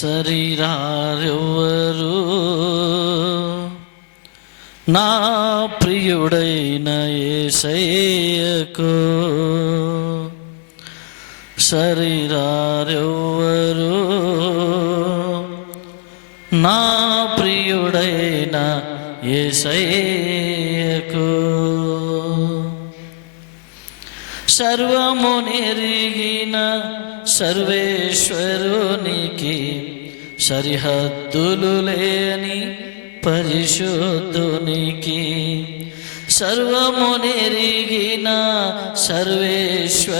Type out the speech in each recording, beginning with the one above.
సరిరారెవ్వరు నా ప్రియుడైన యేసయ్యకు, సరిరారెవ్వరు నా ప్రియుడైన యేసయ్యకు. సర్వము నెరిగిన సర్వేశ్వరునికి, సరిహద్దులు లేని పరిశుద్ధునికి, సర్వము నెరిగిన సర్వేశ్వరునికి,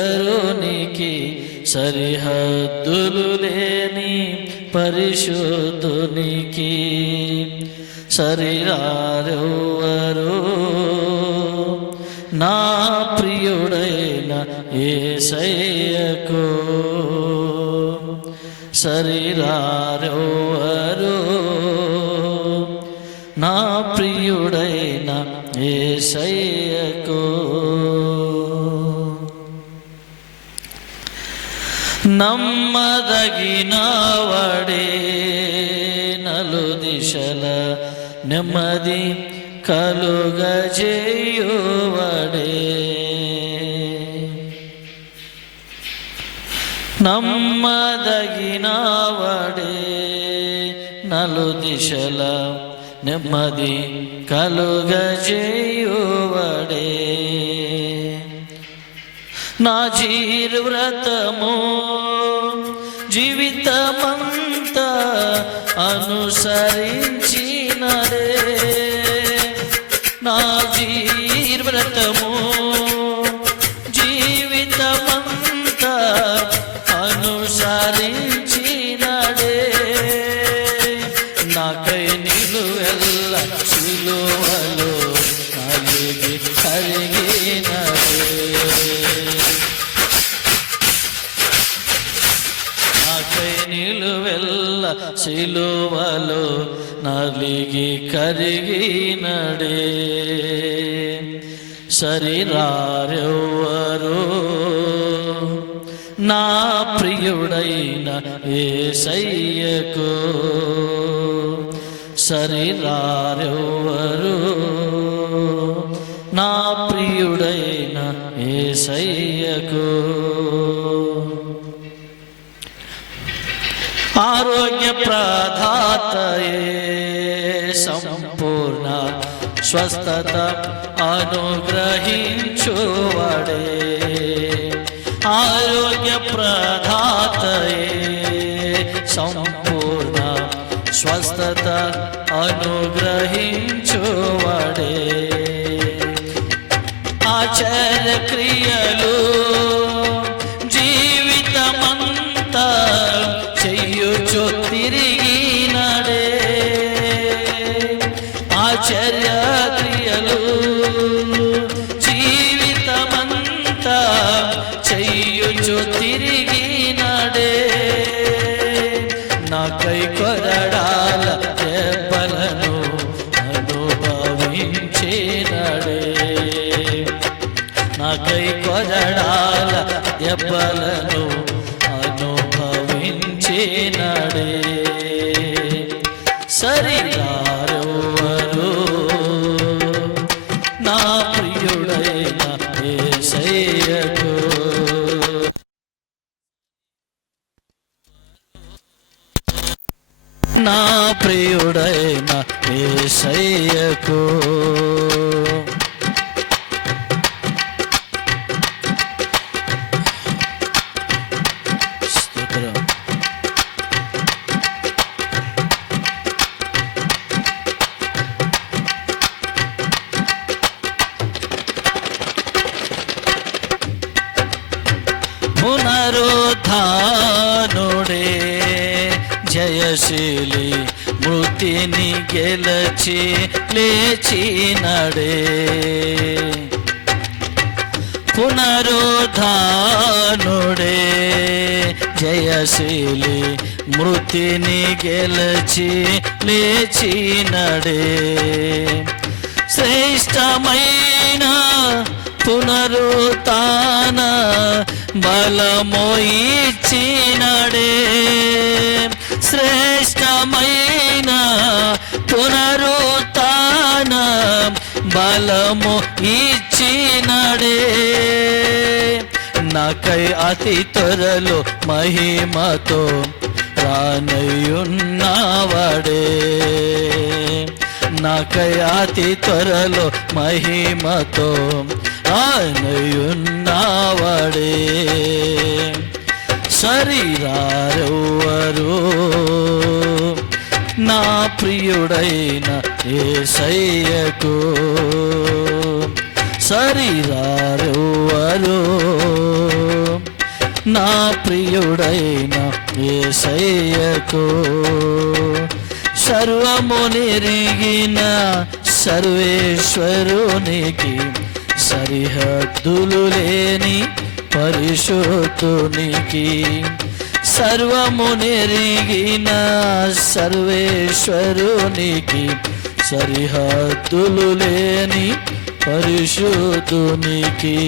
సరిహద్దులు లేని పరిశుద్ధునికి, సరిరారెవ్వరు నా ప్రియుడైన యేసయ్యకు, సరిరారెవ్వరు నా ప్రియుడైన యేసయ్యకు. నమ్మదగినవాడే నలు దిశల నెమ్మది కలుగజేయువాడే, నమ్మదగినవాడే నలు దిశల నెమ్మది కలుగజేయువాడే. నా జీర్వ్రతము జీవితమంతా అనుసరించినదే, నా జీర్వ్రతము జీవితమంతా అనుసరించినడే. నాకై నిలువెల్ల సిలువలో నలిగి కరిగినదే, నాకై నిలువెల్ల సిలువలో నలిగి కరిగినడే. సరిరారెవ్వరు నా ప్రియుడైన యేసయ్యకు, సరిరారెవ్వరు నా ప్రియుడైన యేసయ్యకు. ఆరోగ్య ప్రదాతయే సంపూర్ణ స్వస్థత అనుగ్రహించువాడే, ఆరోగ్య ప్రదాతయే సంపూర్ణ స్వస్థత అనుగ్రహించువాడే. ఆచార్య క్రియలు జీవితమంతా చెయ్యుచు తిరిగినడే, ఆచార్య క్రియలు జీవితమంతా చెయ్యుచు తిరిగినడే. నాకై కొరడాల దెబ్బలను అనుభవించినడే, నాకై కొరడాల దెబ్బలను అనుభవించినడే. సరిరారెవ్వరు నా ప్రియుడైన యేసయ్యకు, నా ప్రియుడైన యేసయ్యకు. పునరుద్ధానుడే జయశీలి మృతిని గెలచి లేచినడే, పునరుద్ధానుడే జయశీలి మృతిని గెలచి లేచినడే. శ్రేష్టమైన పునరుత్థాన బలము ఇచ్చినడే, శ్రేష్టమైన పునరుత్థాన బలము ఇచ్చినడే. నాకై అతి త్వరలో మహిమతో రానయున్నవాడే. నాకై అతి త్వరలో మహిమతో రానయున్నవాడే. శరీరారెవ్వరు నా ప్రియుడైన యేసయ్యకు. శరీరారెవ్వరు నా ప్రియుడైన యేసయ్యకు. సర్వము నెరిగిన సర్వేశ్వరునికి సరిహద్దులు లేని పరిశుద్ధునికి. సర్వము నెరిగిన సర్వేశ్వరునికి సరిహద్దులు లేని పరిశుద్ధునికి.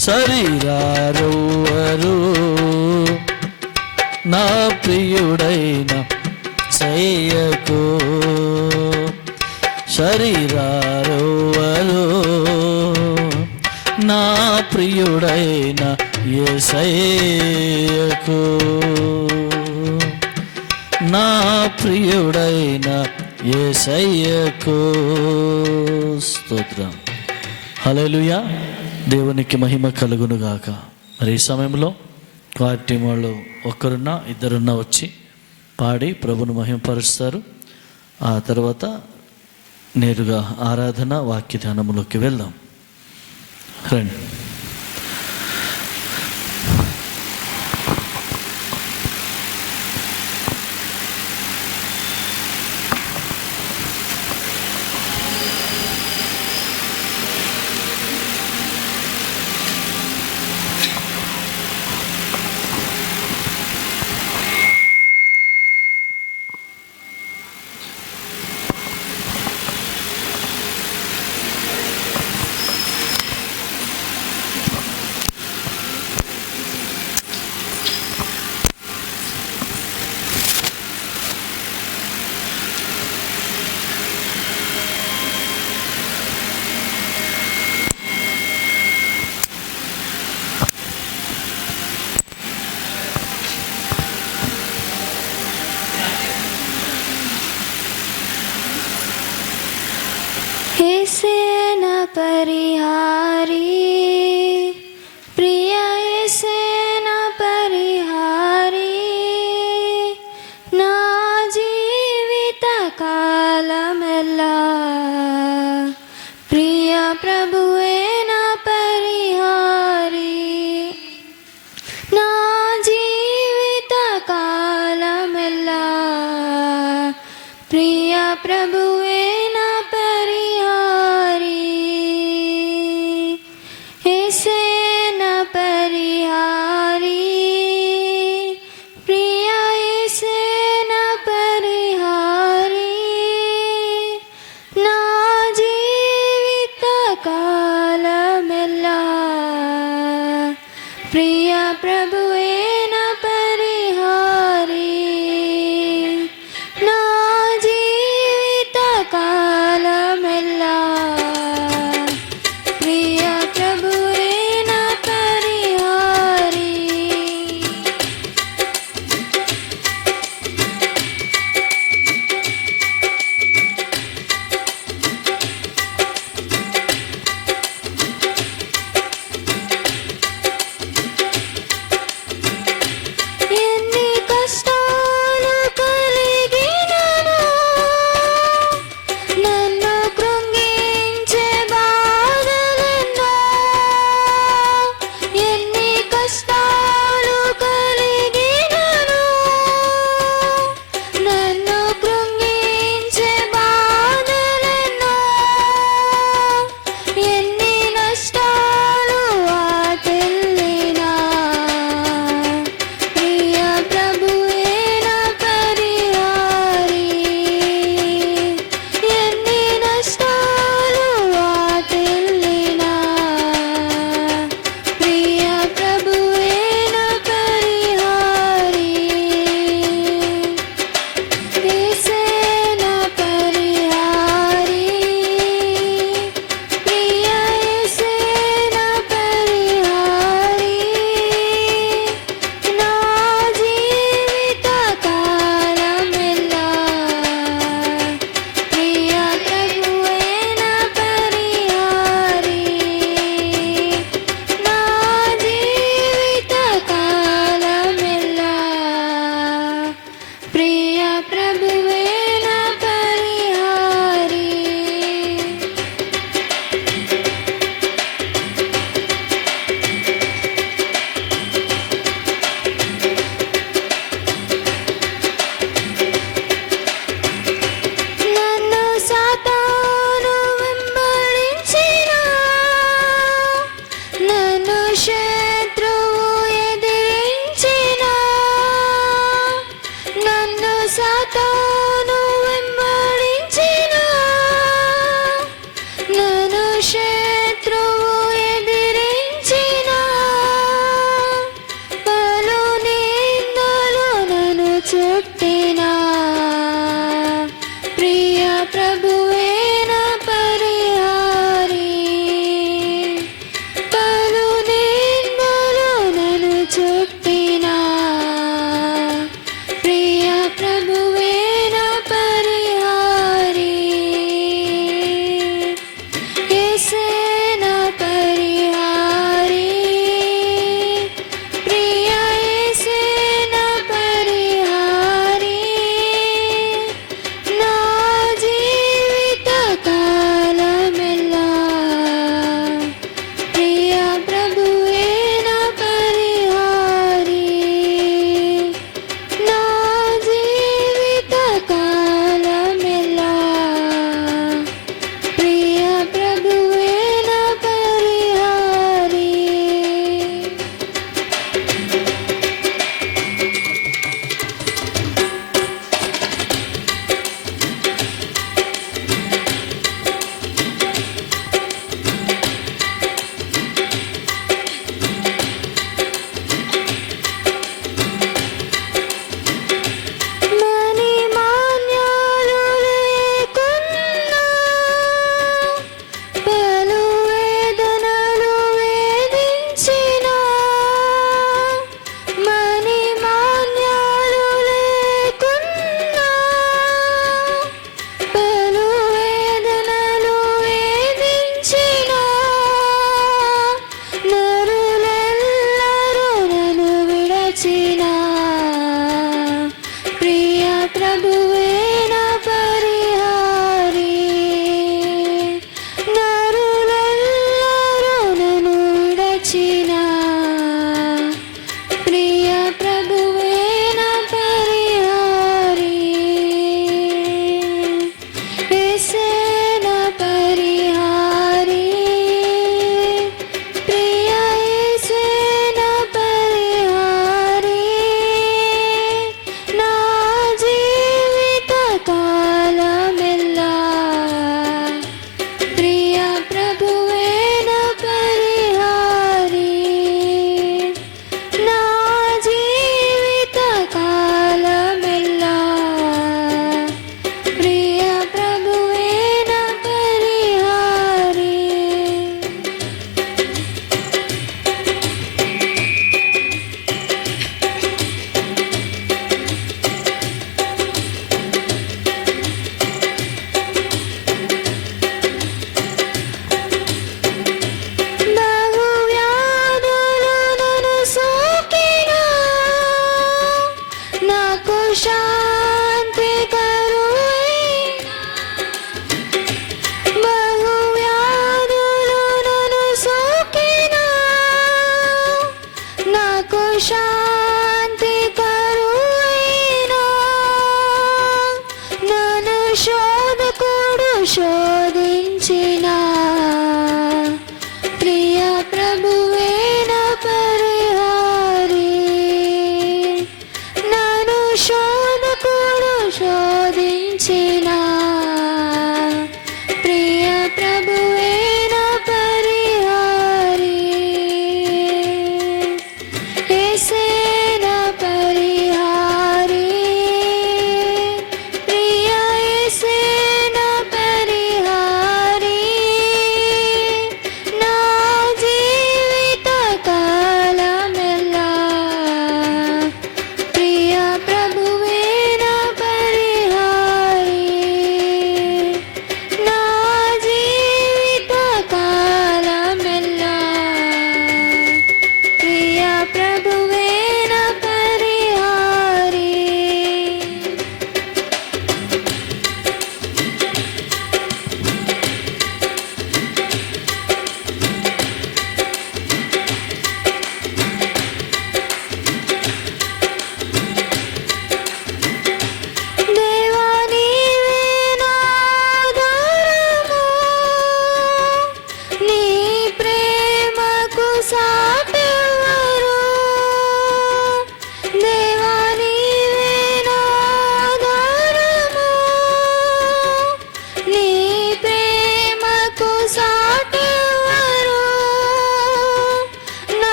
శరీరారెవ్వరు నా ప్రియుడైన యేసయ్యకు. శరీరారెవ్వరు నా ప్రియుడైన యేసయ్యకు. నా ప్రియుడైన యేసయ్యకు స్తోత్రం. హల్లెలూయా. దేవునికి మహిమ కలుగునుగాక. మరి ఈ సమయంలో వారి టీం వాళ్ళు ఒక్కరున్నా ఇద్దరున్నా వచ్చి పాడి ప్రభును మహిమపరుస్తారు. ఆ తర్వాత నేరుగా ఆరాధన వాక్య ధ్యానములోకి వెళ్దాం. రండి. యేసేన పరిహారి ప్రియ యేసేన పరిహారి నా జీవిత కాలమెల్లా ప్రియ ప్రభువే నా పరిహారి. నా జీవిత కాలమెల్లా ప్రియ ప్రభువే నా పరిహారి.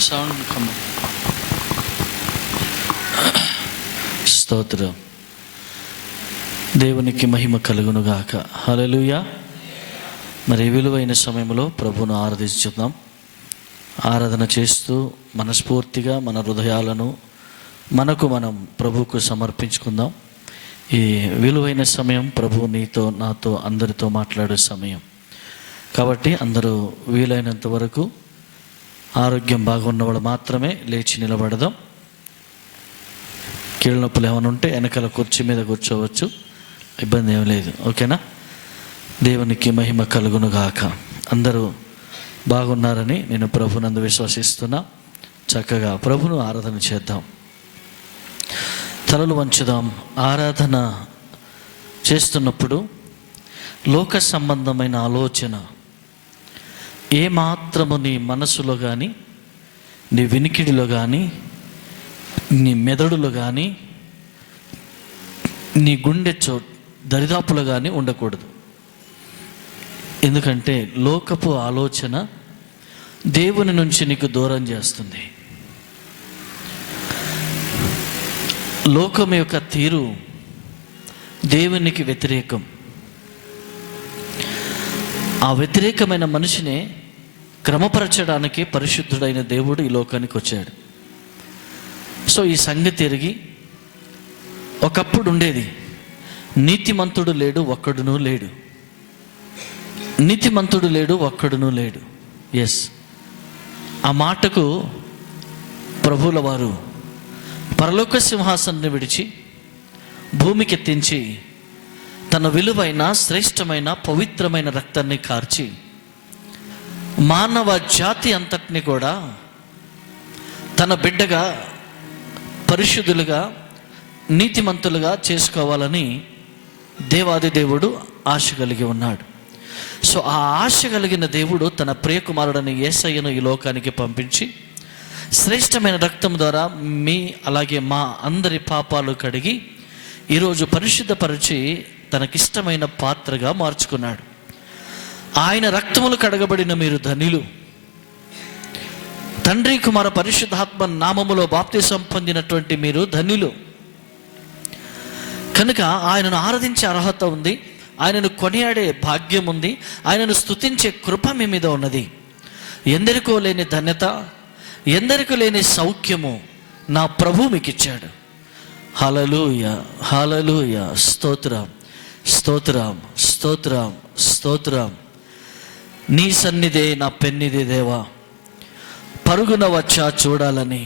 సౌండ్ కమ్మ. స్తోత్రం. దేవునికి మహిమ కలుగునుగాక. హల్లెలూయా. మరి విలువైన సమయంలో ప్రభువును ఆరాధించుదాం. ఆరాధన చేస్తూ మనస్ఫూర్తిగా మన హృదయాలను మనం ప్రభువుకు సమర్పించుకుందాం. ఈ విలువైన సమయం ప్రభు నీతో నాతో అందరితో మాట్లాడే సమయం కాబట్టి అందరూ వీలైనంత వరకు ఆరోగ్యం బాగున్నవాడు మాత్రమే లేచి నిలబడదాం. కీళ్ళ నొప్పులు ఏమైనా ఉంటే వెనకాల కుర్చీ మీద కూర్చోవచ్చు, ఇబ్బంది ఏం లేదు. ఓకేనా? దేవునికి మహిమ కలుగునుగాక. అందరూ బాగున్నారని నేను ప్రభునందు విశ్వసిస్తున్నా. చక్కగా ప్రభును ఆరాధన చేద్దాం. తలలు వంచుదాం. ఆరాధన చేస్తున్నప్పుడు లోక సంబంధమైన ఆలోచన ఏమాత్రము నీ మనసులో కానీ, నీ వినికిడిలో కానీ, నీ మెదడులో కానీ, నీ గుండె దరిదాపులో కానీ ఉండకూడదు. ఎందుకంటే లోకపు ఆలోచన దేవుని నుంచి నీకు దూరం చేస్తుంది. లోకం యొక్క తీరు దేవునికి వ్యతిరేకం. ఆ వ్యతిరేకమైన మనిషిని క్రమపరచడానికి పరిశుద్ధుడైన దేవుడు ఈ లోకానికి వచ్చాడు. సో ఈ సంగతి ఎరిగి, ఒకప్పుడు ఉండేది నీతిమంతుడు లేడు ఒక్కడునూ లేడు, నీతిమంతుడు లేడు ఒక్కడునూ లేడు. ఎస్, ఆ మాటకు ప్రభువుల వారు పరలోక సింహాసనాన్ని విడిచి భూమికి ఎత్తించి తన విలువైన శ్రేష్టమైన పవిత్రమైన రక్తాన్ని కార్చి మానవ జాతి అంతటిని కూడా తన బిడ్డగా పరిశుద్ధులుగా నీతిమంతులుగా చేసుకోవాలని దేవాది దేవుడు ఆశ కలిగి ఉన్నాడు. సో ఆ ఆశ కలిగిన దేవుడు తన ప్రియకుమారుడని యేసయ్యను ఈ లోకానికి పంపించి శ్రేష్టమైన రక్తం ద్వారా మీ అలాగే మా అందరి పాపాలు కడిగి ఈరోజు పరిశుద్ధపరిచి తనకిష్టమైన పాత్రగా మార్చుకున్నాడు. ఆయన రక్తములు కడగబడిన మీరు ధన్యులు. తండ్రి కుమార పరిశుద్ధాత్మ నామములో బాప్తిసం పొందినటువంటి మీరు ధన్యులు. కనుక ఆయనను ఆరాధించే అర్హత ఉంది, ఆయనను కొనియాడే భాగ్యం ఉంది, ఆయనను స్తుతించే కృప మీ మీద ఉన్నది. ఎందరికో లేని ధన్యత, ఎందరికో లేని సౌఖ్యము నా ప్రభు మీకు ఇచ్చాడు. హల్లెలూయా, హల్లెలూయా. స్తోత్రం, స్తోత్రం, స్తోత్రం, స్తోత్రం. నీ సన్నిధే నా పెన్నిధి దేవా, పరుగున వచ్చా చూడాలని.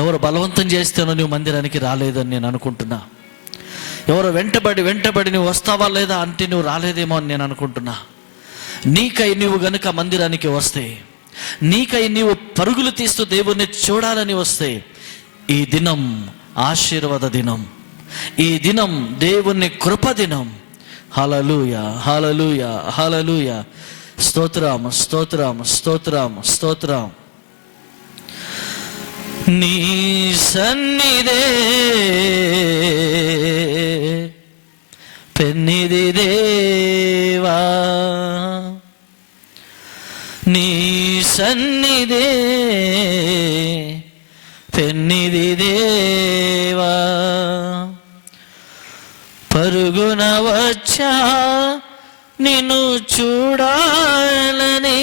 ఎవరు బలవంతం చేస్తేనో నువ్వు మందిరానికి రాలేదని నేను అనుకుంటున్నా. ఎవరు వెంటబడి నువ్వు వస్తావా లేదా అంటే నువ్వు రాలేదేమో అని నేను అనుకుంటున్నా. నీకై నువ్వు గనుక మందిరానికి వస్తే, నీకై నీవు పరుగులు తీస్తూ దేవుణ్ణి చూడాలని వస్తే, ఈ దినం ఆశీర్వాద దినం, ఈ దినం దేవుని కృప దినం. హల్లెలూయా, హల్లెలూయా, హల్లెలూయా. స్తోత్రం, స్తోత్రం, స్తోత్రం, స్తోత్రం. నీ సన్నిధే పెన్నిధి దేవా, నీ సన్నిధే పెన్నిధి దేవా, పరుగున వచ్చా నిన్ను చూడాలని,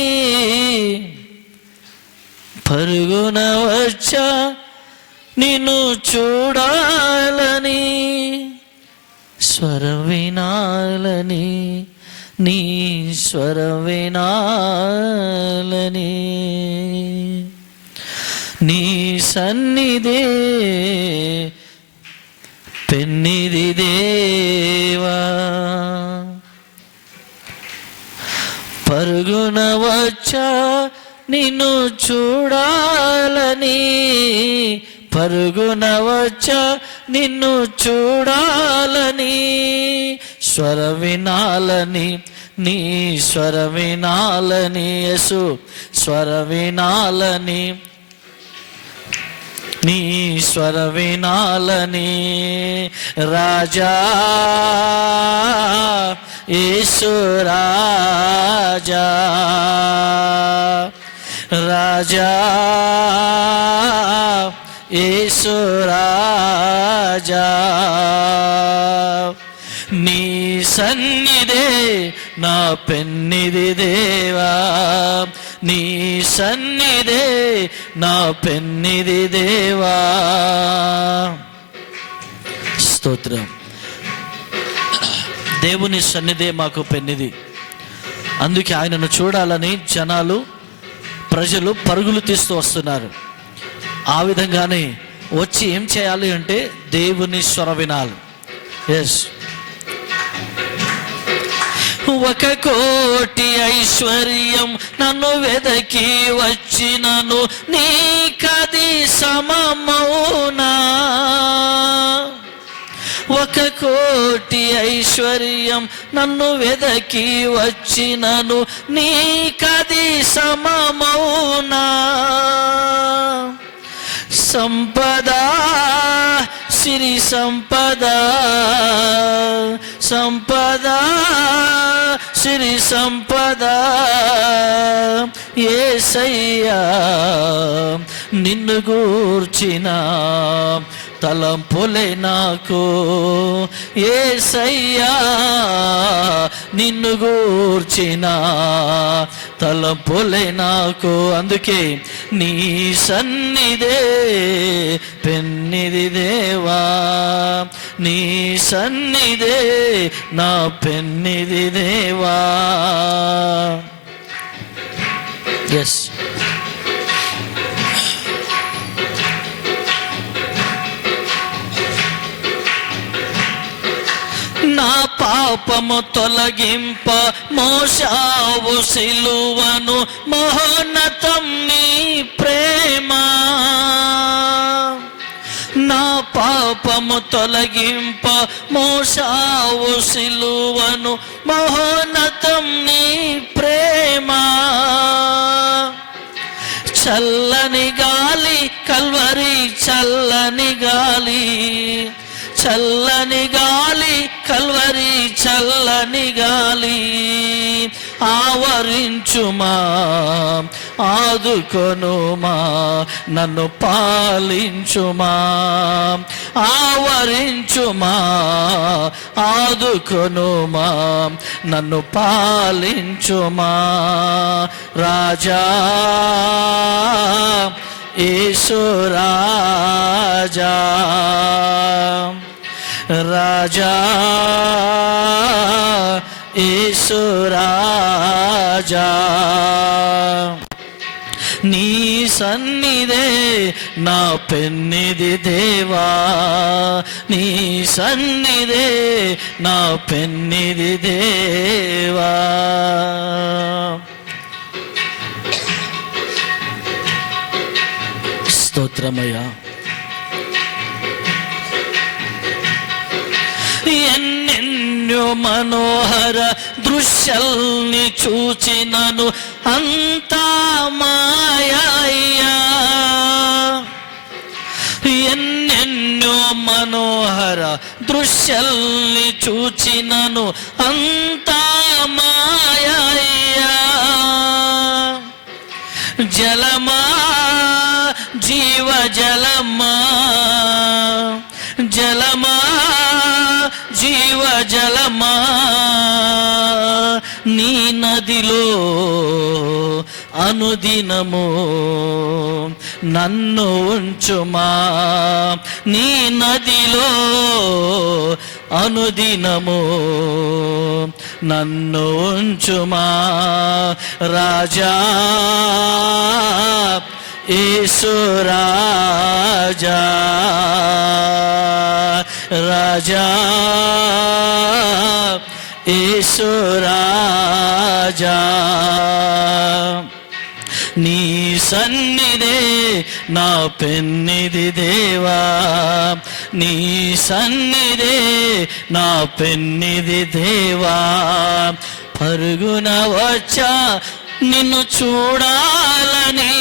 పరుగున వచ్చా నిన్ను చూడాలని, స్వరం వినాలని, నీ స్వరం వినాలని. నీ సన్నిధే పెన్నిధి దేవా, పరుగున వచ్చా నిన్ను చూడాలని, పరుగున వచ్చా నిన్ను చూడాలని, స్వర వినాలని, నీ స్వర వినాలని. యేసు స్వర వినాలని, నీ స్వర వినాలని. రాజా యేసు రాజా, రాజా యేసు రాజా, నీ సన్నిధే నా పెన్నిది దేవా, నీ సన్నిధే నా పెన్నిది దేవా. స్తోత్రం. దేవుని సన్నిధే మాకు పెన్నిది. అందుకే ఆయనను చూడాలని ప్రజలు పరుగులు తీస్తూ వస్తున్నారు. ఆ విధంగానే వచ్చి ఏం చేయాలి అంటే దేవుని స్వరం వినాలి. ఎస్, 1,000,000 ఐశ్వర్యం నన్ను వెదకి వచ్చినను నీకది సమమౌనా. 1,000,000 ఐశ్వర్యం నన్ను వెదకి వచ్చినను నీకది సమమౌనా. సంపద సిరి సంపద, సంపద సిరి సంపద, యేసయ్యా నిన్ను గూర్చిన తలంపులే నాకు, యేసయ్యా నిన్ను గూర్చిన తలంపులే నాకు. అందుకే నీ సన్నిధే పెన్నిది దేవా, నీ సన్నిధే నా పెన్నిది దేవా. ఎస్, నా పాపము తొలగింప మోసావు సిలువను, మహోన్నతం నీ ప్రేమ. నా పాపము తొలగింప మోసావు సిలువను, మహోన్నతం నీ ప్రేమ. చల్లని గాలి కల్వరి, చల్లని గాలి, చల్లని గాలి కల్వరి, చల్లని గాలి ఆవరించుమా, ఆదుకొనుమా, నన్ను పాలించుమా. ఆవరించుమా, ఆదుకొనుమా, నన్ను పాలించుమా. రాజా యేసు రాజా, రాజా యేసు రాజా, నీ సన్నిధే నా పెన్నిది దేవా, నీ సన్నిధే నా పెన్నిది దేవా. స్తోత్రమయ్యా. ఎన్నెన్నో మనోహర దృశ్యాల్ని చూచినను అంతా మాయయ్యా. ఎన్నెన్నో మనోహర దృశ్యాల్ని చూచినను అంతా మాయయ్యా. జలమా జీవ జలమా, జలమా జీవ జలమా, నీ నదిలో అనుదినము నన్ను ఉంచుమా, నీ నదిలో అనుదినము నన్ను ఉంచుమా. రాజా యేసు రాజా, రాజా యేసు రాజా, నీ సన్నిధే నా పెన్నిది దేవా, నీ సన్నిధే నా పెన్నిది దేవా. పరుగున వచ్చా నిన్ను చూడాలని,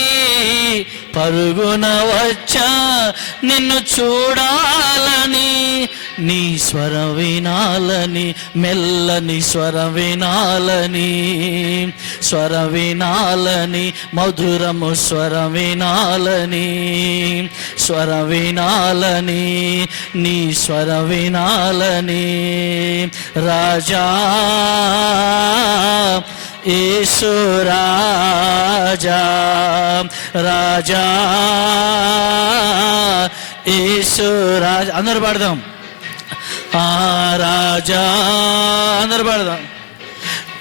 పరుగున వచ్చా నిన్ను చూడాలని, నీ స్వరం వినాలని, మెల్లని స్వరం వినాలని, స్వరం వినాలని, మధురము స్వరం వినాలని, స్వరం వినాలని, నీ స్వరం వినాలని. రాజా యేసు రాజా, రాజా యేసు రాజా. అందరూ పాడదాం. ఆ రాజా, అందరూ పాడదాం.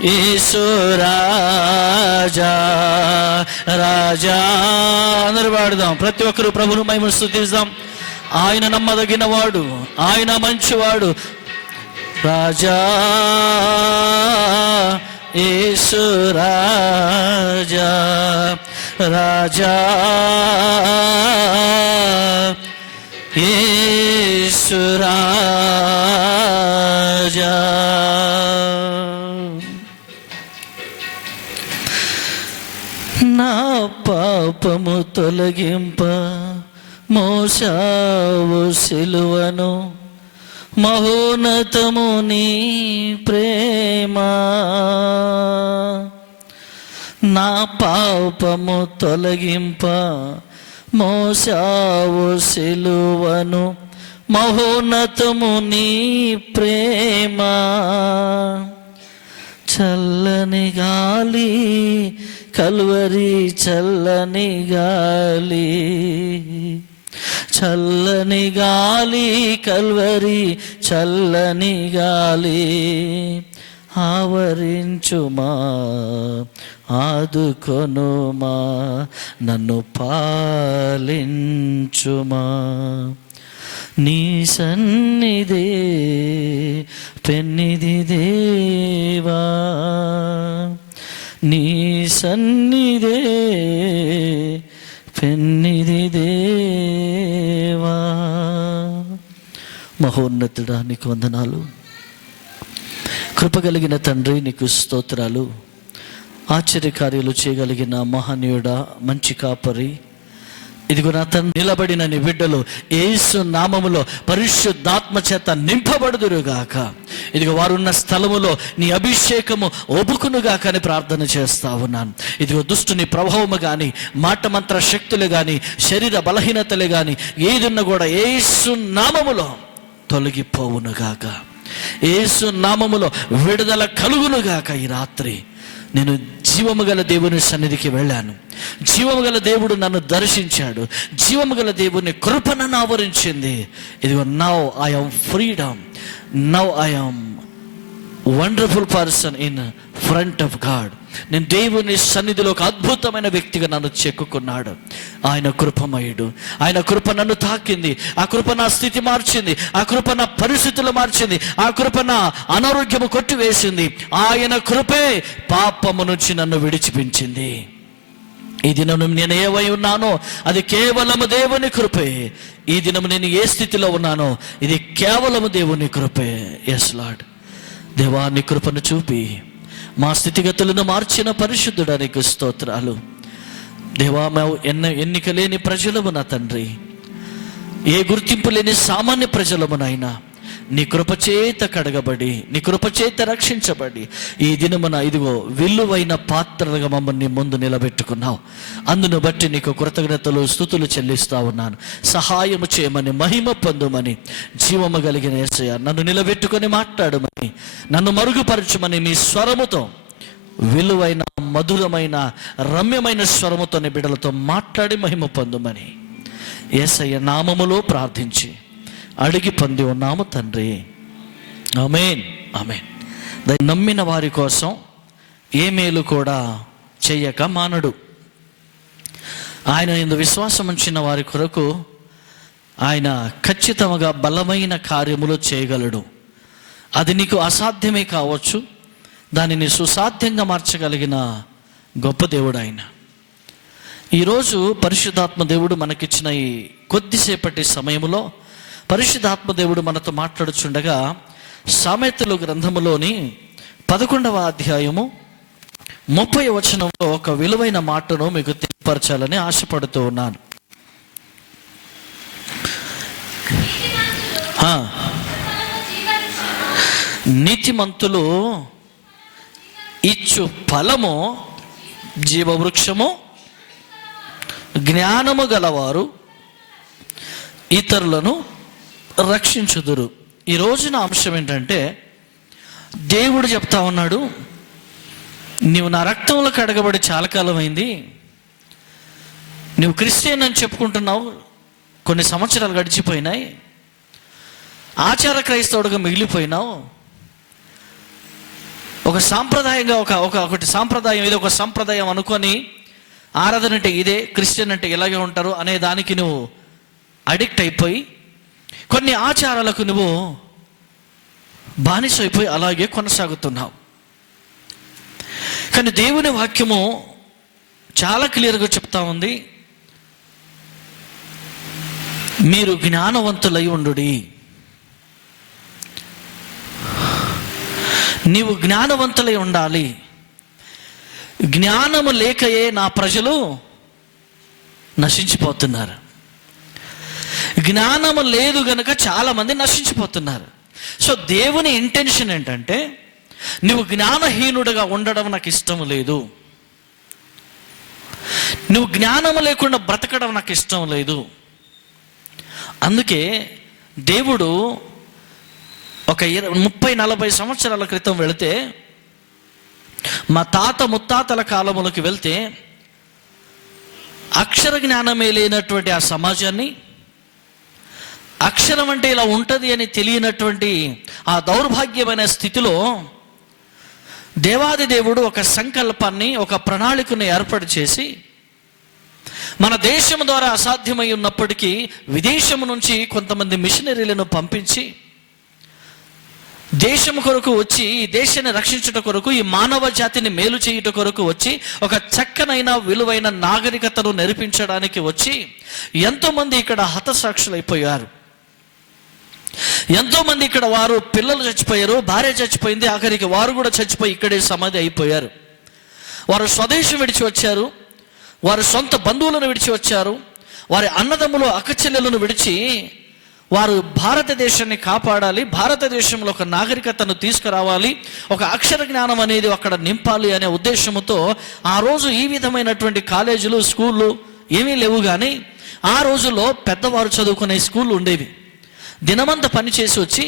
యేసు రాజా, రాజా, అందరూ పాడదాం. ప్రతి ఒక్కరు ప్రభువును మహిమను స్తుతిద్దాం. ఆయన నమ్మదగిన వాడు, ఆయన మంచివాడు. రాజా యేసు రాజా, రాజా యేసు రాజా. నా పాపము తొలగింప మోసావు సిలువను, మహోన్నతము నీ ప్రేమ. నా పాపము తొలగింప మోసావు సిలువను, మహోన్నతము నీ ప్రేమ. చల్లని గాలి కల్వరి, చల్లని గాలి, చల్లని గాలి కల్వరి, చల్లని గాలి ఆవరించుమా, ఆదుకొనుమా, నన్ను పాలించుమా. నీ సన్నిధే పెన్నిధి దేవా, నీ సన్నిధే పెన్నిధి దేవా. మహోన్నతుడా నీకు వందనాలు. కృపగలిగిన తండ్రి నీకు స్తోత్రాలు. ఆశ్చర్యకార్యాలు చేయగలిగిన మహనీయుడా, మంచి కాపరి, ఇదిగో నా తండ్రి నిలబడిన నీ బిడ్డలు యేసు నామములో పరిశుద్ధాత్మ చేత నింపబడుదురుగాక. ఇదిగో వారున్న స్థలములో నీ అభిషేకము ఒబుకునుగాక అని ప్రార్థన చేస్తా ఉన్నాను. ఇదిగో దుష్టుని ప్రభావము కానీ, మాట మంత్ర శక్తులు కానీ, శరీర బలహీనతలు కానీ ఏదున్నా కూడా యేసు నామములో తొలగిపోవునుగాక. యేసు నామములో విడుదల కలుగునుగాక. ఈ రాత్రి నేను జీవము గల దేవుని సన్నిధికి వెళ్ళాను. జీవము గల దేవుడు నన్ను దర్శించాడు. జీవము గల దేవుని కృప నన్ను ఆవరించింది. ఇదిగో now I am freedom, now I am wonderful person in front of God. నేను దేవుని సన్నిధిలో ఒక అద్భుతమైన వ్యక్తిగా నన్ను చెక్కుకున్నాడు. ఆయన కృపమయుడు. ఆయన కృప నన్ను తాకింది. ఆ కృప నా స్థితి మార్చింది. ఆ కృప నా పరిస్థితులు మార్చింది. ఆ కృప నా అనారోగ్యము కొట్టివేసింది. ఆయన కృపే పాపము నుంచి నన్ను విడిచిపించింది. ఈ దినం నేను ఏవై ఉన్నానో అది కేవలము దేవుని కృపే. ఈ దినం నేను ఏ స్థితిలో ఉన్నానో ఇది కేవలము దేవుని కృపే. ఎస్ లార్డ్, దేవాన్ని కృపను చూపి మా స్థితిగతులను మార్చిన పరిశుద్ధుడానికి స్తోత్రాలు. దేవా, ఎన్నిక లేని ప్రజలము నా తండ్రి, ఏ గుర్తింపు లేని సామాన్య ప్రజలమునైనా నీ కృపచేత కడగబడి, నీ కృపచేత రక్షించబడి ఈ దినమున ఇదిగో విలువైన పాత్రలుగా మమ్మల్ని ముందు నిలబెట్టుకున్నావు. అందును బట్టి నీకు కృతజ్ఞతలు స్తుతులు చెల్లిస్తా ఉన్నాను. సహాయము చేయమని, మహిమ పొందుమని, జీవము కలిగిన యేసయ్య నన్ను నిలబెట్టుకొని మాట్లాడమని, నన్ను మరుగుపరచుమని నీ స్వరముతో, విలువైన మధురమైన రమ్యమైన స్వరముతో నీ బిడ్డలతో మాట్లాడి మహిమ పొందుమని యేసయ్య నామములో ప్రార్థించి అడిగి పొంది ఉన్నాము తండ్రి. ఆమేన్, ఆమేన్. నమ్మిన వారి కోసం ఏ మేలు కూడా చెయ్యక మానడు. ఆయన యందు విశ్వాసం ఉంచిన వారి కొరకు ఆయన ఖచ్చితంగా బలమైన కార్యములు చేయగలడు. అది నీకు అసాధ్యమే కావచ్చు, దానిని సుసాధ్యంగా మార్చగలిగిన గొప్ప దేవుడు ఆయన. ఈరోజు పరిశుద్ధాత్మ దేవుడు మనకిచ్చిన ఈ కొద్దిసేపటి సమయంలో పరిశుద్ధాత్మ దేవుడు మనతో మాట్లాడుచుండగా సామెతలు గ్రంథములోని 11వ అధ్యాయము 30వ వచనంలో ఒక విలువైన మాటను మీకు తెలియపరచాలని ఆశపడుతూ ఉన్నాను. నీతిమంతులు ఇచ్చు ఫలము జీవవృక్షము, జ్ఞానము గలవారు ఇతరులను రక్షించుదురు. ఈ రోజున అంశం ఏంటంటే, దేవుడు చెప్తా ఉన్నాడు, నీవు నా రక్తంలో కడగబడి చాలా కాలం అయింది, నువ్వు క్రిస్టియన్ అని చెప్పుకుంటున్నావు, కొన్ని సంవత్సరాలు గడిచిపోయినాయి, ఆచార క్రైస్తవుడిగా మిగిలిపోయినావు, ఒక సాంప్రదాయంగా ఒకటి సాంప్రదాయం, ఇది ఒక సంప్రదాయం అనుకొని ఆరాధన అంటే ఇదే, క్రిస్టియన్ అంటే ఇలాగే ఉంటారు అనే దానికి నువ్వు అడిక్ట్ అయిపోయి కొన్ని ఆచారాలకు నువ్వు బానిస అయిపోయి అలాగే కొనసాగుతున్నావు. కానీ దేవుని వాక్యము చాలా క్లియర్గా చెప్తా ఉంది, మీరు జ్ఞానవంతులై ఉండుడి. నీవు జ్ఞానవంతులై ఉండాలి. జ్ఞానము లేకయే నా ప్రజలు నశించిపోతున్నారు. జ్ఞానము లేదు గనుక చాలామంది నశించిపోతున్నారు. సో దేవుని ఇంటెన్షన్ ఏంటంటే, నువ్వు జ్ఞానహీనుడిగా ఉండడం నాకు ఇష్టం లేదు, నువ్వు జ్ఞానము లేకుండా బ్రతకడం నాకు ఇష్టం లేదు. అందుకే దేవుడు ఒక 30-40 సంవత్సరాల క్రితం వెళితే, మా తాత ముత్తాతల కాలములకు వెళ్తే అక్షర జ్ఞానమే లేనటువంటి ఆ సమాజాన్ని, అక్షరం అంటే ఇలా ఉంటుంది అని తెలియనటువంటి ఆ దౌర్భాగ్యమైన స్థితిలో దేవాది దేవుడు ఒక సంకల్పాన్ని, ఒక ప్రణాళికను ఏర్పాటు చేసి, మన దేశం ద్వారా అసాధ్యమై ఉన్నప్పటికీ విదేశం నుంచి కొంతమంది మిషనరీలను పంపించి దేశం కొరకు వచ్చి, ఈ దేశాన్ని రక్షించుట కొరకు, ఈ మానవ జాతిని మేలు చేయుట కొరకు వచ్చి, ఒక చక్కనైన విలువైన నాగరికతను నేర్పించడానికి వచ్చి ఎంతోమంది ఇక్కడ హతసాక్షులైపోయారు. ఎంతోమంది ఇక్కడ వారు పిల్లలు చచ్చిపోయారు, భార్య చచ్చిపోయింది, ఆఖరికి వారు కూడా చచ్చిపోయి ఇక్కడే సమాధి అయిపోయారు. వారు స్వదేశం విడిచి వచ్చారు, వారు సొంత బంధువులను విడిచి వచ్చారు, వారి అన్నదమ్ములు అక్కచెల్లెలను విడిచి వారు భారతదేశాన్ని కాపాడాలి, భారతదేశంలో ఒక నాగరికతను తీసుకురావాలి, ఒక అక్షర జ్ఞానం అనేది అక్కడ నింపాలి అనే ఉద్దేశంతో ఆ రోజు ఈ విధమైనటువంటి కాలేజీలు, స్కూళ్ళు ఏమీ లేవు. కానీ ఆ రోజుల్లో పెద్దవారు చదువుకునే స్కూళ్ళు ఉండేవి. దినమంతా పనిచేసి వచ్చి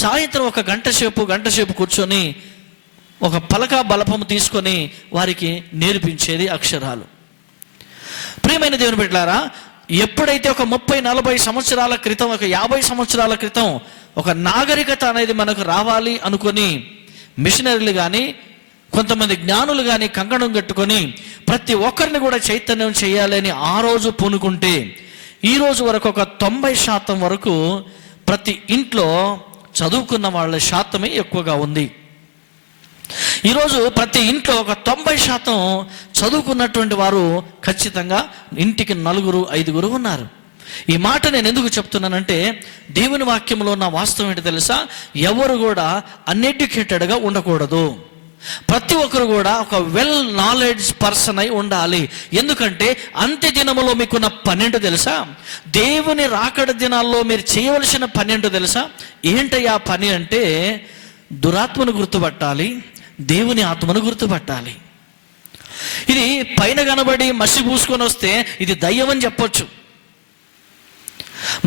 సాయంత్రం ఒక గంట సేపు కూర్చొని ఒక పలక బలపము తీసుకొని వారికి నేర్పించేది అక్షరాలు. ప్రియమైన దేవుని బిడ్డలారా, ఎప్పుడైతే ఒక 30-40 సంవత్సరాల క్రితం, ఒక 50 సంవత్సరాల క్రితం ఒక నాగరికత అనేది మనకు రావాలి అనుకొని మిషనరీలు కానీ, కొంతమంది జ్ఞానులు కానీ కంకణం కట్టుకొని ప్రతి ఒక్కరిని కూడా చైతన్యం చేయాలని ఆ రోజు పూనుకుంటే, ఈరోజు వరకు ఒక 90% వరకు ప్రతి ఇంట్లో చదువుకున్న వాళ్ళ శాతమే ఎక్కువగా ఉంది. ఈరోజు ప్రతి ఇంట్లో ఒక 90% చదువుకున్నటువంటి వారు ఖచ్చితంగా ఇంటికి 4-5 ఉన్నారు. ఈ మాట నేను ఎందుకు చెప్తున్నానంటే, దేవుని వాక్యంలో ఉన్న వాస్తవం ఏంటి తెలుసా? ఎవరు కూడా అన్ఎడ్యుకేటెడ్గా ఉండకూడదు. ప్రతి ఒక్కరు కూడా ఒక వెల్ నాలెడ్జ్ పర్సన్ అయి ఉండాలి. ఎందుకంటే అంత్య దినములో మీకున్న పని ఏంటో తెలుసా? దేవుని రాకడ దినాల్లో మీరు చేయవలసిన పని ఏంటో తెలుసా? ఏంటయ్యా పని అంటే, దురాత్మను గుర్తుపట్టాలి, దేవుని ఆత్మను గుర్తుపట్టాలి. ఇది పైన కనబడి మసి పూసుకొని వస్తే ఇది దయ్యం అని చెప్పొచ్చు.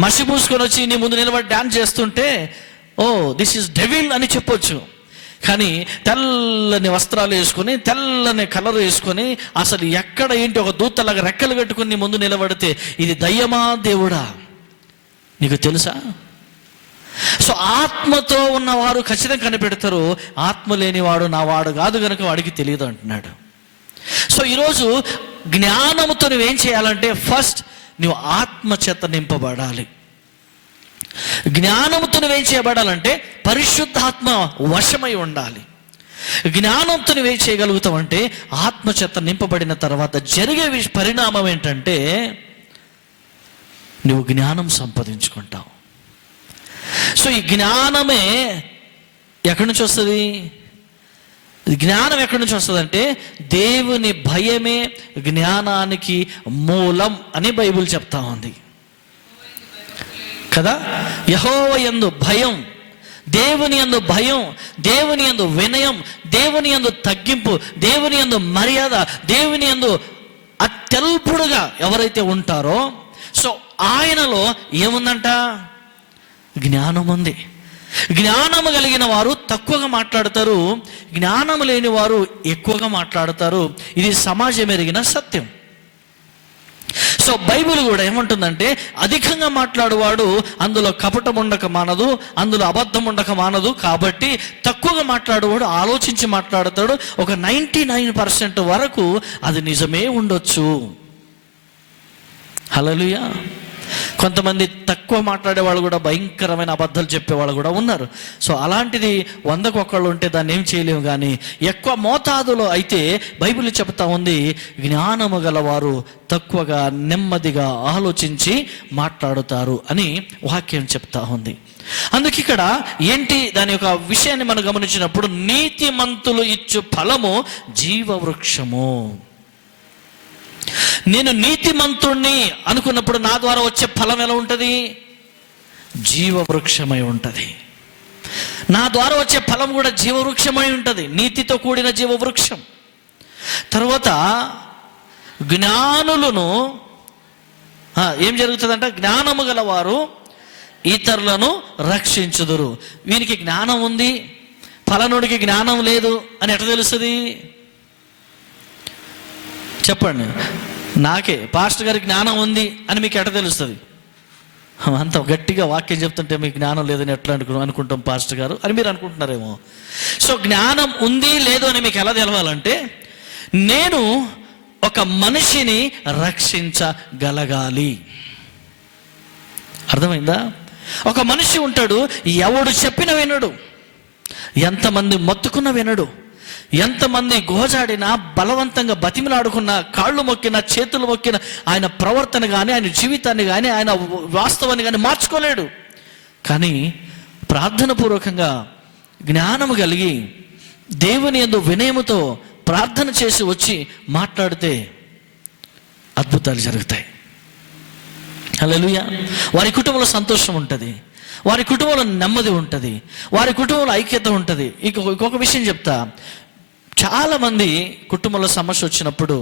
మసి పూసుకొని వచ్చి నీ ముందు నిలబడి డాన్స్ చేస్తుంటే ఓ దిస్ ఈస్ డెవిల్ అని చెప్పొచ్చు. కానీ తెల్లని వస్త్రాలు వేసుకొని, తెల్లని కలర్ వేసుకొని, అసలు ఎక్కడ ఏంటి ఒక దూతలాగా రెక్కలు కట్టుకుని నీ ముందు నిలబడితే ఇది దయ్యమా దేవుడా నీకు తెలుసా? సో ఆత్మతో ఉన్నవారు ఖచ్చితంగా కనిపెడతారు, ఆత్మ లేనివాడు నా వాడు కాదు కనుక వాడికి తెలియదు అంటున్నాడు. సో ఈరోజు జ్ఞానంతో నువ్వేం చేయాలంటే, ఫస్ట్ నువ్వు ఆత్మ చేత నింపబడాలి. జ్ఞానంతో నువ్వేం చేయబడాలంటే పరిశుద్ధాత్మ వశమై ఉండాలి. జ్ఞానంతో నువ్వేం చేయగలుగుతావంటే ఆత్మ చేత నింపబడిన తర్వాత జరిగే పరిణామం ఏంటంటే నువ్వు జ్ఞానం సంపాదించుకుంటావు. సో ఈ జ్ఞానమే ఎక్కడి నుంచి వస్తుంది? జ్ఞానం ఎక్కడి నుంచి వస్తుంది అంటే దేవుని భయమే జ్ఞానానికి మూలం అని బైబిల్ చెప్తా ఉంది. కదా. యెహోవా యందు భయం, దేవుని యందు భయం, దేవుని యందు వినయం, దేవుని యందు తగ్గింపు, దేవుని యందు మర్యాద, దేవుని యందు అత్యల్పుడుగా ఎవరైతే ఉంటారో, సో ఆయనలో ఏముందంట? జ్ఞానం ఉంది. జ్ఞానము కలిగిన వారు తక్కువగా మాట్లాడతారు, జ్ఞానము లేని వారు ఎక్కువగా మాట్లాడతారు. ఇది సమాజం ఎరిగిన సత్యం. సో బైబిల్ కూడా ఏమంటుందంటే, అధికంగా మాట్లాడువాడు అందులో కపటం ఉండక మానదు, అందులో అబద్ధం ఉండక మానదు. కాబట్టి తక్కువగా మాట్లాడువాడు ఆలోచించి మాట్లాడతాడు. ఒక 99% వరకు అది నిజమే ఉండొచ్చు. హల్లెలూయా. కొంతమంది తక్కువ మాట్లాడే వాళ్ళు కూడా భయంకరమైన అబద్ధాలు చెప్పేవాళ్ళు కూడా ఉన్నారు. సో అలాంటిది 100కు ఒకళ్ళు ఉంటే దాన్ని ఏం చేయలేము. కానీ ఎక్కువ మోతాదులో అయితే బైబిల్ చెప్తా ఉంది, జ్ఞానము గలవారు తక్కువగా నెమ్మదిగా ఆలోచించి మాట్లాడుతారు అని వాక్యం చెప్తా ఉంది. అందుకే ఇక్కడ ఏంటి దాని యొక్క విషయాన్ని మనం గమనించినప్పుడు, నీతిమంతులు ఇచ్చు ఫలము జీవవృక్షము. నేను నీతిమంతుణ్ణి అనుకున్నప్పుడు నా ద్వారా వచ్చే ఫలం ఎలా ఉంటుంది? జీవవృక్షమై ఉంటుంది. నా ద్వారా వచ్చే ఫలం కూడా జీవవృక్షమై ఉంటుంది, నీతితో కూడిన జీవవృక్షం. తర్వాత జ్ఞానులను ఏం జరుగుతుందంట? జ్ఞానము గలవారు ఇతరులను రక్షించుదురు. వీనికి జ్ఞానం ఉంది, ఫలనుడికి జ్ఞానం లేదు అని ఎట్లా తెలుస్తుంది? చెప్పండి. నాకే పాస్టర్ గారికి జ్ఞానం ఉంది అని మీకు ఎట్లా తెలుస్తుంది? అంత గట్టిగా వాక్యం చెప్తుంటే మీకు జ్ఞానం లేదని ఎట్లా అనుకుంటాం పాస్టర్ గారు అని మీరు అనుకుంటున్నారేమో. సో జ్ఞానం ఉంది లేదు అని మీకు ఎలా తెలవాలంటే, నేను ఒక మనిషిని రక్షించగలగాలి. అర్థమైందా? ఒక మనిషి ఉంటాడు, ఎవడు చెప్పిన వినడు, ఎంతమంది మొత్తుకున్న వినడు, ఎంతమంది గోజాడినా, బలవంతంగా బతిమిలాడుకున్న, కాళ్ళు మొక్కిన, చేతులు మొక్కిన ఆయన ప్రవర్తన కానీ, ఆయన జీవితాన్ని కానీ, ఆయన వాస్తవాన్ని కానీ మార్చుకోలేడు. కానీ ప్రార్థన పూర్వకంగా జ్ఞానము కలిగి దేవుని యందు వినయముతో ప్రార్థన చేసి వచ్చి మాట్లాడితే అద్భుతాలు జరుగుతాయి. హల్లెలూయా. వారి కుటుంబంలో సంతోషం ఉంటుంది, వారి కుటుంబంలో నెమ్మది ఉంటుంది, వారి కుటుంబంలో ఐక్యత ఉంటుంది. ఇంకొక విషయం చెప్తా. చాలామంది కుటుంబంలో సమస్య వచ్చినప్పుడు,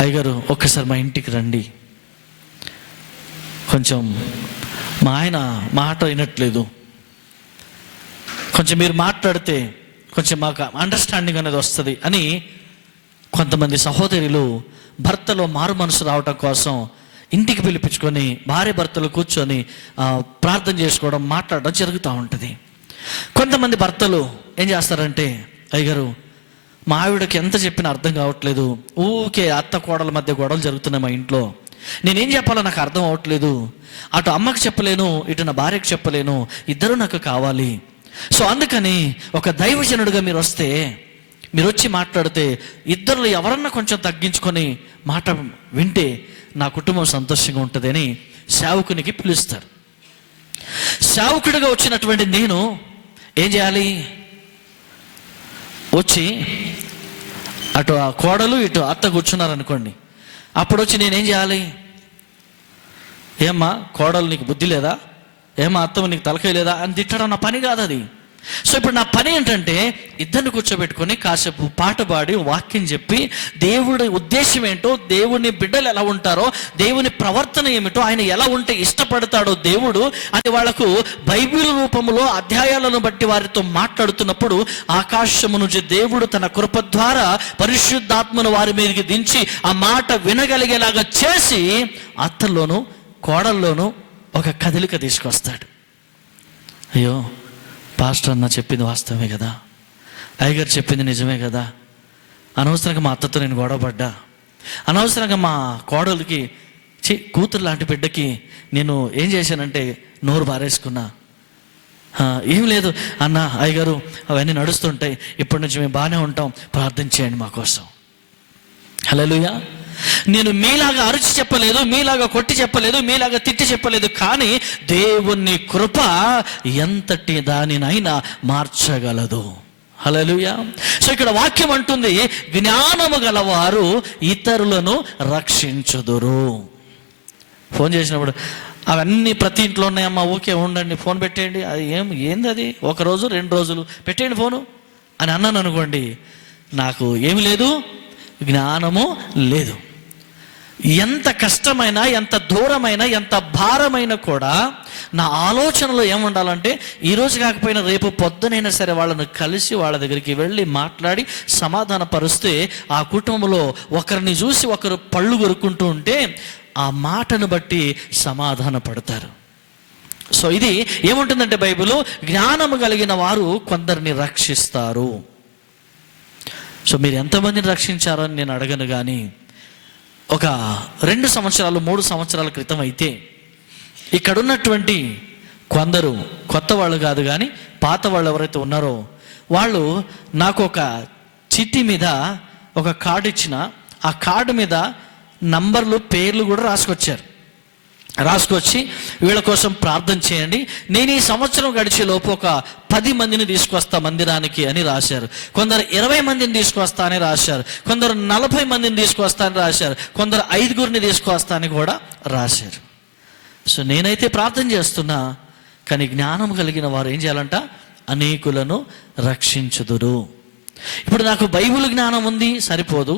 అయ్యగారు ఒక్కసారి మా ఇంటికి రండి, కొంచెం మా ఆయన మాట వినట్లేదు, కొంచెం మీరు మాట్లాడితే కొంచెం మాకు అండర్స్టాండింగ్ అనేది వస్తుంది అని కొంతమంది సహోదరులు భర్తలో మారు మనసు రావటం కోసం ఇంటికి పిలిపించుకొని భార్య భర్తలు కూర్చొని ప్రార్థన చేసుకోవడం, మాట్లాడడం జరుగుతూ ఉంటుంది. కొంతమంది భర్తలు ఏం చేస్తారంటే, అయ్యగారు మా ఆవిడకి ఎంత చెప్పినా అర్థం కావట్లేదు, ఊకే అత్త కోడల మధ్య గొడవలు జరుగుతున్నాయి మా ఇంట్లో, నేనేం చెప్పాలో నాకు అర్థం అవ్వట్లేదు, అటు అమ్మకి చెప్పలేను, ఇటు నా భార్యకు చెప్పలేను, ఇద్దరు నాకు కావాలి. సో అందుకని ఒక దైవజనుడిగా మీరు వస్తే, మీరు వచ్చి మాట్లాడితే, ఇద్దరు ఎవరన్నా కొంచెం తగ్గించుకొని మాట వింటే నా కుటుంబం సంతోషంగా ఉంటుంది అని సేవకునికి పిలుస్తారు. సేవకుడిగా వచ్చినటువంటి నేను ఏం చేయాలి? వచ్చి అటు ఆ కోడలు ఇటు అత్త కూర్చున్నారనుకోండి, అప్పుడు వచ్చి నేనేం చేయాలి? ఏమ్మా కోడలు నీకు బుద్ధి లేదా, ఏమా అత్తమ్మ నీకు తలకాయ లేదా అని తిట్టడం నా పని కాదు అది. సో ఇప్పుడు నా పని ఏంటంటే, ఇద్దరిని కూర్చోబెట్టుకొని కాసేపు పాట పాడి వాక్యం చెప్పి, దేవుడి ఉద్దేశం ఏంటో, దేవుని బిడ్డలు ఎలా ఉంటారో, దేవుని ప్రవర్తన ఏమిటో, ఆయన ఎలా ఉంటే ఇష్టపడతాడో దేవుడు అని వాళ్లకు బైబిల్ రూపంలో అధ్యాయాలను బట్టి వారితో మాట్లాడుతున్నప్పుడు, ఆకాశము నుంచి దేవుడు తన కృప ద్వారా పరిశుద్ధాత్మను వారి మీదకి దించి ఆ మాట వినగలిగేలాగా చేసి అత్తల్లోనూ కోడల్లోనూ ఒక కదలిక తీసుకొస్తాడు. అయ్యో పాస్టర్ అన్న చెప్పింది వాస్తవమే కదా, అయ్యగారు చెప్పింది నిజమే కదా, అనవసరంగా మా అత్తతో నేను గొడవపడ్డా, అనవసరంగా మా కోడలికి కూతురు లాంటి బిడ్డకి నేను ఏం చేశానంటే నోరు బారేసుకున్నా. ఏం లేదు అన్న, అయ్యగారు అవన్నీ నడుస్తుంటాయి, ఇప్పటి నుంచి మేము బాగానే ఉంటాం, ప్రార్థన చేయండి మా కోసం. హల్లెలూయా. నేను మీలాగా అరిచి చెప్పలేదు, మీలాగా కొట్టి చెప్పలేదు, మీలాగా తిట్టి చెప్పలేదు, కానీ దేవుని కృప ఎంతటి దానినైనా మార్చగలదు. హల్లెలూయా. సో ఇక్కడ వాక్యం అంటుంది, జ్ఞానము గలవారు ఇతరులను రక్షించుదురు. ఫోన్ చేసినప్పుడు అవన్నీ ప్రతి ఇంట్లో ఉన్నాయమ్మా, ఓకే ఉండండి, ఫోన్ పెట్టేయండి. అది ఏంది అది 1 రోజు 2 రోజులు పెట్టేయండి ఫోను అని అన్నాను అనుకోండి, నాకు ఏమి లేదు, జ్ఞానము లేదు. ఎంత కష్టమైనా, ఎంత దూరమైనా, ఎంత భారమైనా కూడా నా ఆలోచనలో ఏముండాలంటే, ఈరోజు కాకపోయినా రేపు పొద్దునైనా సరే వాళ్ళను కలిసి వాళ్ళ దగ్గరికి వెళ్ళి మాట్లాడి సమాధాన పరుస్తే ఆ కుటుంబంలో ఒకరిని చూసి ఒకరు పళ్ళు కొరుక్కుంటూ ఉంటే ఆ మాటను బట్టి సమాధాన పడతారు. సో ఇది ఏముంటుందంటే బైబిల్, జ్ఞానము కలిగిన వారు కొందరిని రక్షిస్తారు. సో మీరు ఎంతమందిని రక్షించారని నేను అడగను, కానీ ఒక 2 సంవత్సరాలు 3 సంవత్సరాల క్రితం అయితే ఇక్కడున్నటువంటి కొందరు కొత్త వాళ్ళు కాదు కానీ పాత వాళ్ళు ఎవరైతే ఉన్నారో వాళ్ళు నాకు ఒక చిట్టి మీద ఒక కార్డు ఇచ్చిన, ఆ కార్డు మీద నంబర్లు, పేర్లు కూడా రాసుకొచ్చి వీళ్ళ కోసం ప్రార్థన చేయండి, నేను ఈ సంవత్సరం గడిచే లోపు ఒక 10 మందిని తీసుకొస్తా మందిరానికి అని రాశారు. కొందరు 20 మందిని తీసుకొస్తా అని రాశారు, కొందరు 40 మందిని తీసుకొస్తా అని రాశారు, కొందరు 5గురిని తీసుకొస్తా అని కూడా రాశారు. సో నేనైతే ప్రార్థన చేస్తున్నా, కానీ జ్ఞానం కలిగిన వారు ఏం చేయాలంట, అనేకులను రక్షించుదురు. ఇప్పుడు నాకు బైబిల్ జ్ఞానం ఉంది సరిపోదు,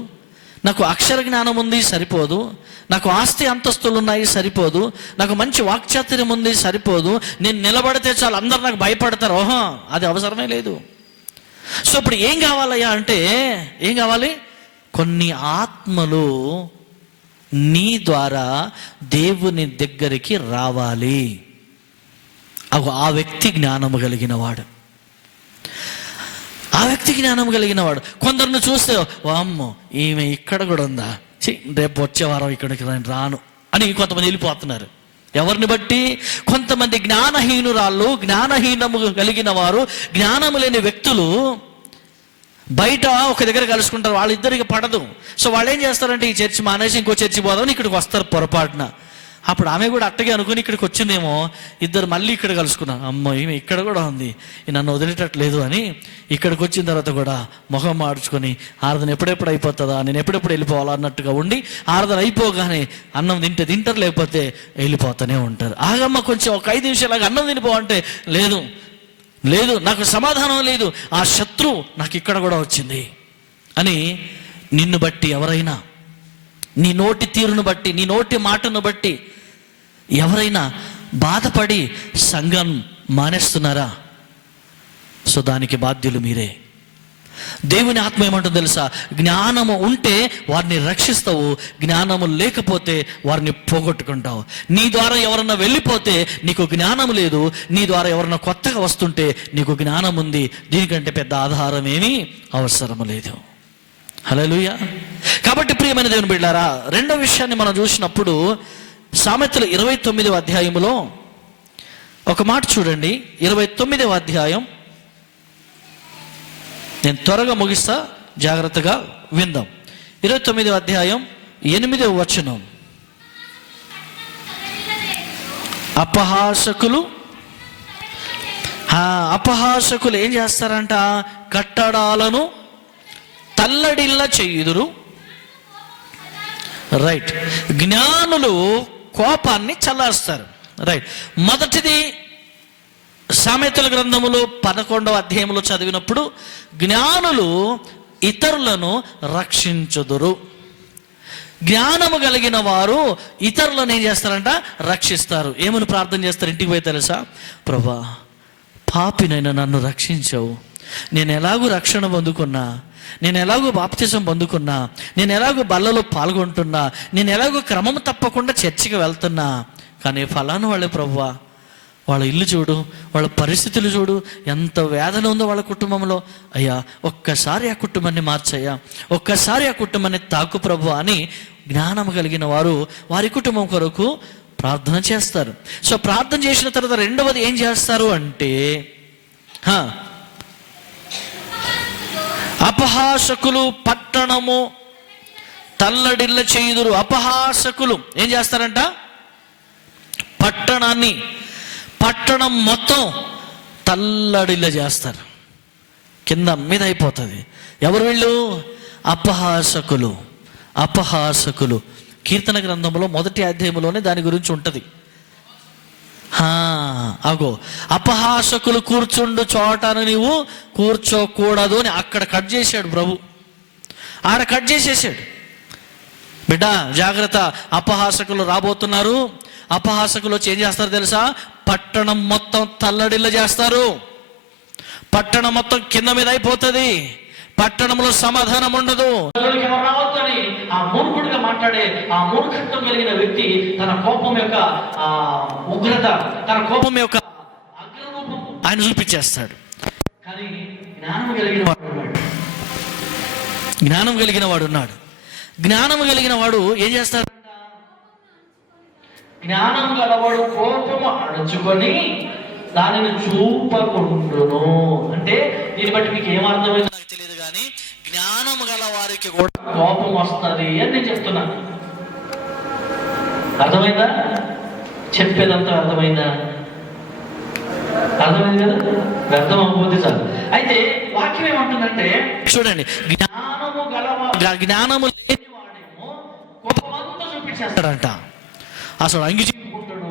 నాకు అక్షర జ్ఞానం ఉంది సరిపోదు, నాకు ఆస్తి అంతస్తులు ఉన్నాయి సరిపోదు, నాకు మంచి వాక్చాతుర్యం ఉంది సరిపోదు, నేను నిలబడితే చాలు అందరు నాకు భయపడతారు, ఓహో అది అవసరమే లేదు. సో ఇప్పుడు ఏం కావాలయ్యా అంటే, ఏం కావాలి, కొన్ని ఆత్మలు నీ ద్వారా దేవుని దగ్గరికి రావాలి. ఆ వ్యక్తి జ్ఞానము కలిగిన వాడు, ఆ వ్యక్తి జ్ఞానం కలిగిన వాడు. కొందరిని చూస్తే అమ్మో ఈమె ఇక్కడ కూడా ఉందా, రేపు వచ్చే వారం ఇక్కడికి రాను అని కొంతమంది వెళ్ళిపోతున్నారు. ఎవరిని బట్టి? కొంతమంది జ్ఞానహీనురాళ్ళు, జ్ఞానహీనము కలిగిన వారు, జ్ఞానము లేని వ్యక్తులు బయట ఒక దగ్గర కలుసుకుంటారు, వాళ్ళిద్దరికి పడదు. సో వాళ్ళు ఏం చేస్తారంటే, ఈ చర్చి మానేసి ఇంకో చర్చి పోదామని ఇక్కడికి వస్తారు పొరపాటున. అప్పుడు ఆమె కూడా అట్టగే అనుకుని ఇక్కడికి వచ్చిందేమో, ఇద్దరు మళ్ళీ ఇక్కడ కలుసుకున్నాను, అమ్మో ఈమె ఇక్కడ కూడా ఉంది, నన్ను వదిలేటట్లేదు అని ఇక్కడికి వచ్చిన తర్వాత కూడా మొహం మార్చుకొని ఆరాధన ఎప్పుడెప్పుడు అయిపోతుందా, నేను ఎప్పుడెప్పుడు వెళ్ళిపోవాలా అన్నట్టుగా ఉండి, ఆరాధన అయిపోగానే అన్నం తింటారు, లేకపోతే వెళ్ళిపోతూనే ఉంటారు. ఆగమ్మ కొంచెం ఒక 5 నిమిషాలాగా అన్నం తినిపోవంటే లేదు నాకు సమాధానం లేదు, ఆ శత్రువు నాకు ఇక్కడ కూడా వచ్చింది అని. నిన్ను బట్టి ఎవరైనా, నీ నోటి తీరును బట్టి, నీ నోటి మాటను బట్టి ఎవరైనా బాధపడి సంఘం మానేస్తున్నారా? సో దానికి బాధ్యులు మీరే. దేవుని ఆత్మ ఏమంటుందో తెలుసా, జ్ఞానము ఉంటే వారిని రక్షిస్తావు, జ్ఞానము లేకపోతే వారిని పోగొట్టుకుంటావు. నీ ద్వారా ఎవరన్నా వెళ్ళిపోతే నీకు జ్ఞానం లేదు, నీ ద్వారా ఎవరన్నా కొత్తగా వస్తుంటే నీకు జ్ఞానం ఉంది. దీనికంటే పెద్ద ఆధారం ఏమీ అవసరం లేదు. హల్లెలూయా. కాబట్టి ప్రియమైన దేవుని బిడ్డలారా, రెండో విషయాన్ని మనం చూసినప్పుడు సామెతలు 29వ అధ్యాయంలో ఒక మాట చూడండి. 29వ అధ్యాయం, నేను త్వరగా ముగిస్తా, జాగ్రత్తగా విందాం. 29వ అధ్యాయం 8వ వచనం. అపహాసకులు ఏం చేస్తారంట, కట్టడాలను తల్లడిల్ల చేయుదురు. రైట్. జ్ఞానులు కోపాన్ని చల్లారుస్తారు. రైట్. మొదటిది సామెతల గ్రంథములో 11వ అధ్యాయంలో చదివినప్పుడు, జ్ఞానులు ఇతరులను రక్షించుదురు. జ్ఞానము కలిగిన వారు ఇతరులను ఏం చేస్తారంట, రక్షిస్తారు. ఏమని ప్రార్థన చేస్తారు ఇంటికి పోయి తెలుసా, ప్రభా పాపినైనా నన్ను రక్షించవు, నేను ఎలాగూ రక్షణ పొందుకున్నా, నేను ఎలాగో బాప్తిజం పొందుకున్నా, నేను ఎలాగో బల్లలో పాల్గొంటున్నా, నేను ఎలాగో క్రమం తప్పకుండా చర్చికి వెళ్తున్నా, కానీ ఫలానా వాళ్ళే ప్రభువా, వాళ్ళ ఇల్లు చూడు, వాళ్ళ పరిస్థితులు చూడు, ఎంత వేదన ఉందో వాళ్ళ కుటుంబంలో. అయ్యా ఒక్కసారి ఆ కుటుంబాన్ని మార్చయ్యా, ఒక్కసారి ఆ కుటుంబాన్ని తాకు ప్రభు అని జ్ఞానం కలిగిన వారు వారి కుటుంబం కొరకు ప్రార్థన చేస్తారు. సో ప్రార్థన చేసిన తర్వాత రెండవది ఏం చేస్తారు అంటే, అపహాసకులు పట్టణము తల్లడిల్ల చేయుదురు. అపహాసకులు ఏం చేస్తారంట, పట్టణం మొత్తం తల్లడిల్ల చేస్తారు, కింద మీద అయిపోతుంది. ఎవరు వీళ్ళు? అపహాసకులు కీర్తన గ్రంథంలో 1వ అధ్యాయంలోనే దాని గురించి ఉంటుంది. అగో అపహాసకులు కూర్చుండు చోటను నీవు కూర్చోకూడదు అని అక్కడ కట్ చేశాడు ప్రభు. ఆడ కట్ చేసేసాడు. బిడ్డ జాగ్రత్త, అపహాసకులు రాబోతున్నారు. అపహాసకులు వచ్చి ఏం చేస్తారు తెలుసా? పట్టణం మొత్తం తల్లడిల్ల చేస్తారు. పట్టణం మొత్తం కింద మీద అయిపోతుంది. పట్టణంలో సమాధానం ఉండదు. రావద్దని ఆ మూర్ఖుడిగా మాట్లాడే ఆ మూర్ఖత్వం కలిగిన వ్యక్తి తన కోపం యొక్క ఉగ్రత, తన కోపం యొక్క అగ్రరూపం ఆయన చూపించేస్తాడు. కానీ జ్ఞానం కలిగిన వాడు ఉన్నాడు. జ్ఞానం కలిగిన వాడు ఏం చేస్తాడు? జ్ఞానం గలవాడు కోపము అణుచుకొని దానిని చూపకుండును. అంటే దీన్ని బట్టి మీకు ఏమర్థమైందో నాకు తెలియదు, కానీ జ్ఞానం గల వారికి కూడా కోపం వస్తుంది అని నేను చెప్తున్నాను. అర్థమైందా? చెప్పేదంతా అర్థమైందా? అర్థమైంది కదా? అర్థం అవ్వకపోతే చాలు. అయితే వాక్యం ఏమంటుందంటే చూడండి, జ్ఞానము లేని వాడేమో కోపమంతా చూపించేస్తాడంట. అసలు అంగి చెప్పుకుంటాడు,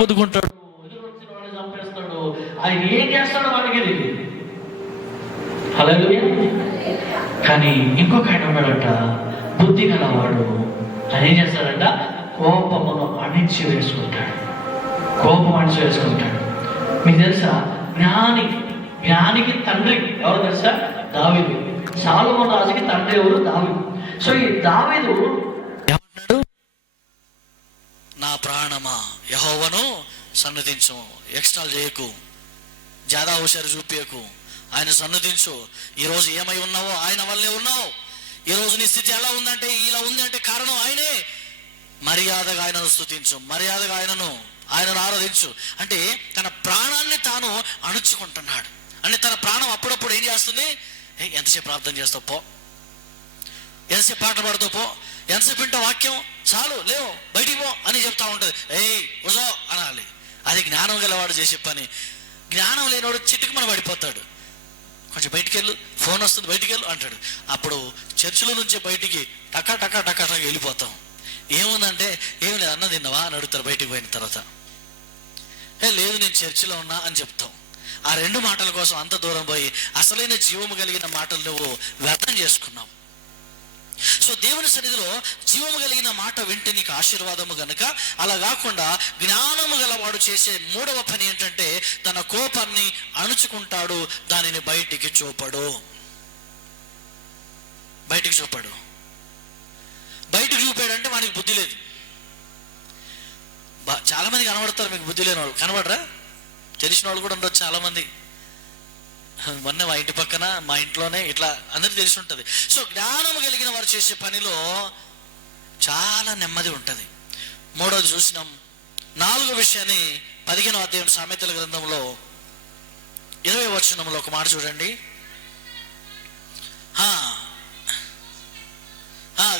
పొదుకుంటాడు, ఎదురు వచ్చిన వాడిని చంపేస్తాడు. ఆయన ఏం చేస్తాడో వాడికి తెలియదు. హల్లెలూయా. కానీ ఇంకొక ఆయన ఉన్నాడంట, బుద్ధి గలవాడు. ఆయన ఏం చేస్తాడంట? కోపమును అణిచి వేసుకుంటాడు. మీకు తెలుసా, జ్ఞానికి తండ్రి ఎవరు తెలుసా? దావీదు. సొలొమోను రాజుకి తండ్రి ఎవరు? దావీదు. సో ఈ దావీదు ఏమంటాడు? నా ప్రాణమా యెహోవాను సన్నిధించు, ఎక్స్ట్రా చేయకు, జాదా హుషారు చూపించకు, ఆయన సన్నిధించు. ఈరోజు ఏమై ఉన్నావో ఆయన వల్లే ఉన్నావు. ఈరోజు నీ స్థితి ఎలా ఉందంటే, ఇలా ఉందంటే కారణం ఆయనే. మర్యాదగా ఆయనను స్తుతించు, మర్యాదగా ఆయనను ఆరాధించు. అంటే తన ప్రాణాన్ని తాను అణుచుకుంటున్నాడు. అంటే తన ప్రాణం అప్పుడప్పుడు ఏం చేస్తుంది? ఎంతసేపు ప్రార్థన చేస్తావు పో, ఎంతసేపు పాట పాడుతావు పో, ఎంతసేపు వింటా వాక్యం చాలు, లేవు బయటికి పో అని చెప్తా ఉంటుంది. ఉజో అనాలి. అది జ్ఞానం గలవాడు చేసే పని. జ్ఞానం లేనివాడు చిటికమని పడిపోతాడు. కొంచెం బయటికి వెళ్ళు, ఫోన్ వస్తుంది బయటికి వెళ్ళు అంటాడు. అప్పుడు చర్చిలో నుంచి బయటికి టకా టకా టకా టకా వెళ్ళిపోతాం. ఏముందంటే ఏం లేదు, అన్న తిన్నావా అని అడుగుతారు బయటికి పోయిన తర్వాత. లేదు నేను చర్చిలో ఉన్నా అని చెప్తాం. ఆ 2 మాటల కోసం అంత దూరం పోయి అసలైన జీవము కలిగిన మాటలు నువ్వు వ్యర్థం చేసుకున్నావు. సో దేవుని సన్నిధిలో జీవము కలిగిన మాట వింటే నీకు ఆశీర్వాదము గనుక, అలా కాకుండా జ్ఞానము గలవాడు చేసే 3వ పని ఏంటంటే తన కోపాన్ని అణుచుకుంటాడు, దానిని బయటికి చూపడు. బయటికి చూపాడంటే వానికి బుద్ధి లేదు. చాలా మంది కనబడతారు మీకు బుద్ధి లేని వాళ్ళు. కనబడరా? తెలిసిన వాళ్ళు కూడా ఉండొచ్చు చాలా మంది. మొన్న మా ఇంటి పక్కన, మా ఇంట్లోనే ఇట్లా అందరికి తెలిసి ఉంటుంది. సో జ్ఞానం కలిగిన వారు చేసే పనిలో చాలా నెమ్మది ఉంటుంది. 3వది చూసినాం. 4వ విషయాన్ని 15వ అధ్యాయం సామెతల గ్రంథంలో 20వ వచనంలో ఒక మాట చూడండి.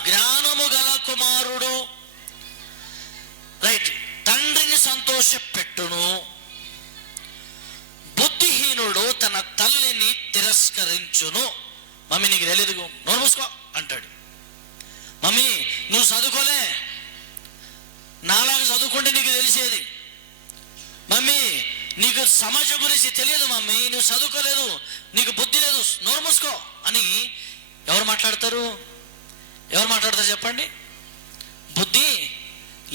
జ్ఞానము గల కుమారుడు తండ్రిని సంతోష పెట్టును, బుద్ధిహీనుడు తన తల్లిని తిరస్కరించును. మమ్మీ నీకు తెలియదు, నోరు మూసుకో అంటాడు. మమ్మీ నువ్వు చదువుకోలే, నాలాగా చదువుకుంటే నీకు తెలిసేది. మమ్మీ నీకు సమాజం గురించి తెలియదు, మమ్మీ నువ్వు చదువుకోలేదు, నీకు బుద్ధి లేదు, నోరు మూసుకో అని ఎవరు మాట్లాడతారు చెప్పండి? బుద్ధి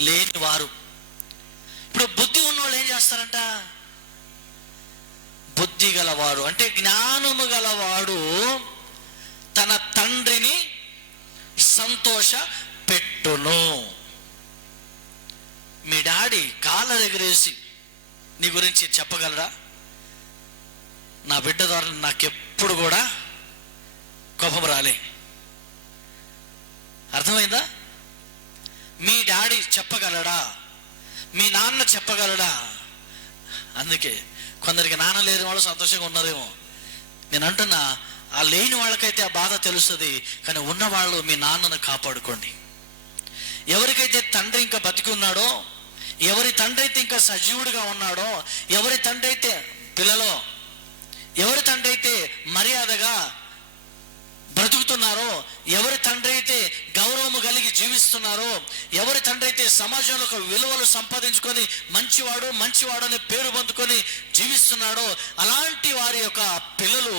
లేని వారు. ఇప్పుడు బుద్ధి ఉన్నవాళ్ళు ఏం చేస్తారంట? బుద్ధి గలవాడు అంటే జ్ఞానము గలవాడు తన తండ్రిని సంతోష పెట్టును. మీ డాడీ కాళ్ళ ఎగరేసి నీ గురించి చెప్పగలరా? నా బిడ్డ ద్వారా నాకెప్పుడు కూడా కోపం రాలే. అర్థమైందా? మీ డాడీ చెప్పగలడా? మీ నాన్న చెప్పగలడా? అందుకే కొందరికి నాన్న లేని వాళ్ళు సంతోషంగా ఉన్నారేమో. నేను అంటున్నా, ఆ లేని వాళ్ళకైతే ఆ బాధ తెలుస్తుంది, కానీ ఉన్నవాళ్ళు మీ నాన్నను కాపాడుకోండి. ఎవరికైతే తండ్రి ఇంకా బతికి ఉన్నాడో, ఎవరి తండ్రి అయితే ఇంకా సజీవుడిగా ఉన్నాడో, ఎవరి తండ్రి అయితే పిల్లలో, ఎవరి తండ్రి అయితే మర్యాదగా బ్రతుకుతున్నారో, ఎవరి తండ్రి అయితే గౌరవము కలిగి జీవిస్తున్నారో, ఎవరి తండ్రి అయితే సమాజంలో ఒక విలువలు సంపాదించుకొని మంచివాడు అనే పేరు పొందుకొని జీవిస్తున్నాడో, అలాంటి వారి యొక్క పిల్లలు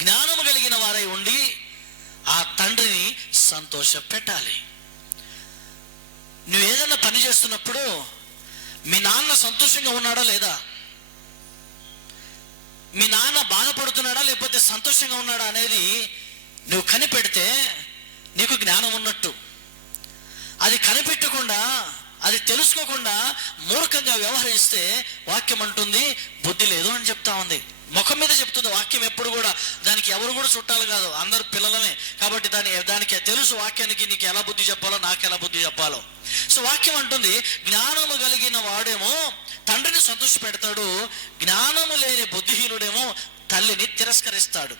జ్ఞానము కలిగిన వారై ఉండి ఆ తండ్రిని సంతోష పెట్టాలి. నువ్వు ఏదైనా పని చేస్తున్నప్పుడు మీ నాన్న సంతోషంగా ఉన్నాడా లేదా, మీ నాన్న బాధపడుతున్నాడా లేకపోతే సంతోషంగా ఉన్నాడా అనేది నువ్వు కనిపెడితే నీకు జ్ఞానం ఉన్నట్టు. అది కనిపెట్టకుండా, అది తెలుసుకోకుండా మూర్ఖంగా వ్యవహరిస్తే వాక్యం అంటుంది బుద్ధి లేదు అని చెప్తా ఉంది. ముఖం మీద చెప్తుంది వాక్యం. ఎప్పుడు కూడా దానికి ఎవరు కూడా చుట్టాలు కాదు, అందరు పిల్లలమే. కాబట్టి దానికి తెలుసు వాక్యానికి నీకు ఎలా బుద్ధి చెప్పాలో, నాకు ఎలా బుద్ధి చెప్పాలో. సో వాక్యం అంటుంది జ్ఞానము కలిగిన వాడేమో తండ్రిని సంతోష పెడతాడు, జ్ఞానము లేని బుద్ధిహీనుడేమో తల్లిని తిరస్కరిస్తాడు.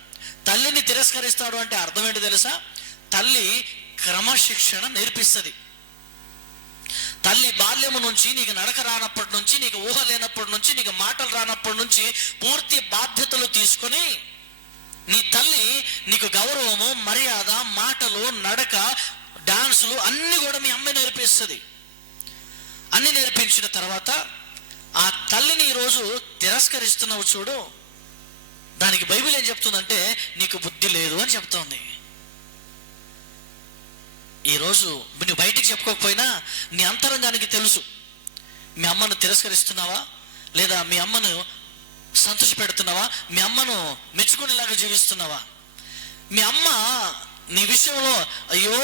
తల్లిని తిరస్కరిస్తాడు అంటే అర్థం ఏంటి తెలుసా? తల్లి క్రమశిక్షణ నేర్పిస్తుంది. తల్లి బాల్యము నుంచి, నీకు నడక రానప్పటి నుంచి, నీకు ఊహ లేనప్పటి నుంచి, నీకు మాటలు రానప్పటి నుంచి పూర్తి బాధ్యతలు తీసుకొని నీ తల్లి నీకు గౌరవము, మర్యాద, మాటలు, నడక, డాన్సులు అన్ని కూడా మీ అమ్మ నేర్పిస్తుంది. అన్ని నేర్పించిన తర్వాత ఆ తల్లిని ఈరోజు తిరస్కరిస్తున్నావు చూడు, దానికి బైబిల్ ఏం చెప్తుందంటే నీకు బుద్ధి లేదు అని చెప్తోంది. ఈరోజు నువ్వు బయటికి చెప్పుకోకపోయినా నీ అంతరంగానికి తెలుసు. మీ అమ్మను తిరస్కరిస్తున్నావా, లేదా మీ అమ్మను సంతోష పెడుతున్నావా, మీ అమ్మను మెచ్చుకునేలాగా జీవిస్తున్నావా? మీ అమ్మ నీ విషయంలో అయ్యో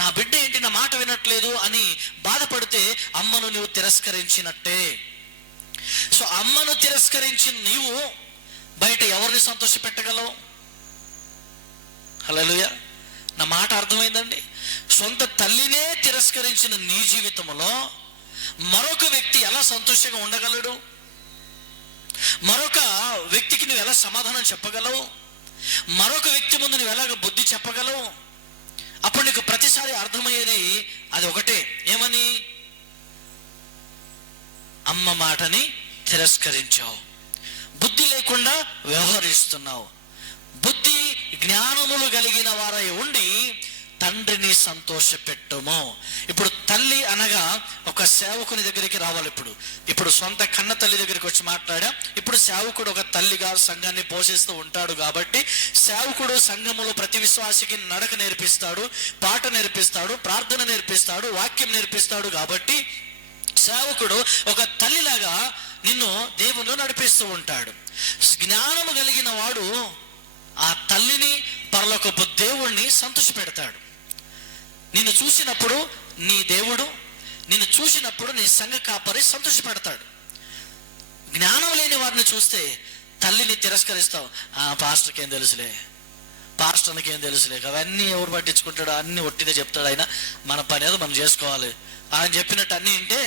నా బిడ్డ ఏంటి నా మాట వినట్లేదు అని బాధపడితే అమ్మను నువ్వు తిరస్కరించినట్టే. సో అమ్మను తిరస్కరించిన నీవు బయట ఎవరిని సంతోష పెట్టగలవు? హల్లెలూయా, నా మాట అర్థమైందండి? సొంత తల్లినే తిరస్కరించిన నీ జీవితంలో మరొక వ్యక్తి ఎలా సంతోషంగా ఉండగలడు? మరొక వ్యక్తికి నువ్వు ఎలా సమాధానం చెప్పగలవు? మరొక వ్యక్తి ముందు నువ్వు ఎలాగ బుద్ధి చెప్పగలవు? అప్పుడు నీకు ప్రతిసారి అర్థమయ్యేది అది ఒకటే, ఏమని? అమ్మ మాటని తిరస్కరించావు, బుద్ధి లేకుండా వ్యవహరిస్తున్నావు. బుద్ధి జ్ఞానములు కలిగిన వారై ఉండి తండ్రిని సంతోష పెట్టుము. ఇప్పుడు తల్లి అనగా ఒక సేవకుని దగ్గరికి రావాలి. ఇప్పుడు సొంత కన్న తల్లి దగ్గరికి వచ్చి మాట్లాడా. ఇప్పుడు సేవకుడు ఒక తల్లిగా సంఘాన్ని పోషిస్తూ ఉంటాడు కాబట్టి సేవకుడు సంఘములో ప్రతి విశ్వాసికి నడక నేర్పిస్తాడు, పాట నేర్పిస్తాడు, ప్రార్థన నేర్పిస్తాడు, వాక్యం నేర్పిస్తాడు. కాబట్టి సేవకుడు ఒక తల్లిలాగా నిన్ను దేవునిలో నడిపిస్తూ ఉంటాడు. జ్ఞానము కలిగిన వాడు ఆ తల్లిని, పరలోకపు దేవుణ్ణి సంతోష పెడతాడు. నిన్ను చూసినప్పుడు నీ దేవుడు, నిన్ను చూసినప్పుడు నీ సంఘ కాపరి సంతోషపడతాడు. జ్ఞానం లేని వారిని చూస్తే తల్లిని తిరస్కరిస్తావు. పాస్టర్కి ఏం తెలుసులే, పాస్టర్కి ఏం తెలుసులే, అవన్నీ ఎవరు పట్టించుకుంటాడు, అన్ని ఒట్టిదే చెప్తాడు, ఆయన మన పని ఏదో మనం చేసుకోవాలి, ఆయన చెప్పినట్టు అన్నీ వింటే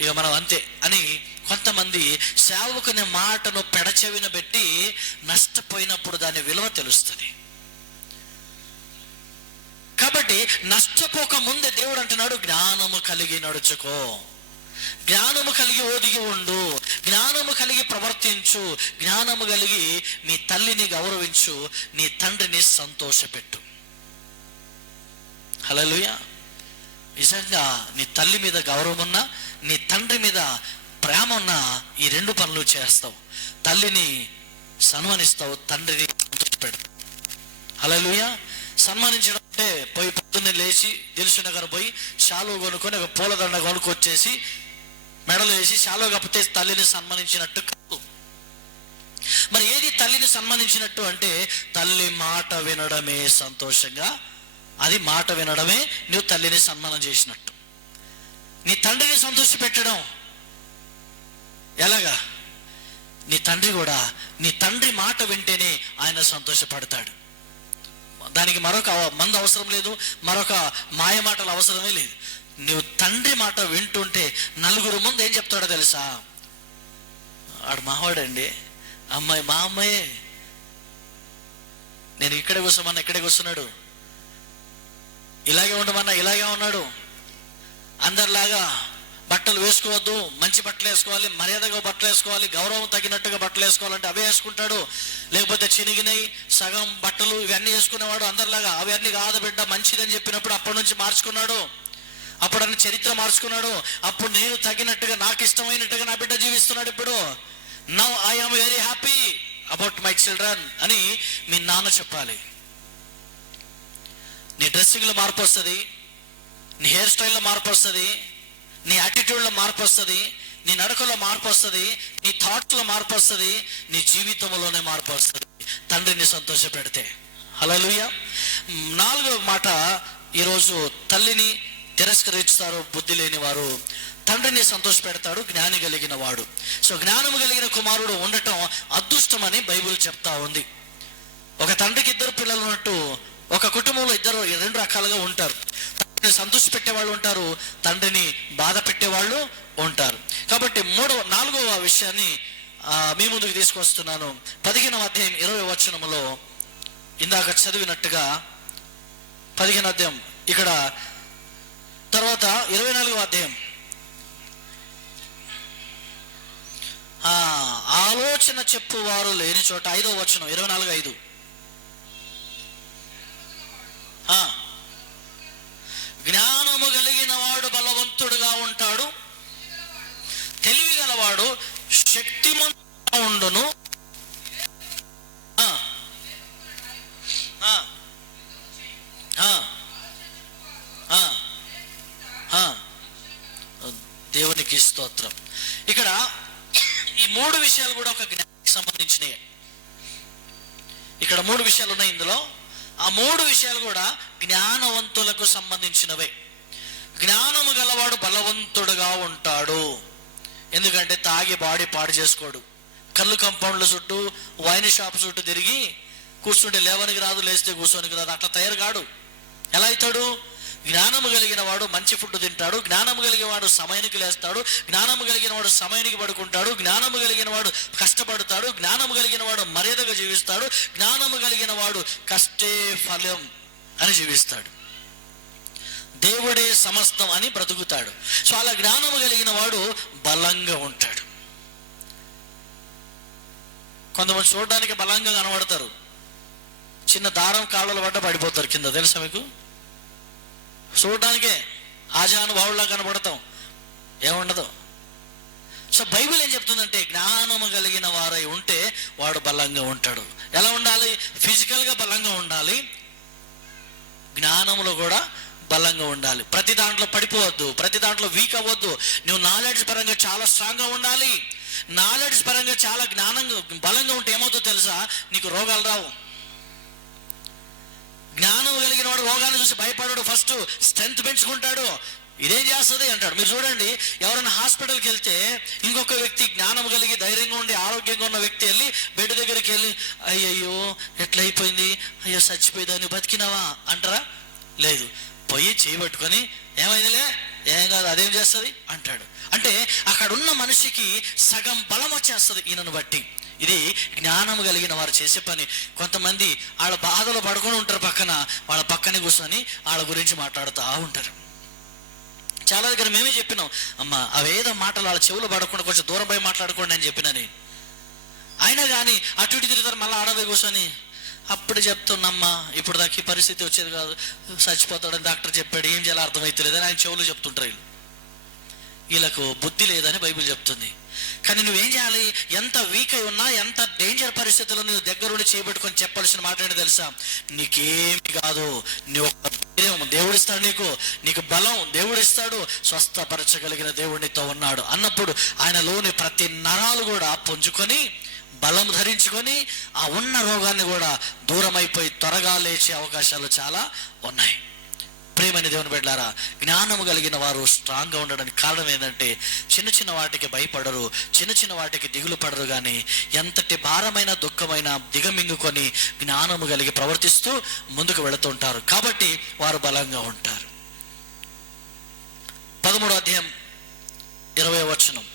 ఇక మనం అంతే అని కొంతమంది సేవకుని మాటను పెడచెవిన పెట్టి నష్టపోయినప్పుడు దాని విలువ తెలుస్తుంది. కాబట్టి నష్టపోక ముందే దేవుడు అంటున్నాడు జ్ఞానము కలిగి నడుచుకో, జ్ఞానము కలిగి ఒదిగి ఉండు, జ్ఞానము కలిగి ప్రవర్తించు, జ్ఞానము కలిగి నీ తల్లిని గౌరవించు, నీ తండ్రిని సంతోషపెట్టు. హల్లెలూయా. నిజంగా నీ తల్లి మీద గౌరవం ఉన్నా, నీ తండ్రి మీద ప్రేమ ఉన్నా ఈ రెండు పనులు చేస్తావు. తల్లిని సన్మానిస్తావు, తండ్రిని సంతోషపెడతావు. హల్లెలూయా. సన్మానించడం అంటే పోయి పొద్దున్నే లేచి దిల్సు నగర్ పోయి షాలో కొనుక్కొని ఒక పూలదండ కొనుక్కొచ్చేసి మెడలో వేసి షాలో కప్పితే తల్లిని సన్మానించినట్టు కాదు. మరి ఏది తల్లిని సన్మానించినట్టు అంటే తల్లి మాట వినడమే సంతోషంగా, అది మాట వినడమే నువ్వు తల్లిని సన్మానం చేసినట్టు. నీ తండ్రిని సంతోష పెట్టడం ఎలాగా? నీ తండ్రి కూడా నీ తండ్రి మాట వింటేనే ఆయన సంతోషపడతాడు. దానికి మరొక మందు అవసరం లేదు, మరొక మాయ మాటలు అవసరమే లేదు. నువ్వు తండ్రి మాట వింటుంటే నలుగురు ముందు ఏం చెప్తాడో తెలుసా? ఆడు మావాడండి, అమ్మాయి మా అమ్మాయే, నేను ఇక్కడే కూర్చోమన్నా ఇక్కడే కూర్చున్నాడు, ఇలాగే ఉండమన్నా ఇలాగే ఉన్నాడు, అందరిలాగా బట్టలు వేసుకోవద్దు, మంచి బట్టలు వేసుకోవాలి, మర్యాదగా బట్టలు వేసుకోవాలి, గౌరవం తగినట్టుగా బట్టలు వేసుకోవాలంటే అవే వేసుకుంటాడు. లేకపోతే చినిగినవి సగం బట్టలు ఇవన్నీ వేసుకునేవాడు అందరిలాగా. అవన్నీ కాదు బిడ్డ మంచిదని చెప్పినప్పుడు అప్పటి నుంచి మార్చుకున్నాడు. అప్పుడు అన్న చరిత్ర మార్చుకున్నాడు. అప్పుడు నేను తగినట్టుగా నాకు ఇష్టమైనట్టుగా నా బిడ్డ జీవిస్తున్నాడు. ఇప్పుడు now I am very happy about my children అని మీ నాన్న చెప్పాలి. నీ డ్రెస్సింగ్లో మార్పు వస్తుంది, నీ హెయిర్ స్టైల్లో మార్పు వస్తుంది, నీ యాటిట్యూడ్లో మార్పు వస్తుంది, నీ నడకలో మార్పు వస్తుంది, నీ థాట్స్లో మార్పు వస్తుంది, నీ జీవితంలోనే మార్పు వస్తుంది తండ్రిని సంతోష పెడితే. హల్లెలూయా. 4వ మాట, ఈరోజు తల్లిని తిరస్కరిస్తారు బుద్ధి లేని వారు, తండ్రిని సంతోష పెడతాడు జ్ఞాని కలిగిన వాడు. సో జ్ఞానము కలిగిన కుమారుడు ఉండటం అదృష్టమని బైబిల్ చెప్తా ఉంది. ఒక తండ్రికి 2 పిల్లలు ఉన్నట్టు ఒక కుటుంబంలో 2 రకాలుగా ఉంటారు. తండ్రిని సంతోష పెట్టేవాళ్ళు ఉంటారు, తండ్రిని బాధ పెట్టేవాళ్ళు ఉంటారు. కాబట్టి 4వ విషయాన్ని మీ ముందుకు తీసుకొస్తున్నాను. 15వ అధ్యాయం 20వ వచనములో ఇందాక చదివినట్టుగా 15వ అధ్యాయం ఇక్కడ తర్వాత 24వ అధ్యాయం ఆలోచన చెప్పువారు లేని చోట 5వ వచనం 24:5 జ్ఞానము కలిగిన వాడు బలవంతుడుగా ఉంటాడు, తెలివి గలవాడు శక్తిమంతుడుగా ఉండును. దేవునికి స్తోత్రం. ఇక్కడ ఈ 3 విషయాలు కూడా ఒక జ్ఞానానికి సంబంధించినవి. ఇక్కడ 3 విషయాలు ఉన్నాయి ఇందులో. ఆ 3 విషయాలు కూడా జ్ఞానవంతులకు సంబంధించినవే. జ్ఞానము గలవాడు బలవంతుడుగా ఉంటాడు, ఎందుకంటే తాగి బాడీ పాడు చేసుకోడు. కళ్ళు కంపౌండ్ల చుట్టూ వైన్ షాప్ చుట్టూ తిరిగి కూర్చుంటే లేవనికి రాదు, లేస్తే కూర్చోనికి రాదు, అట్లా తయారు కాడు. ఎలా అవుతాడు? జ్ఞానము కలిగిన వాడు మంచి ఫుడ్ తింటాడు, జ్ఞానము కలిగిన వాడు సమయానికి లేస్తాడు, జ్ఞానము కలిగిన వాడు సమయానికి పడుకుంటాడు, జ్ఞానము కలిగిన వాడు కష్టపడతాడు, జ్ఞానము కలిగిన వాడు మర్యాదగా జీవిస్తాడు, జ్ఞానము కలిగిన వాడు కష్టే ఫలం అని జీవిస్తాడు, దేవుడే సమస్తం అని బ్రతుకుతాడు. సో అలా జ్ఞానము కలిగిన వాడు బలంగా ఉంటాడు. కొంతమంది చూడడానికి బలంగా కనబడతారు, చిన్న దారం కాళ్ళలో పడ్డ పడిపోతారు కింద. తెలుసా మీకు? చూడడానికే ఆజానుభావుల్లా కనబడతాం, ఏముండదు. సో బైబిల్ ఏం చెప్తుందంటే జ్ఞానము కలిగిన వారై ఉంటే వాడు బలంగా ఉంటాడు. ఎలా ఉండాలి? ఫిజికల్గా బలంగా ఉండాలి, జ్ఞానములో కూడా బలంగా ఉండాలి. ప్రతి దాంట్లో పడిపోవద్దు, ప్రతి దాంట్లో వీక్ అవ్వద్దు. నువ్వు నాలెడ్జ్ పరంగా చాలా స్ట్రాంగ్గా ఉండాలి. నాలెడ్జ్ పరంగా చాలా జ్ఞానంగా బలంగా ఉంటే ఏమవుతుందో తెలుసా? నీకు రోగాలు రావు. జ్ఞానం కలిగిన వాడు రోగాన్ని చూసి భయపడాడు, ఫస్ట్ స్ట్రెంత్ పెంచుకుంటాడు. ఇదేం చేస్తుంది అంటాడు. మీరు చూడండి, ఎవరైనా హాస్పిటల్కి వెళ్తే ఇంకొక వ్యక్తి జ్ఞానం కలిగి ధైర్యంగా ఉండి ఆరోగ్యంగా ఉన్న వ్యక్తి వెళ్ళి బెడ్ దగ్గరికి వెళ్ళి అయ్యయ్యో ఎట్లా అయిపోయింది, అయ్యో చచ్చిపోయిందని బతికినావా అంటారా? లేదు. పోయి చేయబట్టుకొని ఏమైందిలే, ఏం కాదు, అదేం చేస్తుంది అంటాడు. అంటే అక్కడ ఉన్న మనిషికి సగం బలం వచ్చేస్తుంది ఈయనను బట్టి. ఇది జ్ఞానము కలిగిన వారు చేసే పని. కొంతమంది వాళ్ళ బాధలో పడుకొని ఉంటారు, పక్కన వాళ్ళ పక్కనే కూర్చొని వాళ్ళ గురించి మాట్లాడుతూ ఉంటారు. చాలా దగ్గర మేమే చెప్పినాం, అమ్మ అవేదో మాటలు వాళ్ళ చెవులు పడకుండా కొంచెం దూరం పోయి మాట్లాడుకోండి అని చెప్పినని. అయినా కానీ అటు ఇటు తిరుగుతారు, మళ్ళీ ఆడపోయి కూర్చొని అప్పుడు చెప్తున్నమ్మా ఇప్పుడు దాకా ఈ పరిస్థితి వచ్చేది కాదు, చచ్చిపోతాడని డాక్టర్ చెప్పాడు, ఏం చేయాలో అర్థమవుతలేదని ఆయన చెవులు చెప్తుంటారు. వీళ్ళకు బుద్ధి లేదని బైబిల్ చెప్తుంది. కానీ నువ్వేం చేయాలి? ఎంత వీక్ అయి ఉన్నా, ఎంత డేంజర్ పరిస్థితుల్లో నువ్వు దగ్గరుండి చేయబెట్టుకొని చెప్పాల్సిన మాట ఏంటో తెలుసా? నీకేమి కాదు, నువ్వు ధైర్యం దేవుడిస్తాడు, నీకు బలం దేవుడిస్తాడు, స్వస్థపరచగలిగిన దేవుడితో ఉన్నాడు అన్నప్పుడు ఆయనలోని ప్రతి నరాలు కూడా పుంజుకొని బలం ధరించుకొని ఆ ఉన్న రోగాన్ని కూడా దూరం అయిపోయి త్వరగా లేచే అవకాశాలు చాలా ఉన్నాయి. ప్రియమైన దేవుని బిడ్డలారా, జ్ఞానము కలిగిన వారు స్ట్రాంగ్గా ఉండడానికి కారణం ఏంటంటే చిన్న చిన్న వాటికి భయపడరు, చిన్న చిన్న వాటికి దిగులు పడరు. కానీ ఎంతటి భారమైన దుఃఖమైన దిగమింగుకొని జ్ఞానము కలిగి ప్రవర్తిస్తూ ముందుకు వెళుతుంటారు. కాబట్టి వారు బలంగా ఉంటారు. 13వ అధ్యాయం 20వ వచనం.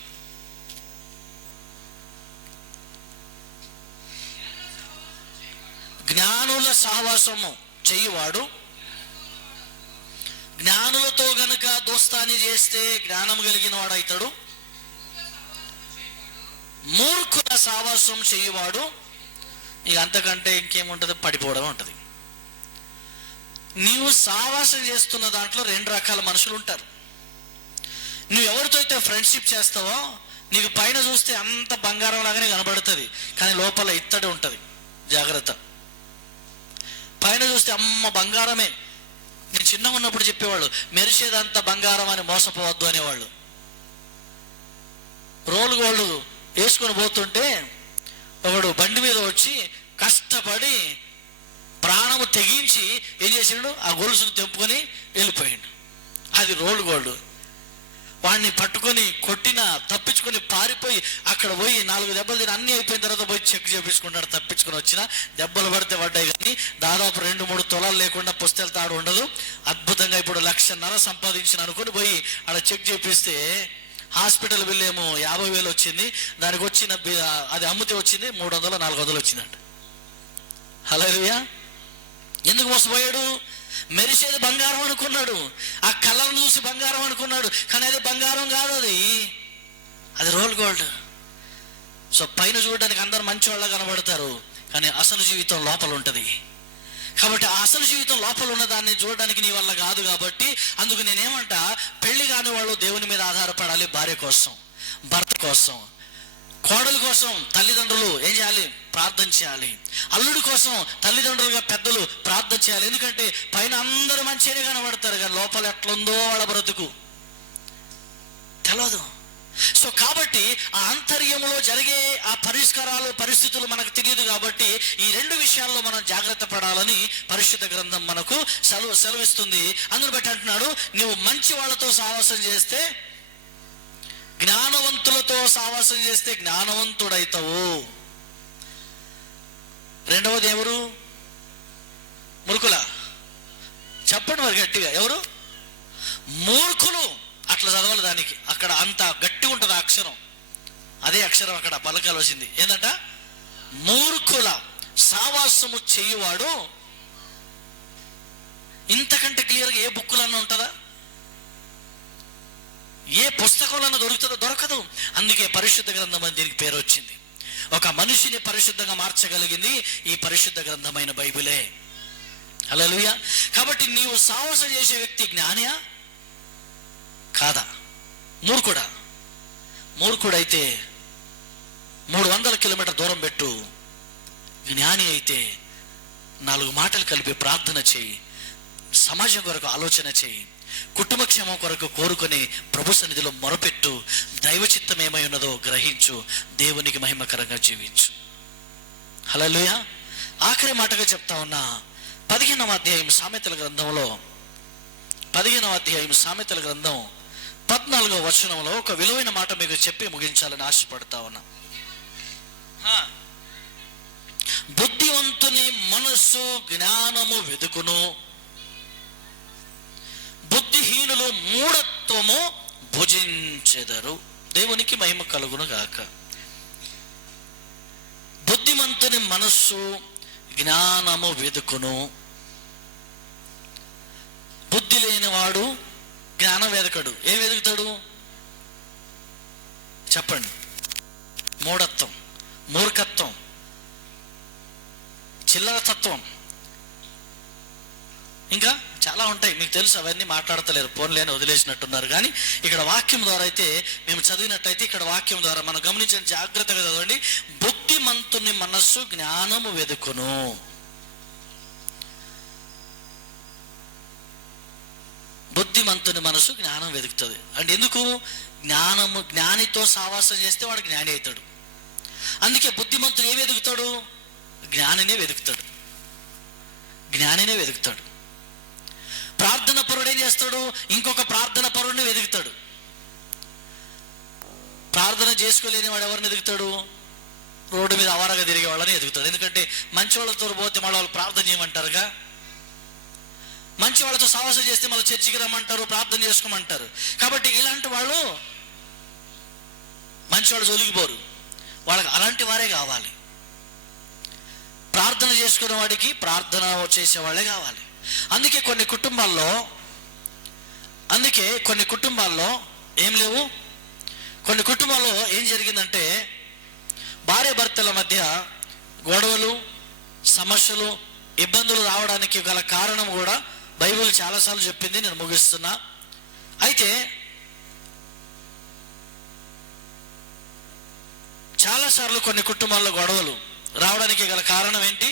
జ్ఞానుల సహవాసము చేయువాడు జ్ఞానులతో గనుక దోస్తాని చేస్తే జ్ఞానం కలిగిన వాడు అవుతాడు. మూర్ఖుల సావాసం చేయువాడు ఇక అంతకంటే ఇంకేముంటుంది, పడిపోవడం ఉంటుంది. నీవు సావాసం చేస్తున్న దాంట్లో 2 రకాల మనుషులు ఉంటారు. నువ్వు ఎవరితో అయితే ఫ్రెండ్షిప్ చేస్తావో నీకు పైన చూస్తే అంత బంగారం లాగానే కనబడుతుంది, కానీ లోపల ఇత్తడి ఉంటుంది. జాగ్రత్త. పైన చూస్తే అమ్మ బంగారమే. నేను చిన్నగా ఉన్నప్పుడు చెప్పేవాళ్ళు, మెరిసేదంతా బంగారం అని మోసపోవద్దు అనేవాళ్ళు. రోల్ గోల్డ్ వేసుకొని పోతుంటే ఒకడు బండి మీద వచ్చి కష్టపడి ప్రాణము తెగించి ఏం చేసాడు, ఆ గొలుసును తెంపుకొని వెళ్ళిపోయాడు. అది రోల్ గోల్డ్. వాడిని పట్టుకొని కొట్టిన, తప్పించుకొని పారిపోయి అక్కడ పోయి 4 దెబ్బలు తిని అన్నీ అయిపోయిన తర్వాత పోయి చెక్ చేపించుకుంటాడు. తప్పించుకొని వచ్చిన దెబ్బలు పడితే పడ్డాయి, కానీ దాదాపు 2-3 తులాలు లేకుండా పుస్తెల తాడు ఉండదు. అద్భుతంగా ఇప్పుడు 1,50,000 సంపాదించిన అనుకుని పోయి అక్కడ చెక్ చేపిస్తే హాస్పిటల్ బిల్ ఏమో 50,000 వచ్చింది. దానికి వచ్చిన అది అమ్మితే వచ్చింది 300-400 వచ్చిందంట. హల్లెలూయా. ఎందుకు మోసపోయాడు? మెరిసేది బంగారం అనుకున్నాడు, ఆ కలర్ను చూసి బంగారం అనుకున్నాడు, కానీ అది బంగారం కాదు, అది రోల్ గోల్డ్. సో పైన చూడడానికి అందరు మంచి వాళ్ళ కనబడతారు, కానీ అసలు జీవితం లోపల ఉంటుంది. కాబట్టి ఆ అసలు జీవితం లోపల ఉన్న దాన్ని చూడడానికి నీ వల్ల కాదు. కాబట్టి అందుకు నేనేమంటా, పెళ్లి కాని వాళ్ళు దేవుని మీద ఆధారపడాలి. భార్య కోసం, భర్త కోసం, కోడలు కోసం తల్లిదండ్రులు ఏం చేయాలి? ప్రార్థన చేయాలి. అల్లుడి కోసం తల్లిదండ్రులుగా పెద్దలు ప్రార్థన చేయాలి. ఎందుకంటే పైన అందరూ మంచిగానే కనబడతారు, కానీ లోపల ఎట్లుందో వాళ్ళ బ్రతుకు తెలియదు. సో కాబట్టి ఆ ఆంతర్యంలో జరిగే ఆ పరిస్థితులు మనకు తెలియదు. కాబట్టి ఈ 2 విషయాల్లో మనం జాగ్రత్త పడాలని పరిశుద్ధ గ్రంథం మనకు సెలవిస్తుంది. అందును బట్టి అంటున్నాడు, నువ్వు మంచి వాళ్ళతో సావాసం చేస్తే, జ్ఞానవంతులతో సావాసం చేస్తే జ్ఞానవంతుడైతావు. రెండవది ఎవరు? మూర్ఖుల. చెప్పండి మరి గట్టిగా, ఎవరు? మూర్ఖులు. అట్లా చదవాలి. దానికి అక్కడ అంత గట్టి ఉంటుంది ఆ అక్షరం. అదే అక్షరం అక్కడ పలకాల్సింది. ఏంటంట? మూర్ఖుల సావాసము చేయువాడు. ఇంతకంటే క్లియర్గా ఏ బుక్కులన్నా ఉంటుందా? ఏ పుస్తకంలో దొరుకుతుందో? దొరకదు. అందుకే పరిశుద్ధ గ్రంథం అని దీనికి పేరు వచ్చింది. ఒక మనిషిని పరిశుద్ధంగా మార్చగలిగింది ఈ పరిశుద్ధ గ్రంథమైన బైబిలే. హల్లెలూయా. కాబట్టి నీవు సావాసం చేసే వ్యక్తి జ్ఞానియా కాదా? మూర్ఖుడా? మూర్ఖుడైతే 300 కిలోమీటర్ దూరం పెట్టు. జ్ఞాని అయితే 4 మాటలు కలిపి ప్రార్థన చేయి, సమాజం కొరకు ఆలోచన చేయి, కుటుంబ క్షేమం కొరకు కోరుకొని ప్రభు సన్నిధిలో మొరపెట్టు, దైవ చిత్తం ఏమై ఉన్నదో గ్రహించు, దేవునికి మహిమకరంగా జీవించు. హల్లెలూయా. ఆఖరి మాటగా చెప్తా ఉన్నా 15వ అధ్యాయం సామెతల గ్రంథంలో 15వ అధ్యాయం సామెతల గ్రంథం 14వ వచనంలో ఒక విలువైన మాట మీకు చెప్పి ముగించాలని ఆశపడతా ఉన్నా. బుద్ధివంతుని మనస్సు జ్ఞానము వెదుకును, బుద్ధిహీనులు మూఢత్వము భుజించెదరు. దేవునికి మహిమ కలుగును గాక. బుద్ధిమంతుని మనస్సు జ్ఞానము వెదుకును. బుద్ధి లేనివాడు జ్ఞానం వెదకడు. ఏం వెతుకుతాడు? చెప్పండి. మూఢత్వం, మూర్ఖత్వం, చిల్లరతత్వం, ఇంకా చాలా ఉంటాయి. మీకు తెలుసు, అవన్నీ మాట్లాడతలేరు, పోన్లేని వదిలేసినట్టున్నారు. కానీ ఇక్కడ వాక్యం ద్వారా అయితే మేము చదివినట్టయితే, ఇక్కడ వాక్యం ద్వారా మనం గమనించిన జాగ్రత్తగా చదవండి. బుద్ధిమంతుని మనస్సు జ్ఞానము వెదుకును. బుద్ధిమంతుని మనసు జ్ఞానం వెతుకుతుంది. అంటే ఎందుకు? జ్ఞానితో సావాసం చేస్తే వాడు జ్ఞాని అవుతాడు. అందుకే బుద్ధిమంతుడు ఏం వెతుకుతాడు? జ్ఞానినే వెతుకుతాడు. జ్ఞానినే వెతుకుతాడు. ప్రార్థన పరుడు ఏం చేస్తాడు? ఇంకొక ప్రార్థన పరుడిని వెతుకుతాడు. ప్రార్థన చేసుకోలేని వాడు ఎవరిని ఎదుగుతాడు? రోడ్డు మీద అవారగా తిరిగే వాళ్ళని ఎదుగుతాడు. ఎందుకంటే మంచి వాళ్ళతో పోతే మళ్ళీ వాళ్ళు ప్రార్థన చేయమంటారుగా. మంచి వాళ్ళతో సావాసం చేస్తే మళ్ళీ చర్చికి రమ్మంటారు, ప్రార్థన చేసుకోమంటారు. కాబట్టి ఇలాంటి వాళ్ళు మంచి వాళ్ళు జొలిగిపోరు. వాళ్ళకి అలాంటి వారే కావాలి. ప్రార్థన చేసుకునే వాడికి ప్రార్థన చేసేవాళ్ళే కావాలి. అందుకే కొన్ని కుటుంబాల్లో అందుకే కొన్ని కుటుంబాల్లో ఏం లేవు. కొన్ని కుటుంబాల్లో ఏం జరిగిందంటే భార్య భర్తల మధ్య గొడవలు, సమస్యలు, ఇబ్బందులు రావడానికి గల కారణం కూడా బైబిల్ చాలాసార్లు చెప్పింది. నేను ముగిస్తున్నా. అయితే చాలాసార్లు కొన్ని కుటుంబాల్లో గొడవలు రావడానికి గల కారణం ఏంటి?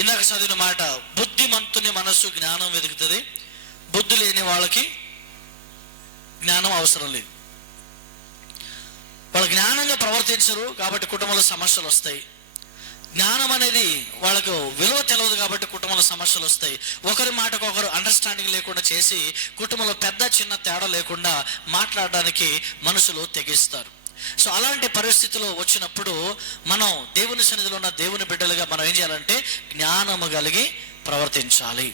ఇందాక చదివిన మాట, బుద్ధిమంతుని మనస్సు జ్ఞానం వెతుకుతుంది, బుద్ధి లేని వాళ్ళకి జ్ఞానం అవసరం లేదు. వాళ్ళు జ్ఞానంగా ప్రవర్తించరు కాబట్టి కుటుంబంలో సమస్యలు వస్తాయి. జ్ఞానం అనేది వాళ్ళకు విలువ తెలియదు కాబట్టి కుటుంబంలో సమస్యలు వస్తాయి. ఒకరి మాటకు ఒకరు అండర్స్టాండింగ్ లేకుండా చేసి కుటుంబంలో పెద్ద చిన్న తేడా లేకుండా మాట్లాడడానికి మనుషులు తెగిస్తారు. సో అలాంటి పరిస్థితులు వచ్చినప్పుడు మనం దేవుని సన్నిధిలో ఉన్న దేవుని బిడ్డలుగా మనం ఏం చేయాలంటే జ్ఞానము కలిగి ప్రవర్తించాలి.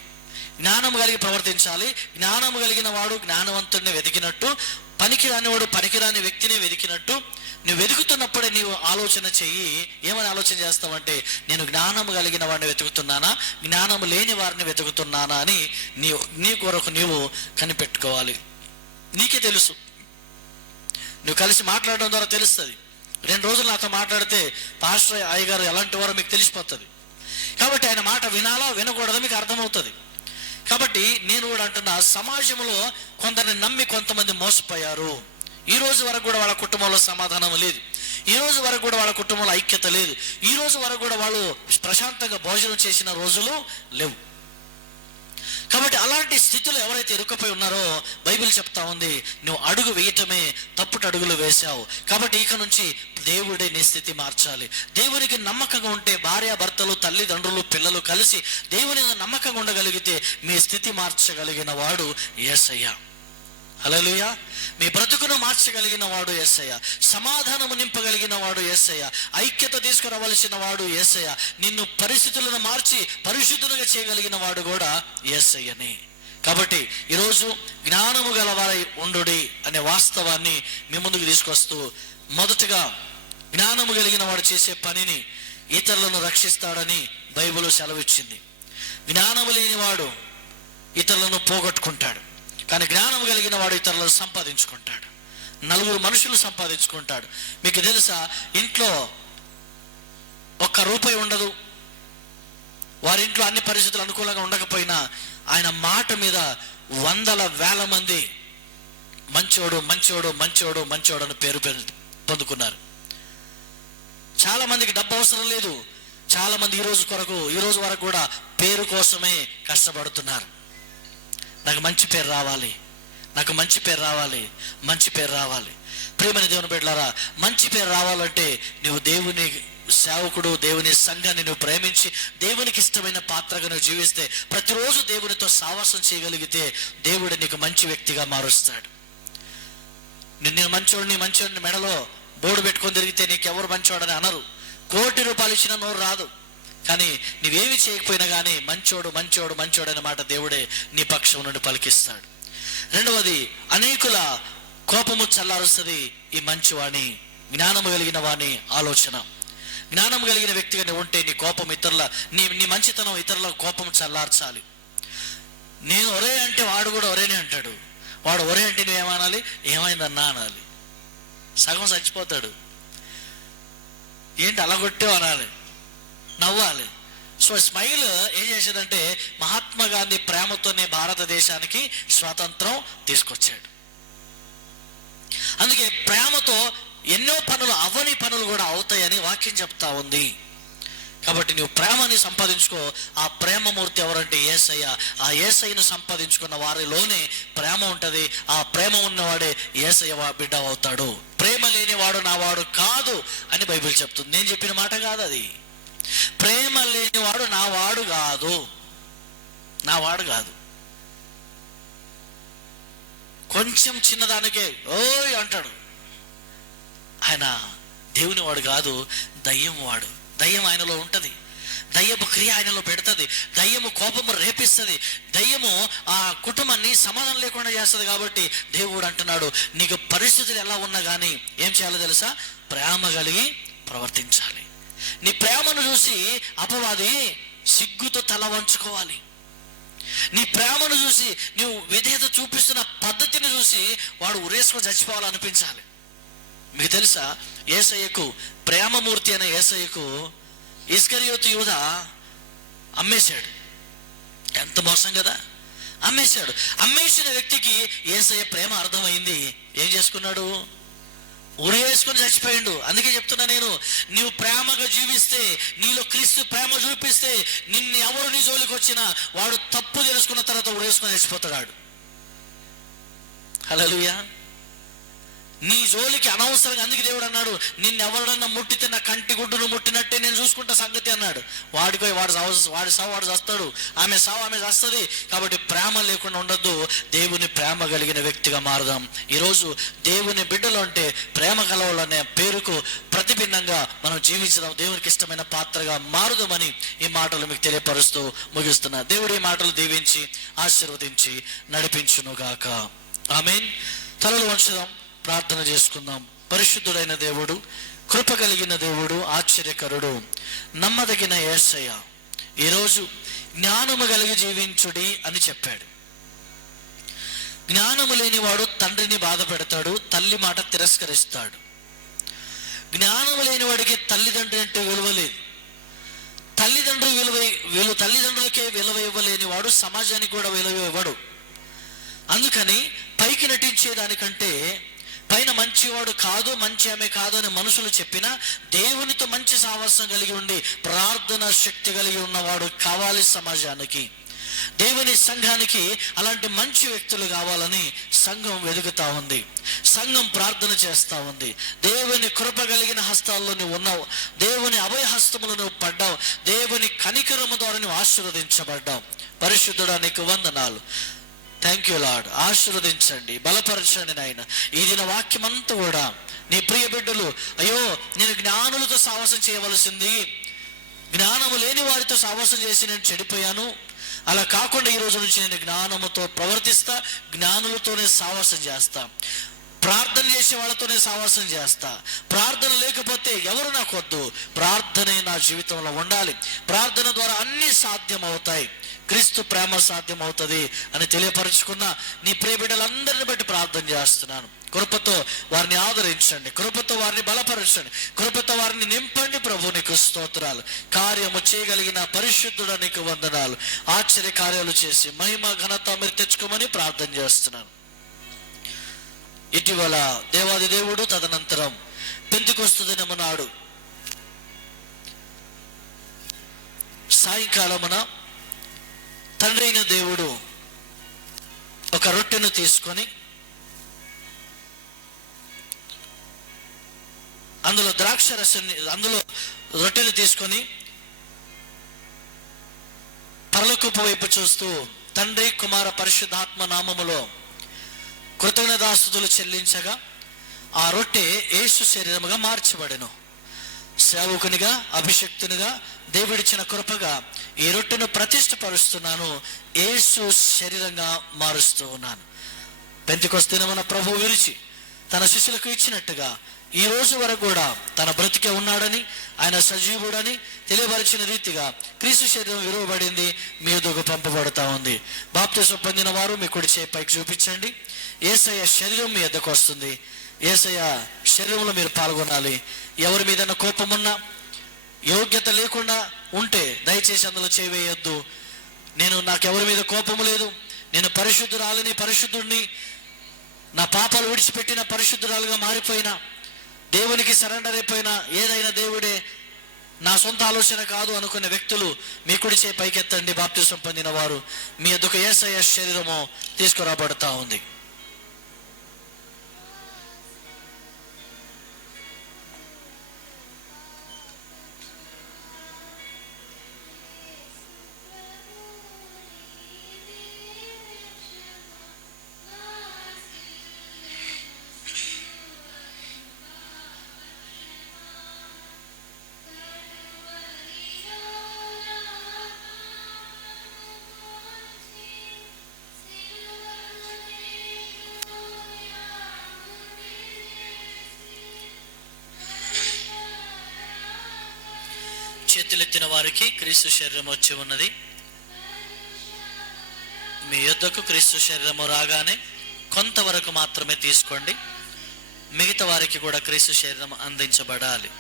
జ్ఞానము కలిగి ప్రవర్తించాలి. జ్ఞానము కలిగిన వాడు జ్ఞానవంతుడిని వెతికినట్టు, పనికిరానివాడు పనికిరాని వ్యక్తిని వెతికినట్టు నువ్వు వెతుకుతున్నప్పుడే నీవు ఆలోచన చెయ్యి. ఏమని ఆలోచన చేస్తావంటే, నేను జ్ఞానము కలిగిన వాడిని వెతుకుతున్నానా, జ్ఞానము లేని వారిని వెతుకుతున్నానా అని నీ కొరకు నీవు కనిపెట్టుకోవాలి. నీకే తెలుసు. నువ్వు కలిసి మాట్లాడడం ద్వారా తెలుస్తుంది. 2 రోజులు నాతో మాట్లాడితే పాస్టర్ అయ్యగారు ఎలాంటి వారో మీకు తెలిసిపోతుంది. కాబట్టి ఆయన మాట వినాలా వినకూడదో మీకు అర్థమవుతుంది. కాబట్టి నేను కూడా అంటున్నా, సమాజంలో కొందరిని నమ్మి కొంతమంది మోసపోయారు. ఈ రోజు వరకు కూడా వాళ్ళ కుటుంబంలో సమాధానం లేదు. ఈ రోజు వరకు కూడా వాళ్ళ కుటుంబంలో ఐక్యత లేదు. ఈ రోజు వరకు కూడా వాళ్ళు ప్రశాంతంగా భోజనం చేసిన రోజులు లేవు. కాబట్టి అలాంటి స్థితిలో ఎవరైతే ఇరుక్కుపోయి ఉన్నారో బైబిల్ చెప్తా ఉంది, నువ్వు అడుగు వేయటమే తప్పుడు అడుగులు వేశావు. కాబట్టి ఇక నుంచి దేవుడే నీ స్థితి మార్చాలి. దేవునికి నమ్మకంగా ఉంటే భార్య భర్తలు, తల్లిదండ్రులు, పిల్లలు కలిసి దేవుని నమ్మకంగా ఉండగలిగితే మీ స్థితి మార్చగలిగిన వాడు యేసయ్య. హల్లెలూయా. మీ బ్రతుకును మార్చగలిగిన వాడు యేసయ్య. సమాధానము నింపగలిగిన వాడు యేసయ్య. ఐక్యత తీసుకురావలసిన వాడు యేసయ్య. నిన్ను పరిస్థితులను మార్చి పరిశుద్ధులుగా చేయగలిగిన వాడు కూడా యేసయ్యనే. కాబట్టి ఈరోజు జ్ఞానము గలవారై ఉండుడి అనే వాస్తవాన్ని మీ ముందుకు తీసుకొస్తూ, మొదటగా జ్ఞానము కలిగిన వాడు చేసే పనిని ఇతరులను రక్షిస్తాడని బైబిల్ సెలవిచ్చింది. జ్ఞానము లేని వాడు ఇతరులను పోగొట్టుకుంటాడు, కానీ జ్ఞానం కలిగిన వాడు ఇతరులను సంపాదించుకుంటాడు. 4 మనుషులు సంపాదించుకుంటాడు. మీకు తెలుసా, ఇంట్లో ₹1 ఉండదు. వారింట్లో అన్ని పరిస్థితులు అనుకూలంగా ఉండకపోయినా ఆయన మాట మీద వందల వేల మంది మంచోడు మంచోడు మంచోడు మంచోడు అని పేరు పొందుకున్నారు. చాలా మందికి డబ్బు అవసరం లేదు. చాలా మంది ఈ రోజు వరకు కూడా పేరు కోసమే కష్టపడుతున్నారు. నాకు మంచి పేరు రావాలి, నాకు మంచి పేరు రావాలి, మంచి పేరు రావాలి. ప్రియమైన దేవుని బిడ్డలారా, మంచి పేరు రావాలంటే నువ్వు దేవుని సేవకుడు, దేవుని సంఘాన్ని నువ్వు ప్రేమించి దేవునికి ఇష్టమైన పాత్రగా నువ్వు జీవిస్తే, ప్రతిరోజు దేవునితో సావాసం చేయగలిగితే దేవుడు నీకు మంచి వ్యక్తిగా మారుస్తాడు. నేను మంచోడిని మెడలో బోర్డు పెట్టుకొని తిరిగితే నీకెవరు మంచోడని అనరు. ₹1,00,00,000 ఇచ్చిన నోరు రాదు. కానీ నువ్వేమి చేయకపోయినా కానీ మంచోడు మంచోడు మంచోడు అనే మాట దేవుడే నీ పక్షం నుండి పలికిస్తాడు. రెండవది, అనేకుల కోపము చల్లారుస్తుంది ఈ మంచివాణి, జ్ఞానము కలిగిన వాని ఆలోచన. జ్ఞానం కలిగిన వ్యక్తిగా నువ్వు ఉంటే నీ కోపం నీ మంచితనం ఇతరుల కోపం చల్లార్చాలి. నేను ఒరే అంటే వాడు కూడా ఒరేనే అంటాడు. వాడు ఒరే అంటే నువ్వేమనాలి, ఏమైందన్నా అనాలి. సగం చచ్చిపోతాడు. ఏంటి అలా కొట్టావు అనాలి, నవ్వాలి. సో స్మైల్ ఏం చేశాడంటే, మహాత్మా గాంధీ ప్రేమతోనే భారతదేశానికి స్వాతంత్రం తీసుకొచ్చాడు. అందుకే ప్రేమతో ఎన్నో పనులు అవ్వని పనులు కూడా అవుతాయని వాక్యం చెప్తా ఉంది. కాబట్టి నువ్వు ప్రేమని సంపాదించుకో. ఆ ప్రేమమూర్తి ఎవరంటే యేసయ్య. ఆ యేసయ్యను సంపాదించుకున్న వారిలోనే ప్రేమ ఉంటుంది. ఆ ప్రేమ ఉన్నవాడే యేసయ్య బిడ్డ అవుతాడు. ప్రేమ లేనివాడు నా వాడు కాదు అని బైబిల్ చెప్తుంది. నేను చెప్పిన మాట కాదు అది. ప్రేమ లేనివాడు నా వాడు కాదు, నా వాడు కాదు. కొంచెం చిన్నదానికే ఓయ్ అంటాడు. ఆయన దేవుని వాడు కాదు, దయ్యం వాడు. దయ్యం ఆయనలో ఉంటుంది. దయ్యము క్రియ ఆయనలో పెడుతుంది. దయ్యము కోపము రేపిస్తుంది. దయ్యము ఆ కుటుంబాన్ని సమాధానం లేకుండా చేస్తుంది. కాబట్టి దేవుడు అంటున్నాడు, నీకు పరిస్థితులు ఎలా ఉన్నా కానీ ఏం చేయాలో తెలుసా, ప్రేమ కలిగి ప్రవర్తించాలి. నీ ప్రేమను చూసి అపవాది సిగ్గుతో తల వంచుకోవాలి. నీ ప్రేమను చూసి, నువ్వు విధేయత చూపిస్తున్న పద్ధతిని చూసి వాడు ఉరేసుకొని చచ్చిపోవాలనిపించాలి. మీకు తెలుసా, యేసయ్యకు, ప్రేమమూర్తి అయిన యేసయ్యకు ఇస్కరియోతు యూదా అమ్మేశాడు. ఎంత మోసం కదా! అమ్మేశాడు. అమ్మేసిన వ్యక్తికి యేసయ్య ప్రేమ అర్థమైంది. ఏం చేసుకున్నాడు? ఉరి వేసుకొని చచ్చిపోయిండు. అందుకే చెప్తున్నా నేను, నీవు ప్రేమగా జీవిస్తే, నీలో క్రీస్తు ప్రేమ చూపిస్తే, నిన్ను ఎవరు నీ జోలికి వచ్చినా వాడు తప్పు తెలుసుకున్న తర్వాత ఉరి వేసుకొని చచ్చిపోతాడు. హల్లెలూయా. నీ జోలికి అనవసరంగా, అందుకే దేవుడు అన్నాడు, నిన్నెవరన్నా ముట్టితే నా కంటి గుడ్డును ముట్టినట్టే నేను చూసుకుంటా సంగతి అన్నాడు. వాడికి వాడు సావు వాడు చస్తాడు, ఆమె సావు ఆమె చస్తుంది. కాబట్టి ప్రేమ లేకుండా ఉండొద్దు. దేవుని ప్రేమ కలిగిన వ్యక్తిగా మారదాం. ఈరోజు దేవుని బిడ్డలు అంటే ప్రేమ కలవాలనే పేరుకు ప్రతిభిన్నంగా మనం జీవించదాం. దేవునికి ఇష్టమైన పాత్రగా మారుదామని ఈ మాటలు మీకు తెలియపరుస్తూ ముగిస్తున్నా. దేవుడు ఈ మాటలు దీవించి ఆశీర్వదించి నడిపించునుగాక. ఆమేన్. తలలు వంచుదాం, ప్రార్థన చేసుకుందాం. పరిశుద్ధుడైన దేవుడు, కృప కలిగిన దేవుడు, ఆశ్చర్యకరుడు, నమ్మదగిన యేసయ్య, ఈరోజు జ్ఞానము కలిగి జీవించుడి అని చెప్పాడు. జ్ఞానము లేనివాడు తండ్రిని బాధ పెడతాడు, తల్లి మాట తిరస్కరిస్తాడు. జ్ఞానము లేనివాడికి తల్లిదండ్రులు అంటే విలువ లేదు. తల్లిదండ్రులకే విలువ ఇవ్వలేని వాడు సమాజానికి కూడా విలువ ఇవ్వడు. అందుకని పైకి నటించేదానికంటే, పైన మంచివాడు కాదు, మంచి ఆమె కాదు అని మనుషులు చెప్పినా, దేవునితో మంచి సావాసం కలిగి ఉండి ప్రార్థన శక్తి కలిగి ఉన్నవాడు కావాలి సమాజానికి. దేవుని సంఘానికి అలాంటి మంచి వ్యక్తులు కావాలని సంఘం వెతుకుతా ఉంది. సంఘం ప్రార్థన చేస్తా ఉంది. దేవుని కృప కలిగిన హస్తాల్లో నువ్వు ఉన్నావు. దేవుని అభయ హస్తములు నువ్వు పడ్డావు. దేవుని కనికరము ద్వారా నువ్వు ఆశీర్వదించబడ్డావు. పరిశుద్ధుడా, నీకు వందనాలు. Thank you lord. ఆశీర్వదించండి, బలపరచండి నాయన. ఈ దిన వాక్యం అంతా కూడా నీ ప్రియ బిడ్డలు, అయ్యో నేను జ్ఞానులతో సావాసం చేయవలసింది, జ్ఞానము లేని వారితో సావాసం చేసి నేను చెడిపోయాను, అలా కాకుండా ఈ రోజు నుంచి నేను జ్ఞానముతో ప్రవర్తిస్తా, జ్ఞానులతోనే సావాసం చేస్తా, ప్రార్థన చేసే వాళ్ళతోనే సావాసం చేస్తా. ప్రార్థన లేకపోతే ఎవరు నాకు వద్దు, ప్రార్థనే నా జీవితంలో ఉండాలి. ప్రార్థన ద్వారా అన్ని సాధ్యం అవుతాయి. క్రీస్తు ప్రేమ సాధ్యం అవుతుంది అని తెలియపరుచుకున్న నీ ప్రియ బిడ్డలందరిని బట్టి ప్రార్థన చేస్తున్నాను. కృపతో వారిని ఆదరించండి, కృపతో వారిని బలపరచండి, కృపతో వారిని నింపండి. ప్రభు నీకు స్తోత్రాలు. కార్యము చేయగలిగిన పరిశుద్ధుడ నీకు వందనాలు. ఆశ్చర్య కార్యాలు చేసి మహిమ ఘనత మీరు తెచ్చుకోమని ప్రార్థన చేస్తున్నాను. ఇటీవల దేవాది దేవుడు తదనంతరం పెంతెకొస్తు దినము నాడు సాయంకాలమున తండ్రి అయిన దేవుడు ఒక రొట్టెను తీసుకొని అందులో ద్రాక్ష రసాన్ని, అందులో రొట్టెను తీసుకొని పరలోకపు వైపు చూస్తూ తండ్రి కుమార పరిశుద్ధాత్మ నామములో కృతజ్ఞతాస్తుతులు చెల్లించగా ఆ రొట్టె యేసు శరీరముగా మార్చబడెను. సేవకునిగా, అభిషక్తునిగా, దేవుడిచ్చిన కృపగా ఈ రొట్టెను ప్రతిష్టపరుస్తున్నాను, యేసు శరీరంగా మారుస్తూ ఉన్నాను. పెంతెకొస్తు దినమున ప్రభు విరిచి తన శిష్యులకు ఇచ్చినట్టుగా ఈ రోజు వరకు కూడా తన బ్రతికే ఉన్నాడని, ఆయన సజీవుడని తెలియపరిచిన రీతిగా క్రీస్తు శరీరం విరువబడింది, మీ ఎదుగు పంపబడుతూ ఉంది. బాప్తిసం పొందిన వారు మీ కుడి చేయి పైకి చూపించండి. యేసయ్య శరీరం మీ ఎద్దకు వస్తుంది. యేసయ్య శరీరంలో మీరు పాల్గొనాలి. ఎవరి మీద కోపమున్నా, యోగ్యత లేకుండా ఉంటే దయచేసి అందులో చేయవేయొద్దు. నాకెవరి మీద కోపము లేదు, నేను పరిశుద్ధురాలని, పరిశుద్ధుడిని, నా పాపాలు విడిచిపెట్టిన పరిశుద్ధురాలుగా మారిపోయినా, దేవునికి సరెండర్ అయిపోయినా, ఏదైనా దేవుడే, నా సొంత ఆలోచన కాదు అనుకునే వ్యక్తులు మీ కుడి చేయి పైకెత్తండి. బాప్తిసం పొందిన వారు మీ ఎదుకు యేసయ్య శరీరము తీసుకురాబడతా ఉంది. చేతులెత్తిన వారికి క్రీస్తు శరీరం వచ్చి ఉన్నది. మీ యొద్దకు క్రీస్తు శరీరము రాగానే కొంతవరకు మాత్రమే తీసుకోండి, మిగతా వారికి కూడా క్రీస్తు శరీరం అందించబడాలి.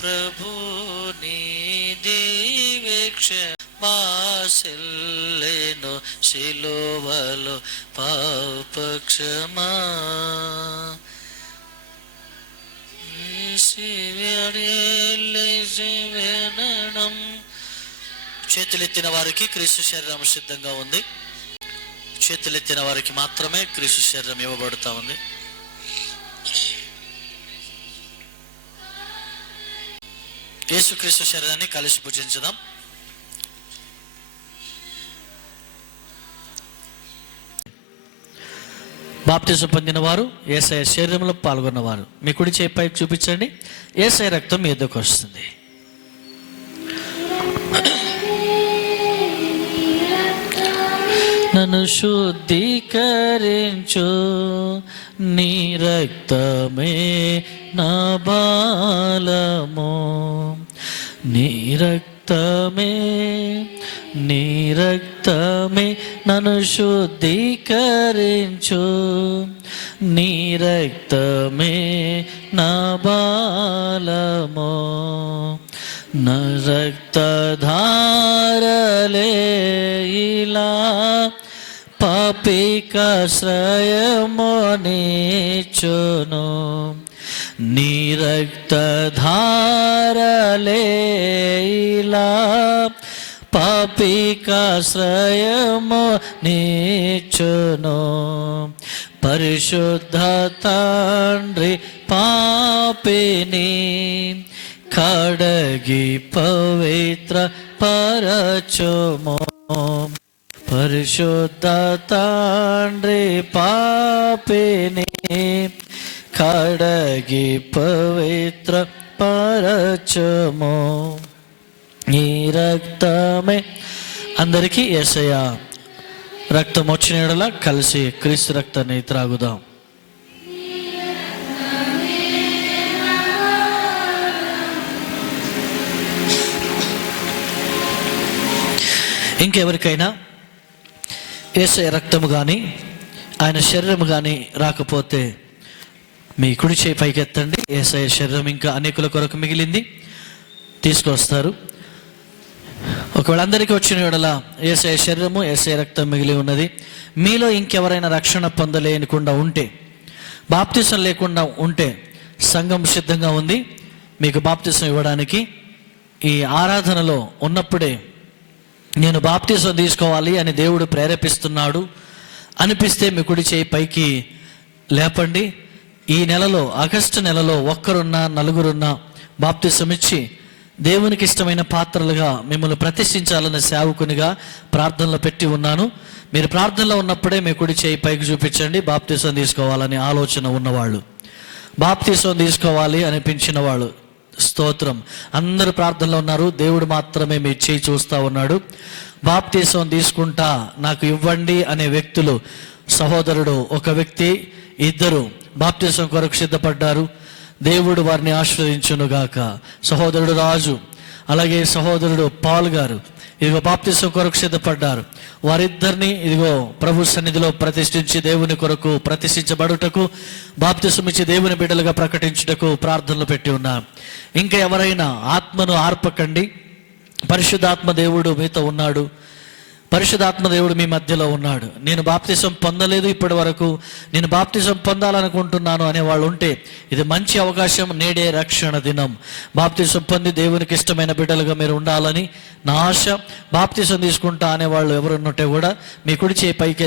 ప్రభు నీ దీవెక్ష వాసిల్లెను శిలువలో పాపక్షమా చేతులెత్తిన వారికి క్రీస్తు శరీరం సిద్ధంగా ఉంది. చేతులెత్తిన వారికి మాత్రమే క్రీస్తు శరీరం ఇవ్వబడుతూ ఉంది. యేసుక్రీస్తు శరీరాన్ని కలిసి పూజించుదాం. బాప్తిజం పొందిన వారు, యేసయ్య శరీరంలో పాల్గొన్నవారు మీ కుడి చేయి పైకి చూపించండి. యేసయ్య రక్తం మీ ఎద్దుకు వస్తుంది. నన్ను శుద్ధీకరించు నీ రక్తమే నా బాలము, నీ రక్తమే నీ రక్తమే నన్ను శుద్ధీకరించు, నీ రక్తమే నా బాలము, నా రక్తధారలే ఇలా పాపికాశ్రయమునిచ్చును, నీ రక్తధారలే ఇలా పాపికాశ్రయమునిచ్చును. పరిశుద్ధ తండ్రి పాపిని కడగి పవిత్ర పరచుము, పరిశుద్ధ తండ్రి పాపిని కడగి పవిత్ర పరచుము, ఈ రక్తమే. అందరికీ యేసయ్య రక్తం వచ్చిన యెడల కలిసి క్రీస్తు రక్తాన్ని త్రాగుదాం. ఇంకెవరికైనా యేసయ్య రక్తము కానీ ఆయన శరీరము కానీ రాకపోతే మీ కుడి చేయి పైకెత్తండి. యేసయ్య శరీరం ఇంకా అనేకుల కొరకు మిగిలింది, తీసుకొస్తారు. ఒకవేళ అందరికీ వచ్చిన యెడల యేసయ్య శరీరము యేసయ్య రక్తం మిగిలి ఉన్నది. మీలో ఇంకెవరైనా రక్షణ పొందలేకుండా ఉంటే, బాప్తిసం లేకుండా ఉంటే సంఘం సిద్ధంగా ఉంది మీకు బాప్తిసం ఇవ్వడానికి. ఈ ఆరాధనలో ఉన్నప్పుడే నేను బాప్తిసం తీసుకోవాలి అని దేవుడు ప్రేరేపిస్తున్నాడు అనిపిస్తే మీ కుడి చేయి పైకి లేపండి. ఈ నెలలో ఆగస్టు నెలలో ఒక్కరున్నా నలుగురున్నా బాప్తిసం ఇచ్చి దేవునికి ఇష్టమైన పాత్రలుగా మిమ్మల్ని ప్రతిష్ఠించాలన్న సేవకునిగా ప్రార్థనలో పెట్టి ఉన్నాను. మీరు ప్రార్థనలో ఉన్నప్పుడే మీ కుడి చేయి పైకి చూపించండి. బాప్తిసం తీసుకోవాలని ఆలోచన ఉన్నవాళ్ళు, బాప్తిసం తీసుకోవాలి అనిపించిన వాళ్ళు స్తోత్రం. అందరూ ప్రార్థనలో ఉన్నారు, దేవుడు మాత్రమే మీ చేయి చూస్తూ ఉన్నాడు. బాప్తిసం తీసుకుంటా నాకు ఇవ్వండి అనే వ్యక్తులు, సహోదరుడు ఒక వ్యక్తి, ఇద్దరు బాప్తిసం కొరకు సిద్ధపడ్డారు. దేవుడు వారిని ఆశీర్వదించునుగాక. సహోదరుడు రాజు అలాగే సహోదరుడు పాల్ గారు ఇదిగో బాప్తిసం కొరకు సిద్ధపడ్డారు. వారిద్దరిని ఇదిగో ప్రభు సన్నిధిలో ప్రతిష్ఠించి దేవుని కొరకు ప్రతిష్ఠించబడుటకు, బాప్తిసం ఇచ్చి దేవుని బిడ్డలుగా ప్రకటించుటకు ప్రార్థనలు పెట్టి ఉన్నారు. ఇంకా ఎవరైనా ఆత్మను ఆర్పకండి, పరిశుద్ధాత్మ దేవుడు మీతో ఉన్నాడు, పరిశుద్ధాత్మ దేవుడు మీ మధ్యలో ఉన్నాడు. నేను బాప్తిసం పొందలేదు ఇప్పటి వరకు, నేను బాప్తిసం పొందాలనుకుంటున్నాను అనే వాళ్ళు ఉంటే ఇది మంచి అవకాశం. నేడే రక్షణ దినం. బాప్తిసం పొంది దేవునికి ఇష్టమైన బిడ్డలుగా మీరు ఉండాలని నా ఆశ. బాప్తిసం తీసుకుంటా అనేవాళ్ళు ఎవరున్నట్టే కూడా మీ కుడి చేయి పైకి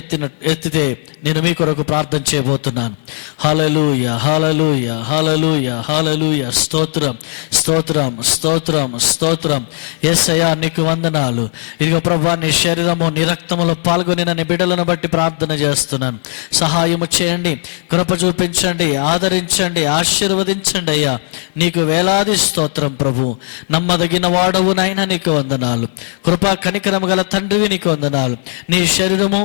ఎత్తితే నేను మీ కొరకు ప్రార్థన చేయబోతున్నాను. హల్లెలూయా, హల్లెలూయా, హల్లెలూయా, హల్లెలూయా. స్తోత్రం, స్తోత్రం, స్తోత్రం, స్తోత్రం. యేసయ్యా నీకు వందనాలు. ఇదిగో ప్రభువా, నీ శరీరము నీ రక్తములో పాల్గొని నీ బిడ్డలను బట్టి ప్రార్థన చేస్తున్నాను. సహాయము చేయండి, కృప చూపించండి, ఆదరించండి, ఆశీర్వదించండి అయ్యా. నీకు వేలాది స్తోత్రం ప్రభు. నమ్మదగిన వాడవు నాయనా, నీకు వందనాలు. కృపా కనికరము గల తండ్రివి, నీకు వందనాలు. నీ శరీరము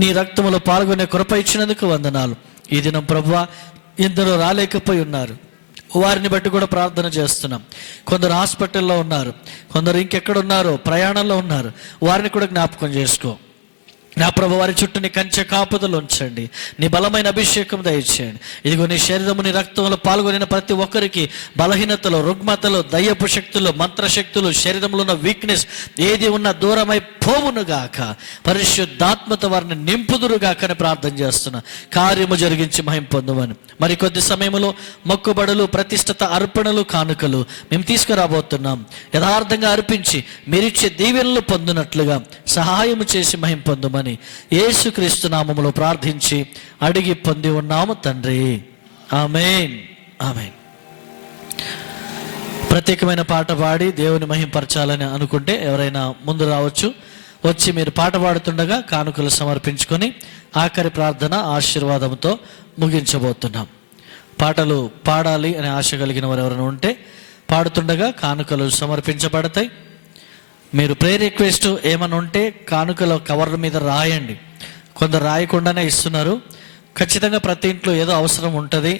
నీ రక్తములో పాల్గొనే కృప ఇచ్చినందుకు వందనాలు. ఈ దినం ప్రభువా, ఇందరూ రాలేకపోయి ఉన్నారు, వారిని బట్టి కూడా ప్రార్థన చేస్తున్నాం. కొందరు హాస్పిటల్లో ఉన్నారు, కొందరు ఇంకెక్కడ ఉన్నారో ప్రయాణంలో ఉన్నారు, వారిని కూడా జ్ఞాపకం చేసుకో. నా ప్రభు, వారి చుట్టూ నీ కంచె కాపుదలు ఉంచండి, నీ బలమైన అభిషేకం దయచేయండి. ఇదిగో నీ శరీరము నీ రక్తంలో పాల్గొనిన ప్రతి ఒక్కరికి బలహీనతలు, రుగ్మతలు, దయ్యపు శక్తులు, మంత్రశక్తులు, శరీరంలో ఉన్న వీక్నెస్ ఏది ఉన్నా దూరమై పోవునుగాక. పరిశుద్ధాత్మతో వారిని నింపుదురుగాక అని ప్రార్థన చేస్తున్నా. కార్యము జరిగించి మహిమ పొందుమని. మరి కొద్ది సమయంలో మొక్కుబడులు, ప్రతిష్ఠిత అర్పణలు, కానుకలు మేము తీసుకురాబోతున్నాం. యథార్థంగా అర్పించి మీరిచ్చే దీవెనలు పొందినట్లుగా సహాయము చేసి మహిమ పొందుమని యేసుక్రీస్తు నామములో ప్రార్థించి అడిగి పొంది ఉన్నాము తండ్రి. ఆమేన్, ఆమేన్. ప్రత్యేకమైన పాట పాడి దేవుని మహింపరచాలని అనుకుంటే ఎవరైనా ముందు రావచ్చు. వచ్చి మీరు పాట పాడుతుండగా కానుకలు సమర్పించుకొని ఆఖరి ప్రార్థన ఆశీర్వాదంతో ముగించబోతున్నాం. పాటలు పాడాలి అనే ఆశ కలిగిన వారు ఎవరైనా ఉంటే పాడుతుండగా కానుకలు సమర్పించబడతాయి. మీరు ప్రేయర్ రిక్వెస్ట్ ఏమైనా ఉంటే కానుకల కవర్ మీద రాయండి. కొందరు రాయకుండానే ఇస్తున్నారు. ఖచ్చితంగా ప్రతి ఇంట్లో ఏదో అవసరం ఉంటుంది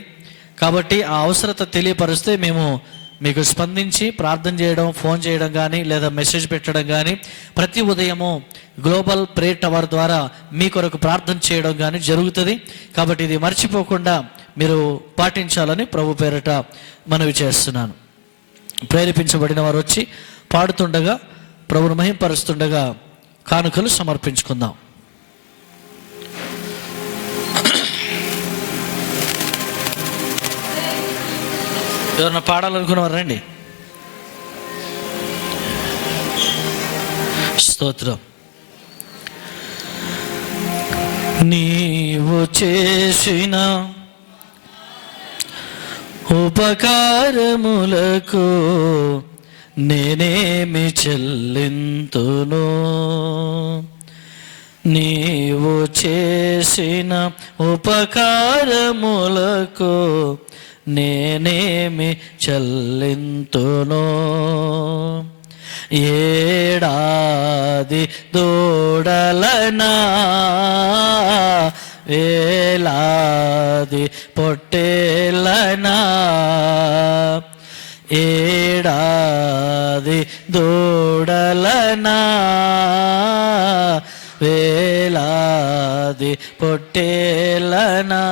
కాబట్టి ఆ అవసరత తెలియపరిస్తే మేము మీకు స్పందించి ప్రార్థన చేయడం, ఫోన్ చేయడం కానీ లేదా మెసేజ్ పెట్టడం కానీ, ప్రతి ఉదయము గ్లోబల్ ప్రేయర్ టవర్ ద్వారా మీ కొరకు ప్రార్థన చేయడం కానీ జరుగుతుంది. కాబట్టి ఇది మర్చిపోకుండా మీరు పాటించాలని ప్రభు పేరిట మనవి చేస్తున్నాను. ప్రేరేపించబడిన వారు వచ్చి పాడుతుండగా, ప్రభుని మహింపరుస్తుండగా కానుకలు సమర్పించుకుందాం. ఎవరన్నా పాడాలనుకున్నవారు రండి. స్తోత్రం. నీవు చేసిన ఉపకారములకు నేనేమి చెల్లింతును, నీవు చేసిన ఉపకారములకు నేనేమి చెల్లింతును. ఏడాది దూడలనా, వేలాది పొట్టేలనా, ఏడాది దూడలనా, వేలాది పొట్టేలనా,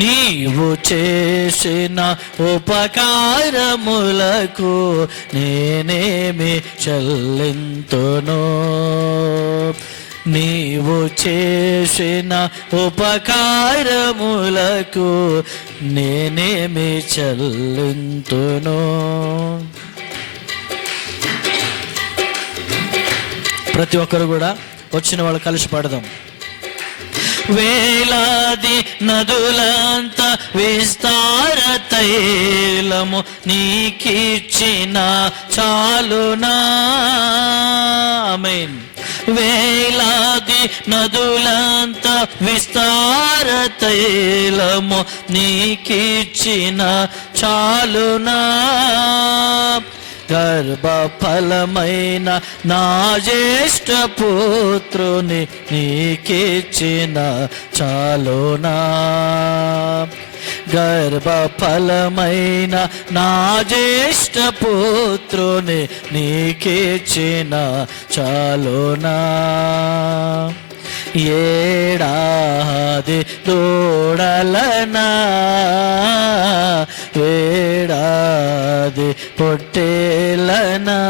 నీవు చేసిన ఉపకారములకు నేనేమి చెల్లింతును, నీవు చేసిన ఉపకారములకు నేనేమి చెల్లింతును. ప్రతి ఒక్కరు కూడా వచ్చిన వాళ్ళు కలిసి పాడదాం. వేలాది నదులంత విస్తార తైలము నీకిచ్చిన చాలునా. ఆమేన్. వేలాది నదులంత విస్తార తైలము నీకిచ్చిన చాలునా. గర్భఫలమైన నా జ్యేష్ఠ పుత్రుని నీకిచ్చిన చాలునా. గర్భఫలమైన నా జ్యేష్ఠ పుత్రుని నీకిచ్చిన చాలునా. ఏడాది దూడలనా, ఏడాది పొట్టేలనా,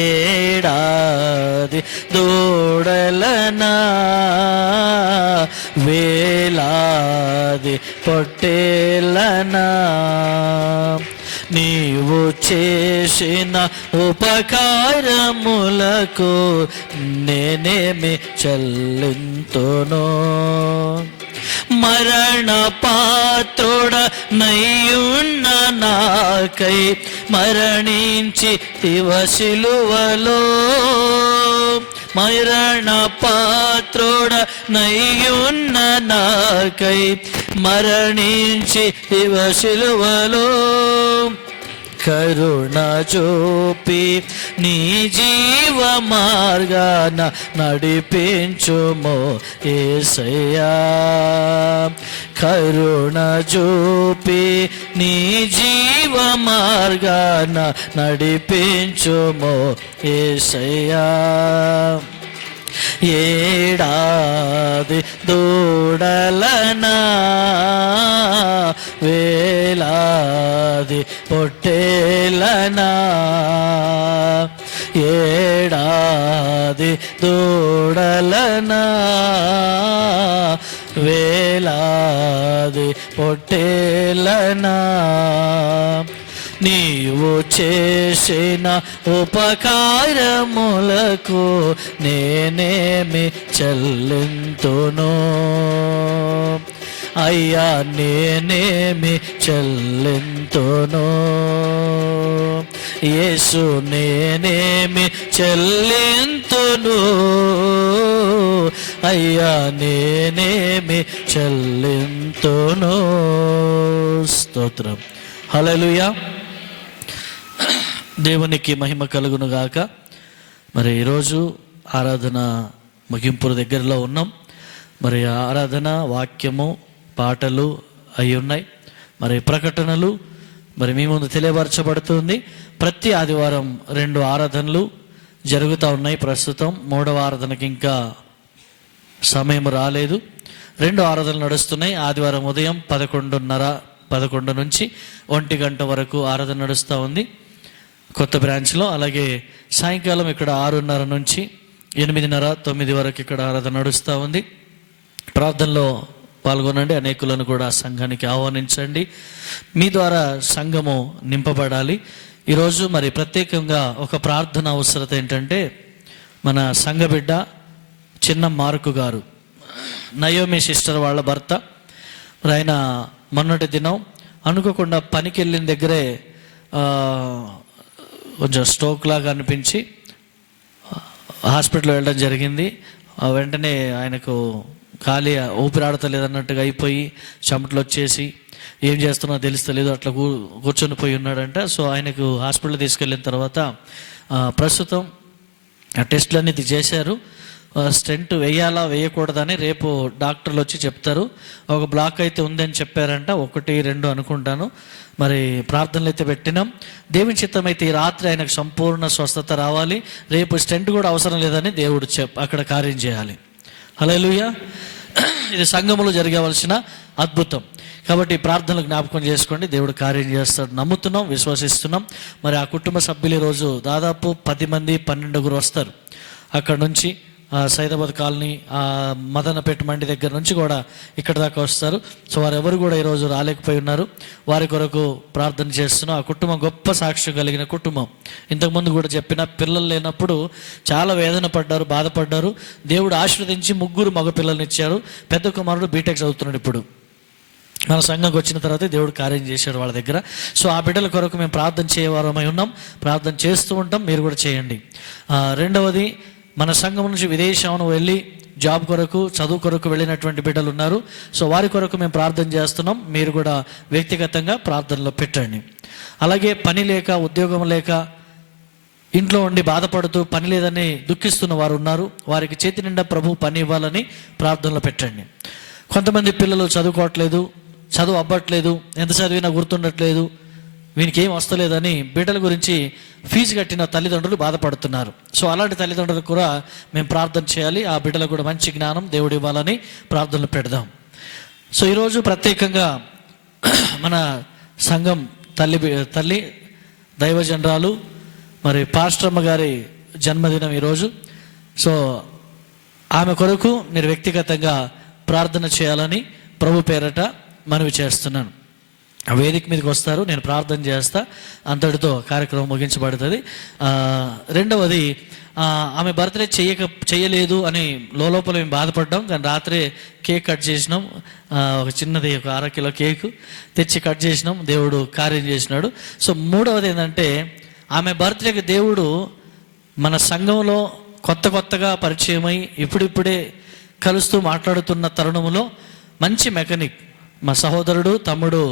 ఏడాది దూడలనా, వేలాది పొట్టేలనా, నీవు చేసిన ఉపకారములకు నేనేమి చెల్లింతును. మరణ పాత్రుడ నయ్యున్న నాకై మరణించి శిలువలో, మరణ పాత్రుడ నయ్యున్న నాకై మరణించి శిలువలో, కరుణ చూపి నీ జీవ మార్గాన నడిపించుమో యేసయ్యా. కరుణ చూపి నీ జీవ మార్గాన నడిపించుమో యేసయ్యా. ఏడాది దూడలనా వేలాది పొట్టేలనా, ఏడాది దూడలనా వేలాది పొట్టేలనా, నీవు చేసిన ఉపకారములకు నేనేమి చెల్లింతును అయ్యా, నేనేమి చెల్లింతును యేసు, నేనేమి చెల్లింతును అయ్యా, నేనేమి చెల్లింతును. స్తోత్రం. హల్లెలూయా. దేవునికి మహిమ కలుగును గాక. మరి ఈరోజు ఆరాధన ముగింపు దగ్గరలో ఉన్నాం. మరి ఆరాధన వాక్యము పాటలు అయి ఉన్నాయి. మరి ప్రకటనలు మరి మీ ముందు తెలియపరచబడుతుంది. ప్రతి ఆదివారం 2 ఆరాధనలు జరుగుతూ ఉన్నాయి. ప్రస్తుతం 3వ ఆరాధనకి ఇంకా సమయం రాలేదు. 2 ఆరాధనలు నడుస్తున్నాయి. ఆదివారం ఉదయం 11:30 నుంచి 1 గంట వరకు ఆరాధన నడుస్తూ ఉంది కొత్త బ్రాంచ్లో. అలాగే సాయంకాలం ఇక్కడ 6:30 నుంచి 8:30-9 వరకు ఇక్కడ ఆరాధన నడుస్తూ ఉంది. ప్రార్థనలో పాల్గొనండి. అనేకులను కూడా సంఘానికి ఆహ్వానించండి. మీ ద్వారా సంఘము నింపబడాలి. ఈరోజు మరి ప్రత్యేకంగా ఒక ప్రార్థన అవసరత ఏంటంటే, మన సంఘ బిడ్డ చిన్న మార్కు గారు, నయోమి సిస్టర్ వాళ్ళ భర్త. మరి ఆయన మొన్నటి దినం అనుకోకుండా పనికి వెళ్ళిన దగ్గరే కొంచెం స్ట్రోక్ లాగా అనిపించి హాస్పిటల్ వెళ్ళడం జరిగింది. వెంటనే ఆయనకు ఖాళీ ఊపిరాడతలేదన్నట్టుగా అయిపోయి చెమటలు వచ్చేసి ఏం చేస్తున్నా తెలుస్తలేదు, అట్లా కూర్చొని పోయి ఉన్నాడంట. సో ఆయనకు హాస్పిటల్ తీసుకెళ్ళిన తర్వాత ప్రస్తుతం టెస్టులన్నీ చేశారు. స్టెంట్ వేయాలా వేయకూడదని రేపు డాక్టర్లు వచ్చి చెప్తారు. ఒక బ్లాక్ అయితే ఉందని చెప్పారంట, 1-2 అనుకుంటాను. మరి ప్రార్థనలు అయితే పెట్టినాం. దేవుని చిత్తం అయితే ఈ రాత్రి ఆయనకు సంపూర్ణ స్వస్థత రావాలి. రేపు స్టెంట్ కూడా అవసరం లేదని దేవుడు అక్కడ కార్యం చేయాలి. హల్లెలూయా. ఇది సంఘములో జరగవలసిన అద్భుతం. కాబట్టి ప్రార్థనలు జ్ఞాపకం చేసుకోండి. దేవుడు కార్యం చేస్తాడు, నమ్ముతున్నాం, విశ్వసిస్తున్నాం. మరి ఆ కుటుంబ సభ్యులు ఈరోజు దాదాపు 10 మంది 12 వస్తారు. అక్కడ నుంచి సైదాబాద్ కాలనీ మదనపేట మండి దగ్గర నుంచి కూడా ఇక్కడ దాకా వస్తారు. సో వారెవరు కూడా ఈరోజు రాలేకపోయి ఉన్నారు. వారి కొరకు ప్రార్థన చేస్తున్నాం. ఆ కుటుంబం గొప్ప సాక్ష్యం కలిగిన కుటుంబం. ఇంతకుముందు కూడా చెప్పిన, పిల్లలు లేనప్పుడు చాలా వేదన పడ్డారు, బాధపడ్డారు. దేవుడు ఆశీర్వదించి 3 మగ పిల్లల్ని ఇచ్చారు. పెద్ద కుమారుడు బీటెక్ చదువుతున్నాడు. ఇప్పుడు మన సంఘంకి వచ్చిన తర్వాత దేవుడు కార్యం చేశాడు వాళ్ళ దగ్గర. సో ఆ బిడ్డల కొరకు మేము ప్రార్థన చేయవారమై ఉన్నాం, ప్రార్థన చేస్తూ ఉంటాం. మీరు కూడా చేయండి. రెండవది, మన సంఘం నుంచి విదేశం వెళ్ళి జాబ్ కొరకు, చదువు కొరకు వెళ్ళినటువంటి బిడ్డలు ఉన్నారు. సో వారి కొరకు మేము ప్రార్థన చేస్తున్నాం. మీరు కూడా వ్యక్తిగతంగా ప్రార్థనలో పెట్టండి. అలాగే పని లేక, ఉద్యోగం లేక, ఇంట్లో ఉండి బాధపడుతూ పని లేదని దుఃఖిస్తున్న వారు ఉన్నారు. వారికి చేతి నిండా ప్రభు పని ఇవ్వాలని ప్రార్థనలో పెట్టండి. కొంతమంది పిల్లలు చదువుకోవట్లేదు, చదువు అవ్వట్లేదు, ఎంత చదివినా గుర్తుండట్లేదు, వీనికి ఏం వస్తలేదని బిడ్డల గురించి ఫీజు కట్టిన తల్లిదండ్రులు బాధపడుతున్నారు. సో అలాంటి తల్లిదండ్రులకు కూడా మేము ప్రార్థన చేయాలి. ఆ బిడ్డలకు కూడా మంచి జ్ఞానం దేవుడు ఇవ్వాలని ప్రార్థనలు పెడదాం. సో ఈరోజు ప్రత్యేకంగా మన సంఘం తల్లి దైవజనరాలు మరి పాస్టరమ్మ గారి జన్మదినం ఈరోజు. సో ఆమె కొరకు మీరు వ్యక్తిగతంగా ప్రార్థన చేయాలని ప్రభు పేరట మనవి చేస్తున్నాను. వేదిక మీదకి వస్తారు, నేను ప్రార్థన చేస్తా, అంతటితో కార్యక్రమం ముగించబడుతుంది. రెండవది, ఆమె బర్త్డే చేయలేదు అని లోపల మేము బాధపడ్డాం. కానీ రాత్రే కేక్ కట్ చేసినాం. ఒక చిన్నది, ఒక 1/2 కిలో కేకు తెచ్చి కట్ చేసినాం. దేవుడు కార్యం చేసినాడు. సో మూడవది ఏంటంటే, ఆమె బర్త్డేకి దేవుడు మన సంఘంలో కొత్తగా పరిచయమై ఇప్పుడిప్పుడే కలుస్తూ మాట్లాడుతున్న తరుణంలో మంచి మెకానిక్, మా సహోదరుడు, తమ్ముడు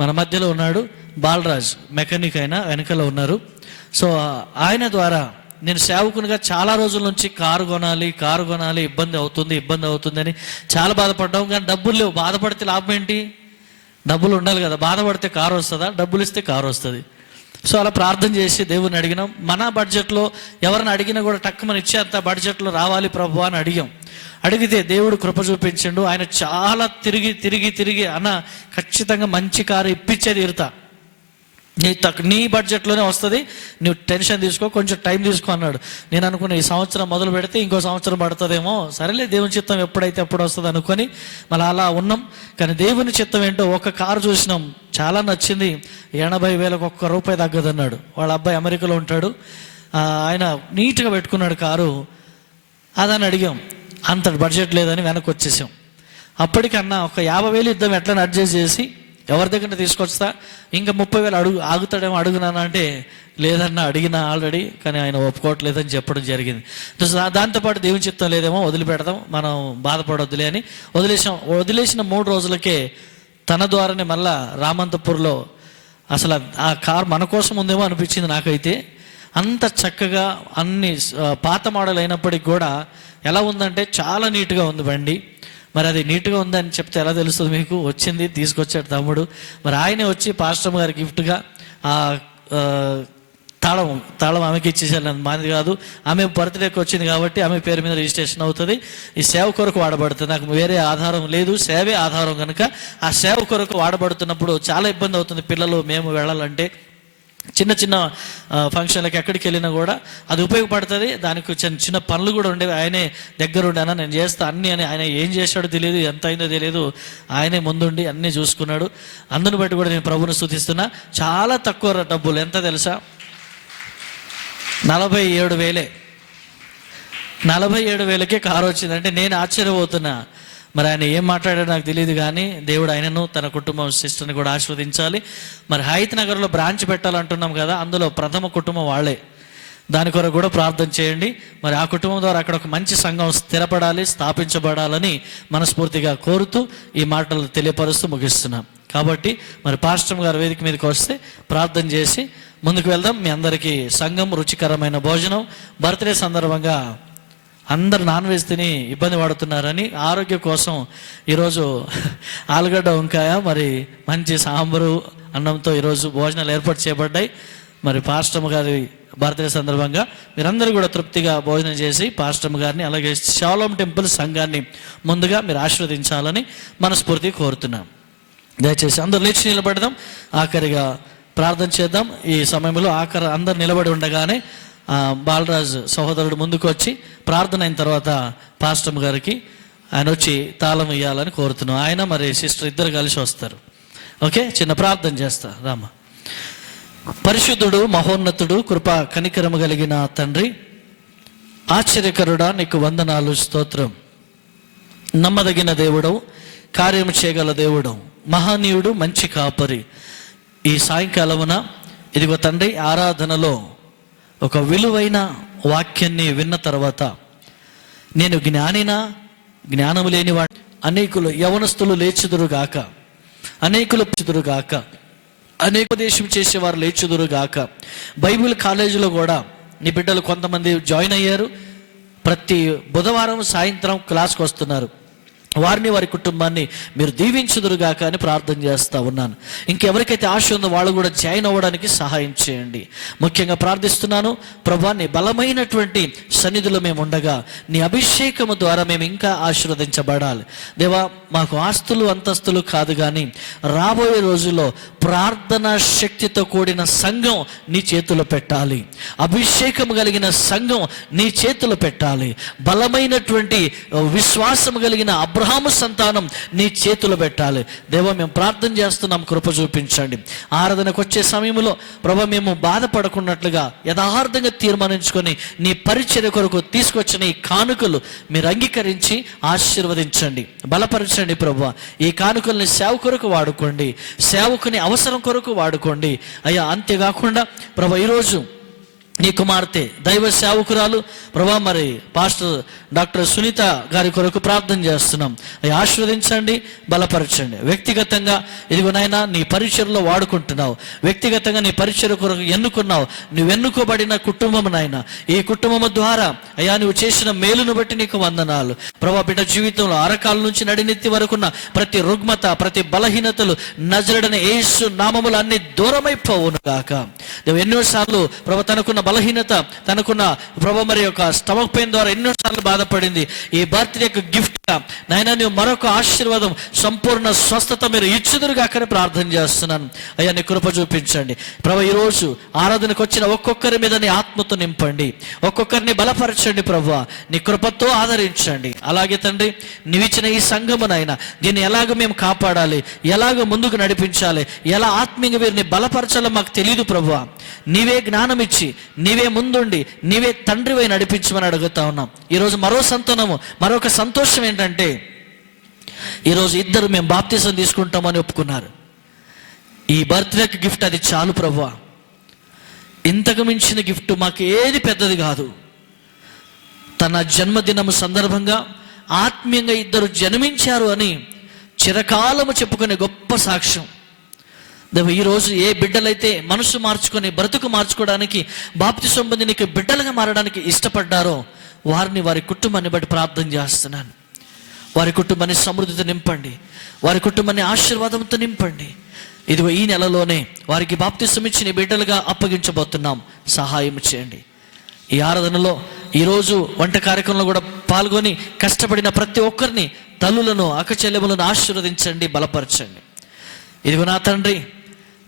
మన మధ్యలో ఉన్నాడు. బాలరాజ్ మెకానిక్ అయినా వెనకాల ఉన్నారు. సో ఆయన ద్వారా నేను సేవకునిగా చాలా రోజుల నుంచి కారు కొనాలి, ఇబ్బంది అవుతుంది అని చాలా బాధపడ్డాం. కానీ డబ్బులు లేవు. బాధపడితే లాభం ఏంటి? డబ్బులు ఉండాలి కదా. బాధపడితే కారు వస్తుందా? డబ్బులు ఇస్తే కారు వస్తుంది. సో అలా ప్రార్థన చేసి దేవుని అడిగినాం. మన బడ్జెట్లో ఎవరిని అడిగినా కూడా టక్కుమని ఇచ్చేంత బడ్జెట్లో రావాలి ప్రభు అని అడిగితే దేవుడు కృప చూపించిండు. ఆయన చాలా తిరిగి అన్న ఖచ్చితంగా మంచి కారు ఇప్పించే తీరుతా, నీ బడ్జెట్లోనే వస్తుంది, నువ్వు టెన్షన్ తీసుకో, కొంచెం టైం తీసుకో అన్నాడు. నేను అనుకున్నా ఈ సంవత్సరం మొదలు పెడితే ఇంకో సంవత్సరం పడుతుందేమో, సరేలే దేవుని చిత్తం ఎప్పుడైతే అప్పుడు వస్తుంది అనుకొని మళ్ళీ అలా ఉన్నాం. కానీ దేవుని చిత్తం ఏంటో ఒక కారు చూసినాం, చాలా నచ్చింది. 80,000 ఒక్క రూపాయి తగ్గదన్నాడు. వాళ్ళ అబ్బాయి అమెరికాలో ఉంటాడు, ఆయన నీట్గా పెట్టుకున్నాడు కారు. అదని అడిగాం, అంత బడ్జెట్ లేదని వెనక్కి వచ్చేసాం. అప్పటికన్నా ఒక 50,000 ఇద్దాం ఎట్లా అడ్జస్ట్ చేసి ఎవరి దగ్గర తీసుకొస్తా, ఇంకా 30,000 ఆగుతాడేమో అడుగునానా అంటే లేదన్నా అడిగినా ఆల్రెడీ, కానీ ఆయన ఒప్పుకోవట్లేదని చెప్పడం జరిగింది. దాంతోపాటు దేవుని చిత్తం లేదేమో వదిలిపెడదాం, మనం బాధపడొద్దులే అని వదిలేసిన 3 రోజులకే తన ద్వారానే మళ్ళా రామంతపూర్లో అసలు ఆ కార్ మన కోసం ఉందేమో అనిపించింది నాకైతే. అంత చక్కగా అన్ని పాత మోడల్ అయినప్పటికీ కూడా ఎలా ఉందంటే చాలా నీట్గా ఉంది బండి. మరి అది నీట్గా ఉందని చెప్తే ఎలా తెలుస్తుంది మీకు? వచ్చింది, తీసుకొచ్చాడు తమ్ముడు. మరి ఆయనే వచ్చి పాస్టర్ గారి గిఫ్ట్గా ఆ తాళం ఆమెకి ఇచ్చేసాను, మాది కాదు. ఆమె బర్త్డేకి వచ్చింది కాబట్టి ఆమె పేరు మీద రిజిస్ట్రేషన్ అవుతుంది. ఈ సేవ కొరకు వాడబడుతుంది. నాకు వేరే ఆధారం లేదు, సేవే ఆధారం కనుక ఆ సేవ కొరకు వాడబడుతున్నప్పుడు చాలా ఇబ్బంది అవుతుంది. పిల్లలు మేము వెళ్ళాలంటే చిన్న ఫంక్షన్లకి ఎక్కడికి వెళ్ళినా కూడా అది ఉపయోగపడుతుంది. దానికి చిన్న పనులు కూడా ఉండేవి. ఆయనే దగ్గరుండానా నేను చేస్తా అన్నీ అని. ఆయన ఏం చేశాడో తెలియదు, ఎంత అయిందో తెలియదు, ఆయనే ముందుండి అన్నీ చూసుకున్నాడు. అందుని బట్టి కూడా నేను ప్రభువుని స్తుతిస్తున్నా. చాలా తక్కువ డబ్బులు, ఎంత తెలుసా? 47,000. 47,000కే కారు వచ్చిందంటే నేను ఆశ్చర్యపోతున్నా. మరి ఆయన ఏం మాట్లాడాడో నాకు తెలియదు, కానీ దేవుడు ఆయనను తన కుటుంబం సిస్టర్ని కూడా ఆశీర్వదించాలి. మరి హైత్ నగర్లో బ్రాంచ్ పెట్టాలంటున్నాం కదా, అందులో ప్రథమ కుటుంబం వాళ్ళే. దాని కొరకు కూడా ప్రార్థన చేయండి. మరి ఆ కుటుంబం ద్వారా అక్కడ ఒక మంచి సంఘం స్థిరపడాలి, స్థాపించబడాలని మనస్ఫూర్తిగా కోరుతూ ఈ మాటలు తెలియపరుస్తూ ముగిస్తున్నాం. కాబట్టి మరి పాస్టర్ గారు వేదిక మీదకి వస్తే ప్రార్థన చేసి ముందుకు వెళ్దాం. మీ అందరికీ సంఘం రుచికరమైన భోజనం, బర్త్డే సందర్భంగా అందరు నాన్ వెజ్ తిని ఇబ్బంది పడుతున్నారని ఆరోగ్యం కోసం ఈరోజు ఆలుగడ్డ వంకాయ మరి మంచి సాంబారు అన్నంతో ఈరోజు భోజనాలు ఏర్పాటు చేయబడ్డాయి. మరి పాస్టర్ గారి బర్త్డే సందర్భంగా మీరందరూ కూడా తృప్తిగా భోజనం చేసి పాస్టర్ గారిని అలాగే షాలోమ్ టెంపుల్ సంఘాన్ని ముందుగా మీరు ఆశీర్వదించాలని మనస్ఫూర్తిగా కోరుతున్నాం. దయచేసి అందరూ లేచి నిలబడదాం, ఆఖరిగా ప్రార్థన చేద్దాం. ఈ సమయంలో అందరు నిలబడి ఉండగానే బాలరాజ్ సహోదరుడు ముందుకు వచ్చి ప్రార్థన అయిన తర్వాత పాస్టర్ గారికి ఆయన వచ్చి తాళం ఇవ్వాలని కోరుతున్నాం. ఆయన మరి సిస్టర్ ఇద్దరు కలిసి వస్తారు. ఓకే, చిన్న ప్రార్థన చేస్తా. రామ. పరిశుద్ధుడు, మహోన్నతుడు, కృప కనికరము కలిగిన తండ్రి, ఆశ్చర్యకరుడా నీకు వందనాలు, స్తోత్రం. నమ్మదగిన దేవుడు, కార్యము చేయగల దేవుడు, మహనీయుడు, మంచి కాపరి. ఈ సాయంకాలమున ఇదిగో తండ్రి ఆరాధనలో ఒక విలువైన వాక్యాన్ని విన్న తర్వాత నేను జ్ఞానము లేనివాడు, అనేకులు యవనస్తులు లేచుదురుగాక, అనేక ఉపదేశం చేసేవారు లేచుదురుగాక. బైబిల్ కాలేజీలో కూడా నీ బిడ్డలు కొంతమంది జాయిన్ అయ్యారు. ప్రతి బుధవారం సాయంత్రం క్లాస్కి వస్తున్నారు. వారిని, వారి కుటుంబాన్ని మీరు దీవించుదురుగాక అని ప్రార్థన చేస్తూ ఉన్నాను. ఇంకెవరికైతే ఆశ ఉందో వాళ్ళు కూడా జాయిన్ అవ్వడానికి సహాయం చేయండి. ముఖ్యంగా ప్రార్థిస్తున్నాను ప్రభువా, నీ బలమైనటువంటి సన్నిధిలో మేము ఉండగా నీ అభిషేకము ద్వారా మేము ఇంకా ఆశీర్వదించబడాలి. దేవా, మాకు ఆస్తులు అంతస్తులు కాదు, కానీ రాబోయే రోజుల్లో ప్రార్థనా శక్తితో కూడిన సంఘం నీ చేతిలో పెట్టాలి. అభిషేకం కలిగిన సంఘం నీ చేతిలో పెట్టాలి. బలమైనటువంటి విశ్వాసం కలిగిన అబ్రహాము సంతానం నీ చేతులు పెట్టాలి. దేవా, మేము ప్రార్థన చేస్తున్నాం, కృప చూపించండి. ఆరాధనకు వచ్చే సమయంలో ప్రభా మేము బాధపడకున్నట్లుగా యథార్థంగా తీర్మానించుకొని నీ పరిచర్య కొరకు తీసుకొచ్చిన ఈ కానుకలు మీరు అంగీకరించి ఆశీర్వదించండి, బలపరచండి. ప్రభా, ఈ కానుకల్ని సేవ కొరకు వాడుకోండి, సేవకుని అవసరం కొరకు వాడుకోండి అయ్యా. అంతేకాకుండా ప్రభా ఈరోజు నీ కుమార్తె దైవ సేవకురాలు ప్రభా మరి పాస్టర్ డాక్టర్ సునీత గారి కొరకు ప్రార్థన చేస్తున్నాం. అవి ఆశీర్వదించండి, బలపరచండి. వ్యక్తిగతంగా ఇదిగో నాయనా నీ పరిచర్లో వాడుకుంటున్నావు, వ్యక్తిగతంగా నీ పరిచర్ కొరకు ఎన్నుకున్నావు. నువ్వు ఎన్నుకోబడిన కుటుంబం నాయన, ఈ కుటుంబం ద్వారా అయ్యా నువ్వు చేసిన మేలును బట్టి నీకు వందనాలు ప్రభా. బిడ్డ జీవితంలో అరకాల నుంచి నడినెత్తి వరకున్న ప్రతి రుగ్మత, ప్రతి బలహీనతలు నజరుడైన యేసు నామములు అన్ని దూరమైపోవును గాక. ఎన్నోసార్లు ప్రభా తనకున్న బలహీనత, తనకున్న ప్రభు మరి యొక్క స్టమక్ పెయిన్ ద్వారా ఎన్నోసార్లు బాధపడింది. ఈ బర్త్డే యొక్క గిఫ్ట్ నాయనా నువ్వు మరొక ఆశీర్వాదం, సంపూర్ణ స్వస్థత మీరు ఇచ్చుదురుగా అక్కడ ప్రార్థన చేస్తున్నాను. అయ్యా నీ కృప చూపించండి ప్రభు. ఈరోజు ఆరాధనకు వచ్చిన ఒక్కొక్కరి మీద నీ ఆత్మతో నింపండి, ఒక్కొక్కరిని బలపరచండి ప్రభు. నీ కృపతో ఆదరించండి. అలాగే తండ్రి నీవిచ్చిన ఈ సంఘమునైనా దీన్ని ఎలాగ మేము కాపాడాలి, ఎలాగ ముందుకు నడిపించాలి, ఎలా ఆత్మీయంగా వీరిని బలపరచాలో మాకు తెలియదు ప్రభు. నీవే జ్ఞానం ఇచ్చి, నీవే ముందుండి, నీవే తండ్రివై నడిపించమని అడుగుతా ఉన్నాం. ఈరోజు మరో సంతానము, మరొక సంతోషం ఏంటంటే ఈరోజు ఇద్దరు మేము బాప్తిసం తీసుకుంటామని ఒప్పుకున్నారు. ఈ బర్త్డేకి గిఫ్ట్ అది చాలు ప్రభువా. ఇంతకు మించిన గిఫ్ట్ మాకు ఏది పెద్దది కాదు. తన జన్మదినము సందర్భంగా ఆత్మీయంగా ఇద్దరు జన్మించారు అని చిరకాలము చెప్పుకునే గొప్ప సాక్ష్యం. ఈరోజు ఏ బిడ్డలైతే మనసు మార్చుకొని బ్రతుకు మార్చుకోవడానికి బాప్తిసం పొంది నీకు బిడ్డలుగా మారడానికి ఇష్టపడ్డారో వారిని, వారి కుటుంబాన్ని బట్టి ప్రార్థన చేస్తున్నాను. వారి కుటుంబాన్ని సమృద్ధితో నింపండి, వారి కుటుంబాన్ని ఆశీర్వాదంతో నింపండి. ఇదిగో ఈ నెలలోనే వారికి బాప్తిసం ఇచ్చి నీ బిడ్డలుగా అప్పగించబోతున్నాం. సహాయం చేయండి. ఈ ఆరాధనలో ఈరోజు వంట కార్యక్రమంలో కూడా పాల్గొని కష్టపడిన ప్రతి ఒక్కరిని, తల్లులను, అక్కచెల్లెములను ఆశీర్వదించండి, బలపరచండి. ఇదిగో నా తండ్రి,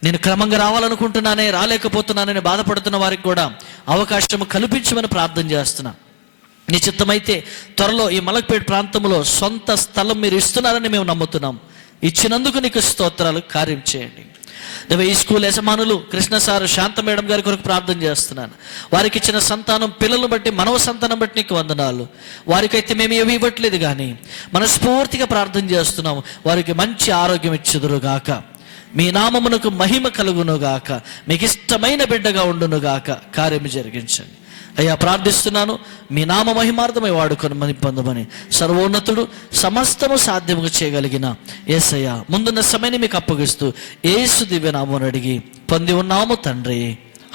నేను క్రమంగా రావాలనుకుంటున్నానే, రాలేకపోతున్నానని బాధపడుతున్న వారికి కూడా అవకాశం కల్పించమని ప్రార్థన చేస్తున్నా. నీ చిత్తమైతే త్వరలో ఈ మలక్పేట ప్రాంతంలో సొంత స్థలం మీరు ఇస్తున్నారని మేము నమ్ముతున్నాం. ఇచ్చినందుకు నీకు స్తోత్రాలు. కార్యం చేయండి. ఈ స్కూల్ యజమానులు కృష్ణ సారు, శాంత మేడం గారి కొరకు ప్రార్థన చేస్తున్నాను. వారికి ఇచ్చిన సంతానం, పిల్లలను బట్టి, మనవ సంతానం బట్టి నీకు వందనాలు. వారికైతే మేము ఏమి ఇవ్వట్లేదు కానీ మనస్ఫూర్తిగా ప్రార్థన చేస్తున్నాము. వారికి మంచి ఆరోగ్యం ఇచ్చుదురుగాక, మీ నామమునకు మహిమ కలుగునుగాక, మీకు ఇష్టమైన బిడ్డగా ఉండునుగాక. కార్యం జరిగించండి అయ్యా. ప్రార్థిస్తున్నాను, మీ నామ మహిమార్థమై వాడుకొని మని పొందమని సర్వోన్నతుడు సమస్తము సాధ్యముగా చేయగలిగిన యేసయ్య ముందున్న సమయాన్ని మీకు అప్పగిస్తూ యేసు దివ్య నామమును అడిగి పొంది ఉన్నాము తండ్రి.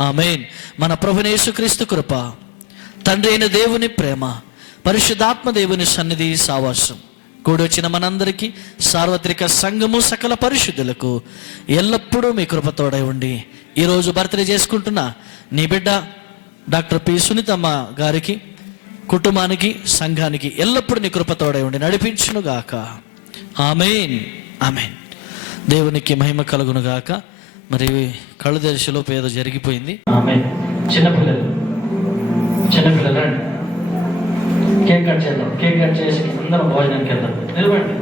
ఆమేన్. మన ప్రభువైన యేసుక్రీస్తు కృప, తండ్రి అయిన దేవుని ప్రేమ, పరిశుద్ధాత్మ దేవుని సన్నిధి సావాసం కూడి వచ్చిన మనందరికీ, సార్వత్రిక సంఘము సకల పరిశుద్ధులకు ఎల్లప్పుడూ మీ కృపతోడై ఉండి, ఈరోజు బర్త్డే చేసుకుంటున్న నీ బిడ్డ డాక్టర్ పి సునీతమ్మ గారికి, కుటుంబానికి, సంఘానికి ఎల్లప్పుడూ నీ కృపతోడై ఉండి నడిపించునుగాక. ఆమేన్, ఆమేన్. దేవునికి మహిమ కలుగునుగాక. మరి కళ్ళు దర్శలో ఏదో జరిగిపోయింది. ఆమేన్. చిన్నపిల్లలు కేక్ కట్ చేద్దాం. కేక్ కట్ చేసి అందరం భోజనానికి వెళ్దాం. నిలబడి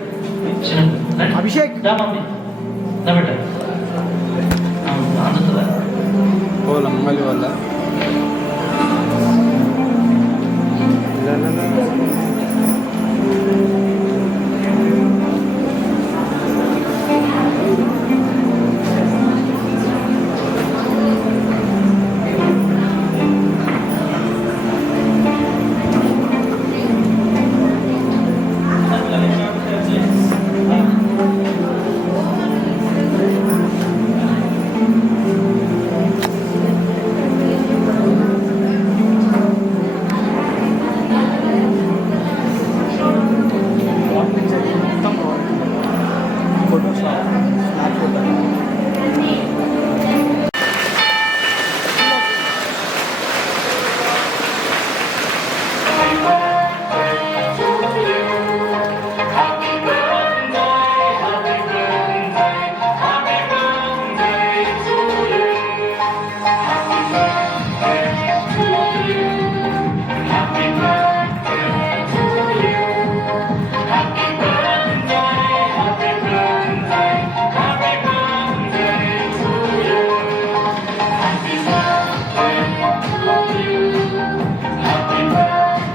అభిషేక్ అందుతుందా మళ్ళీ వల్ల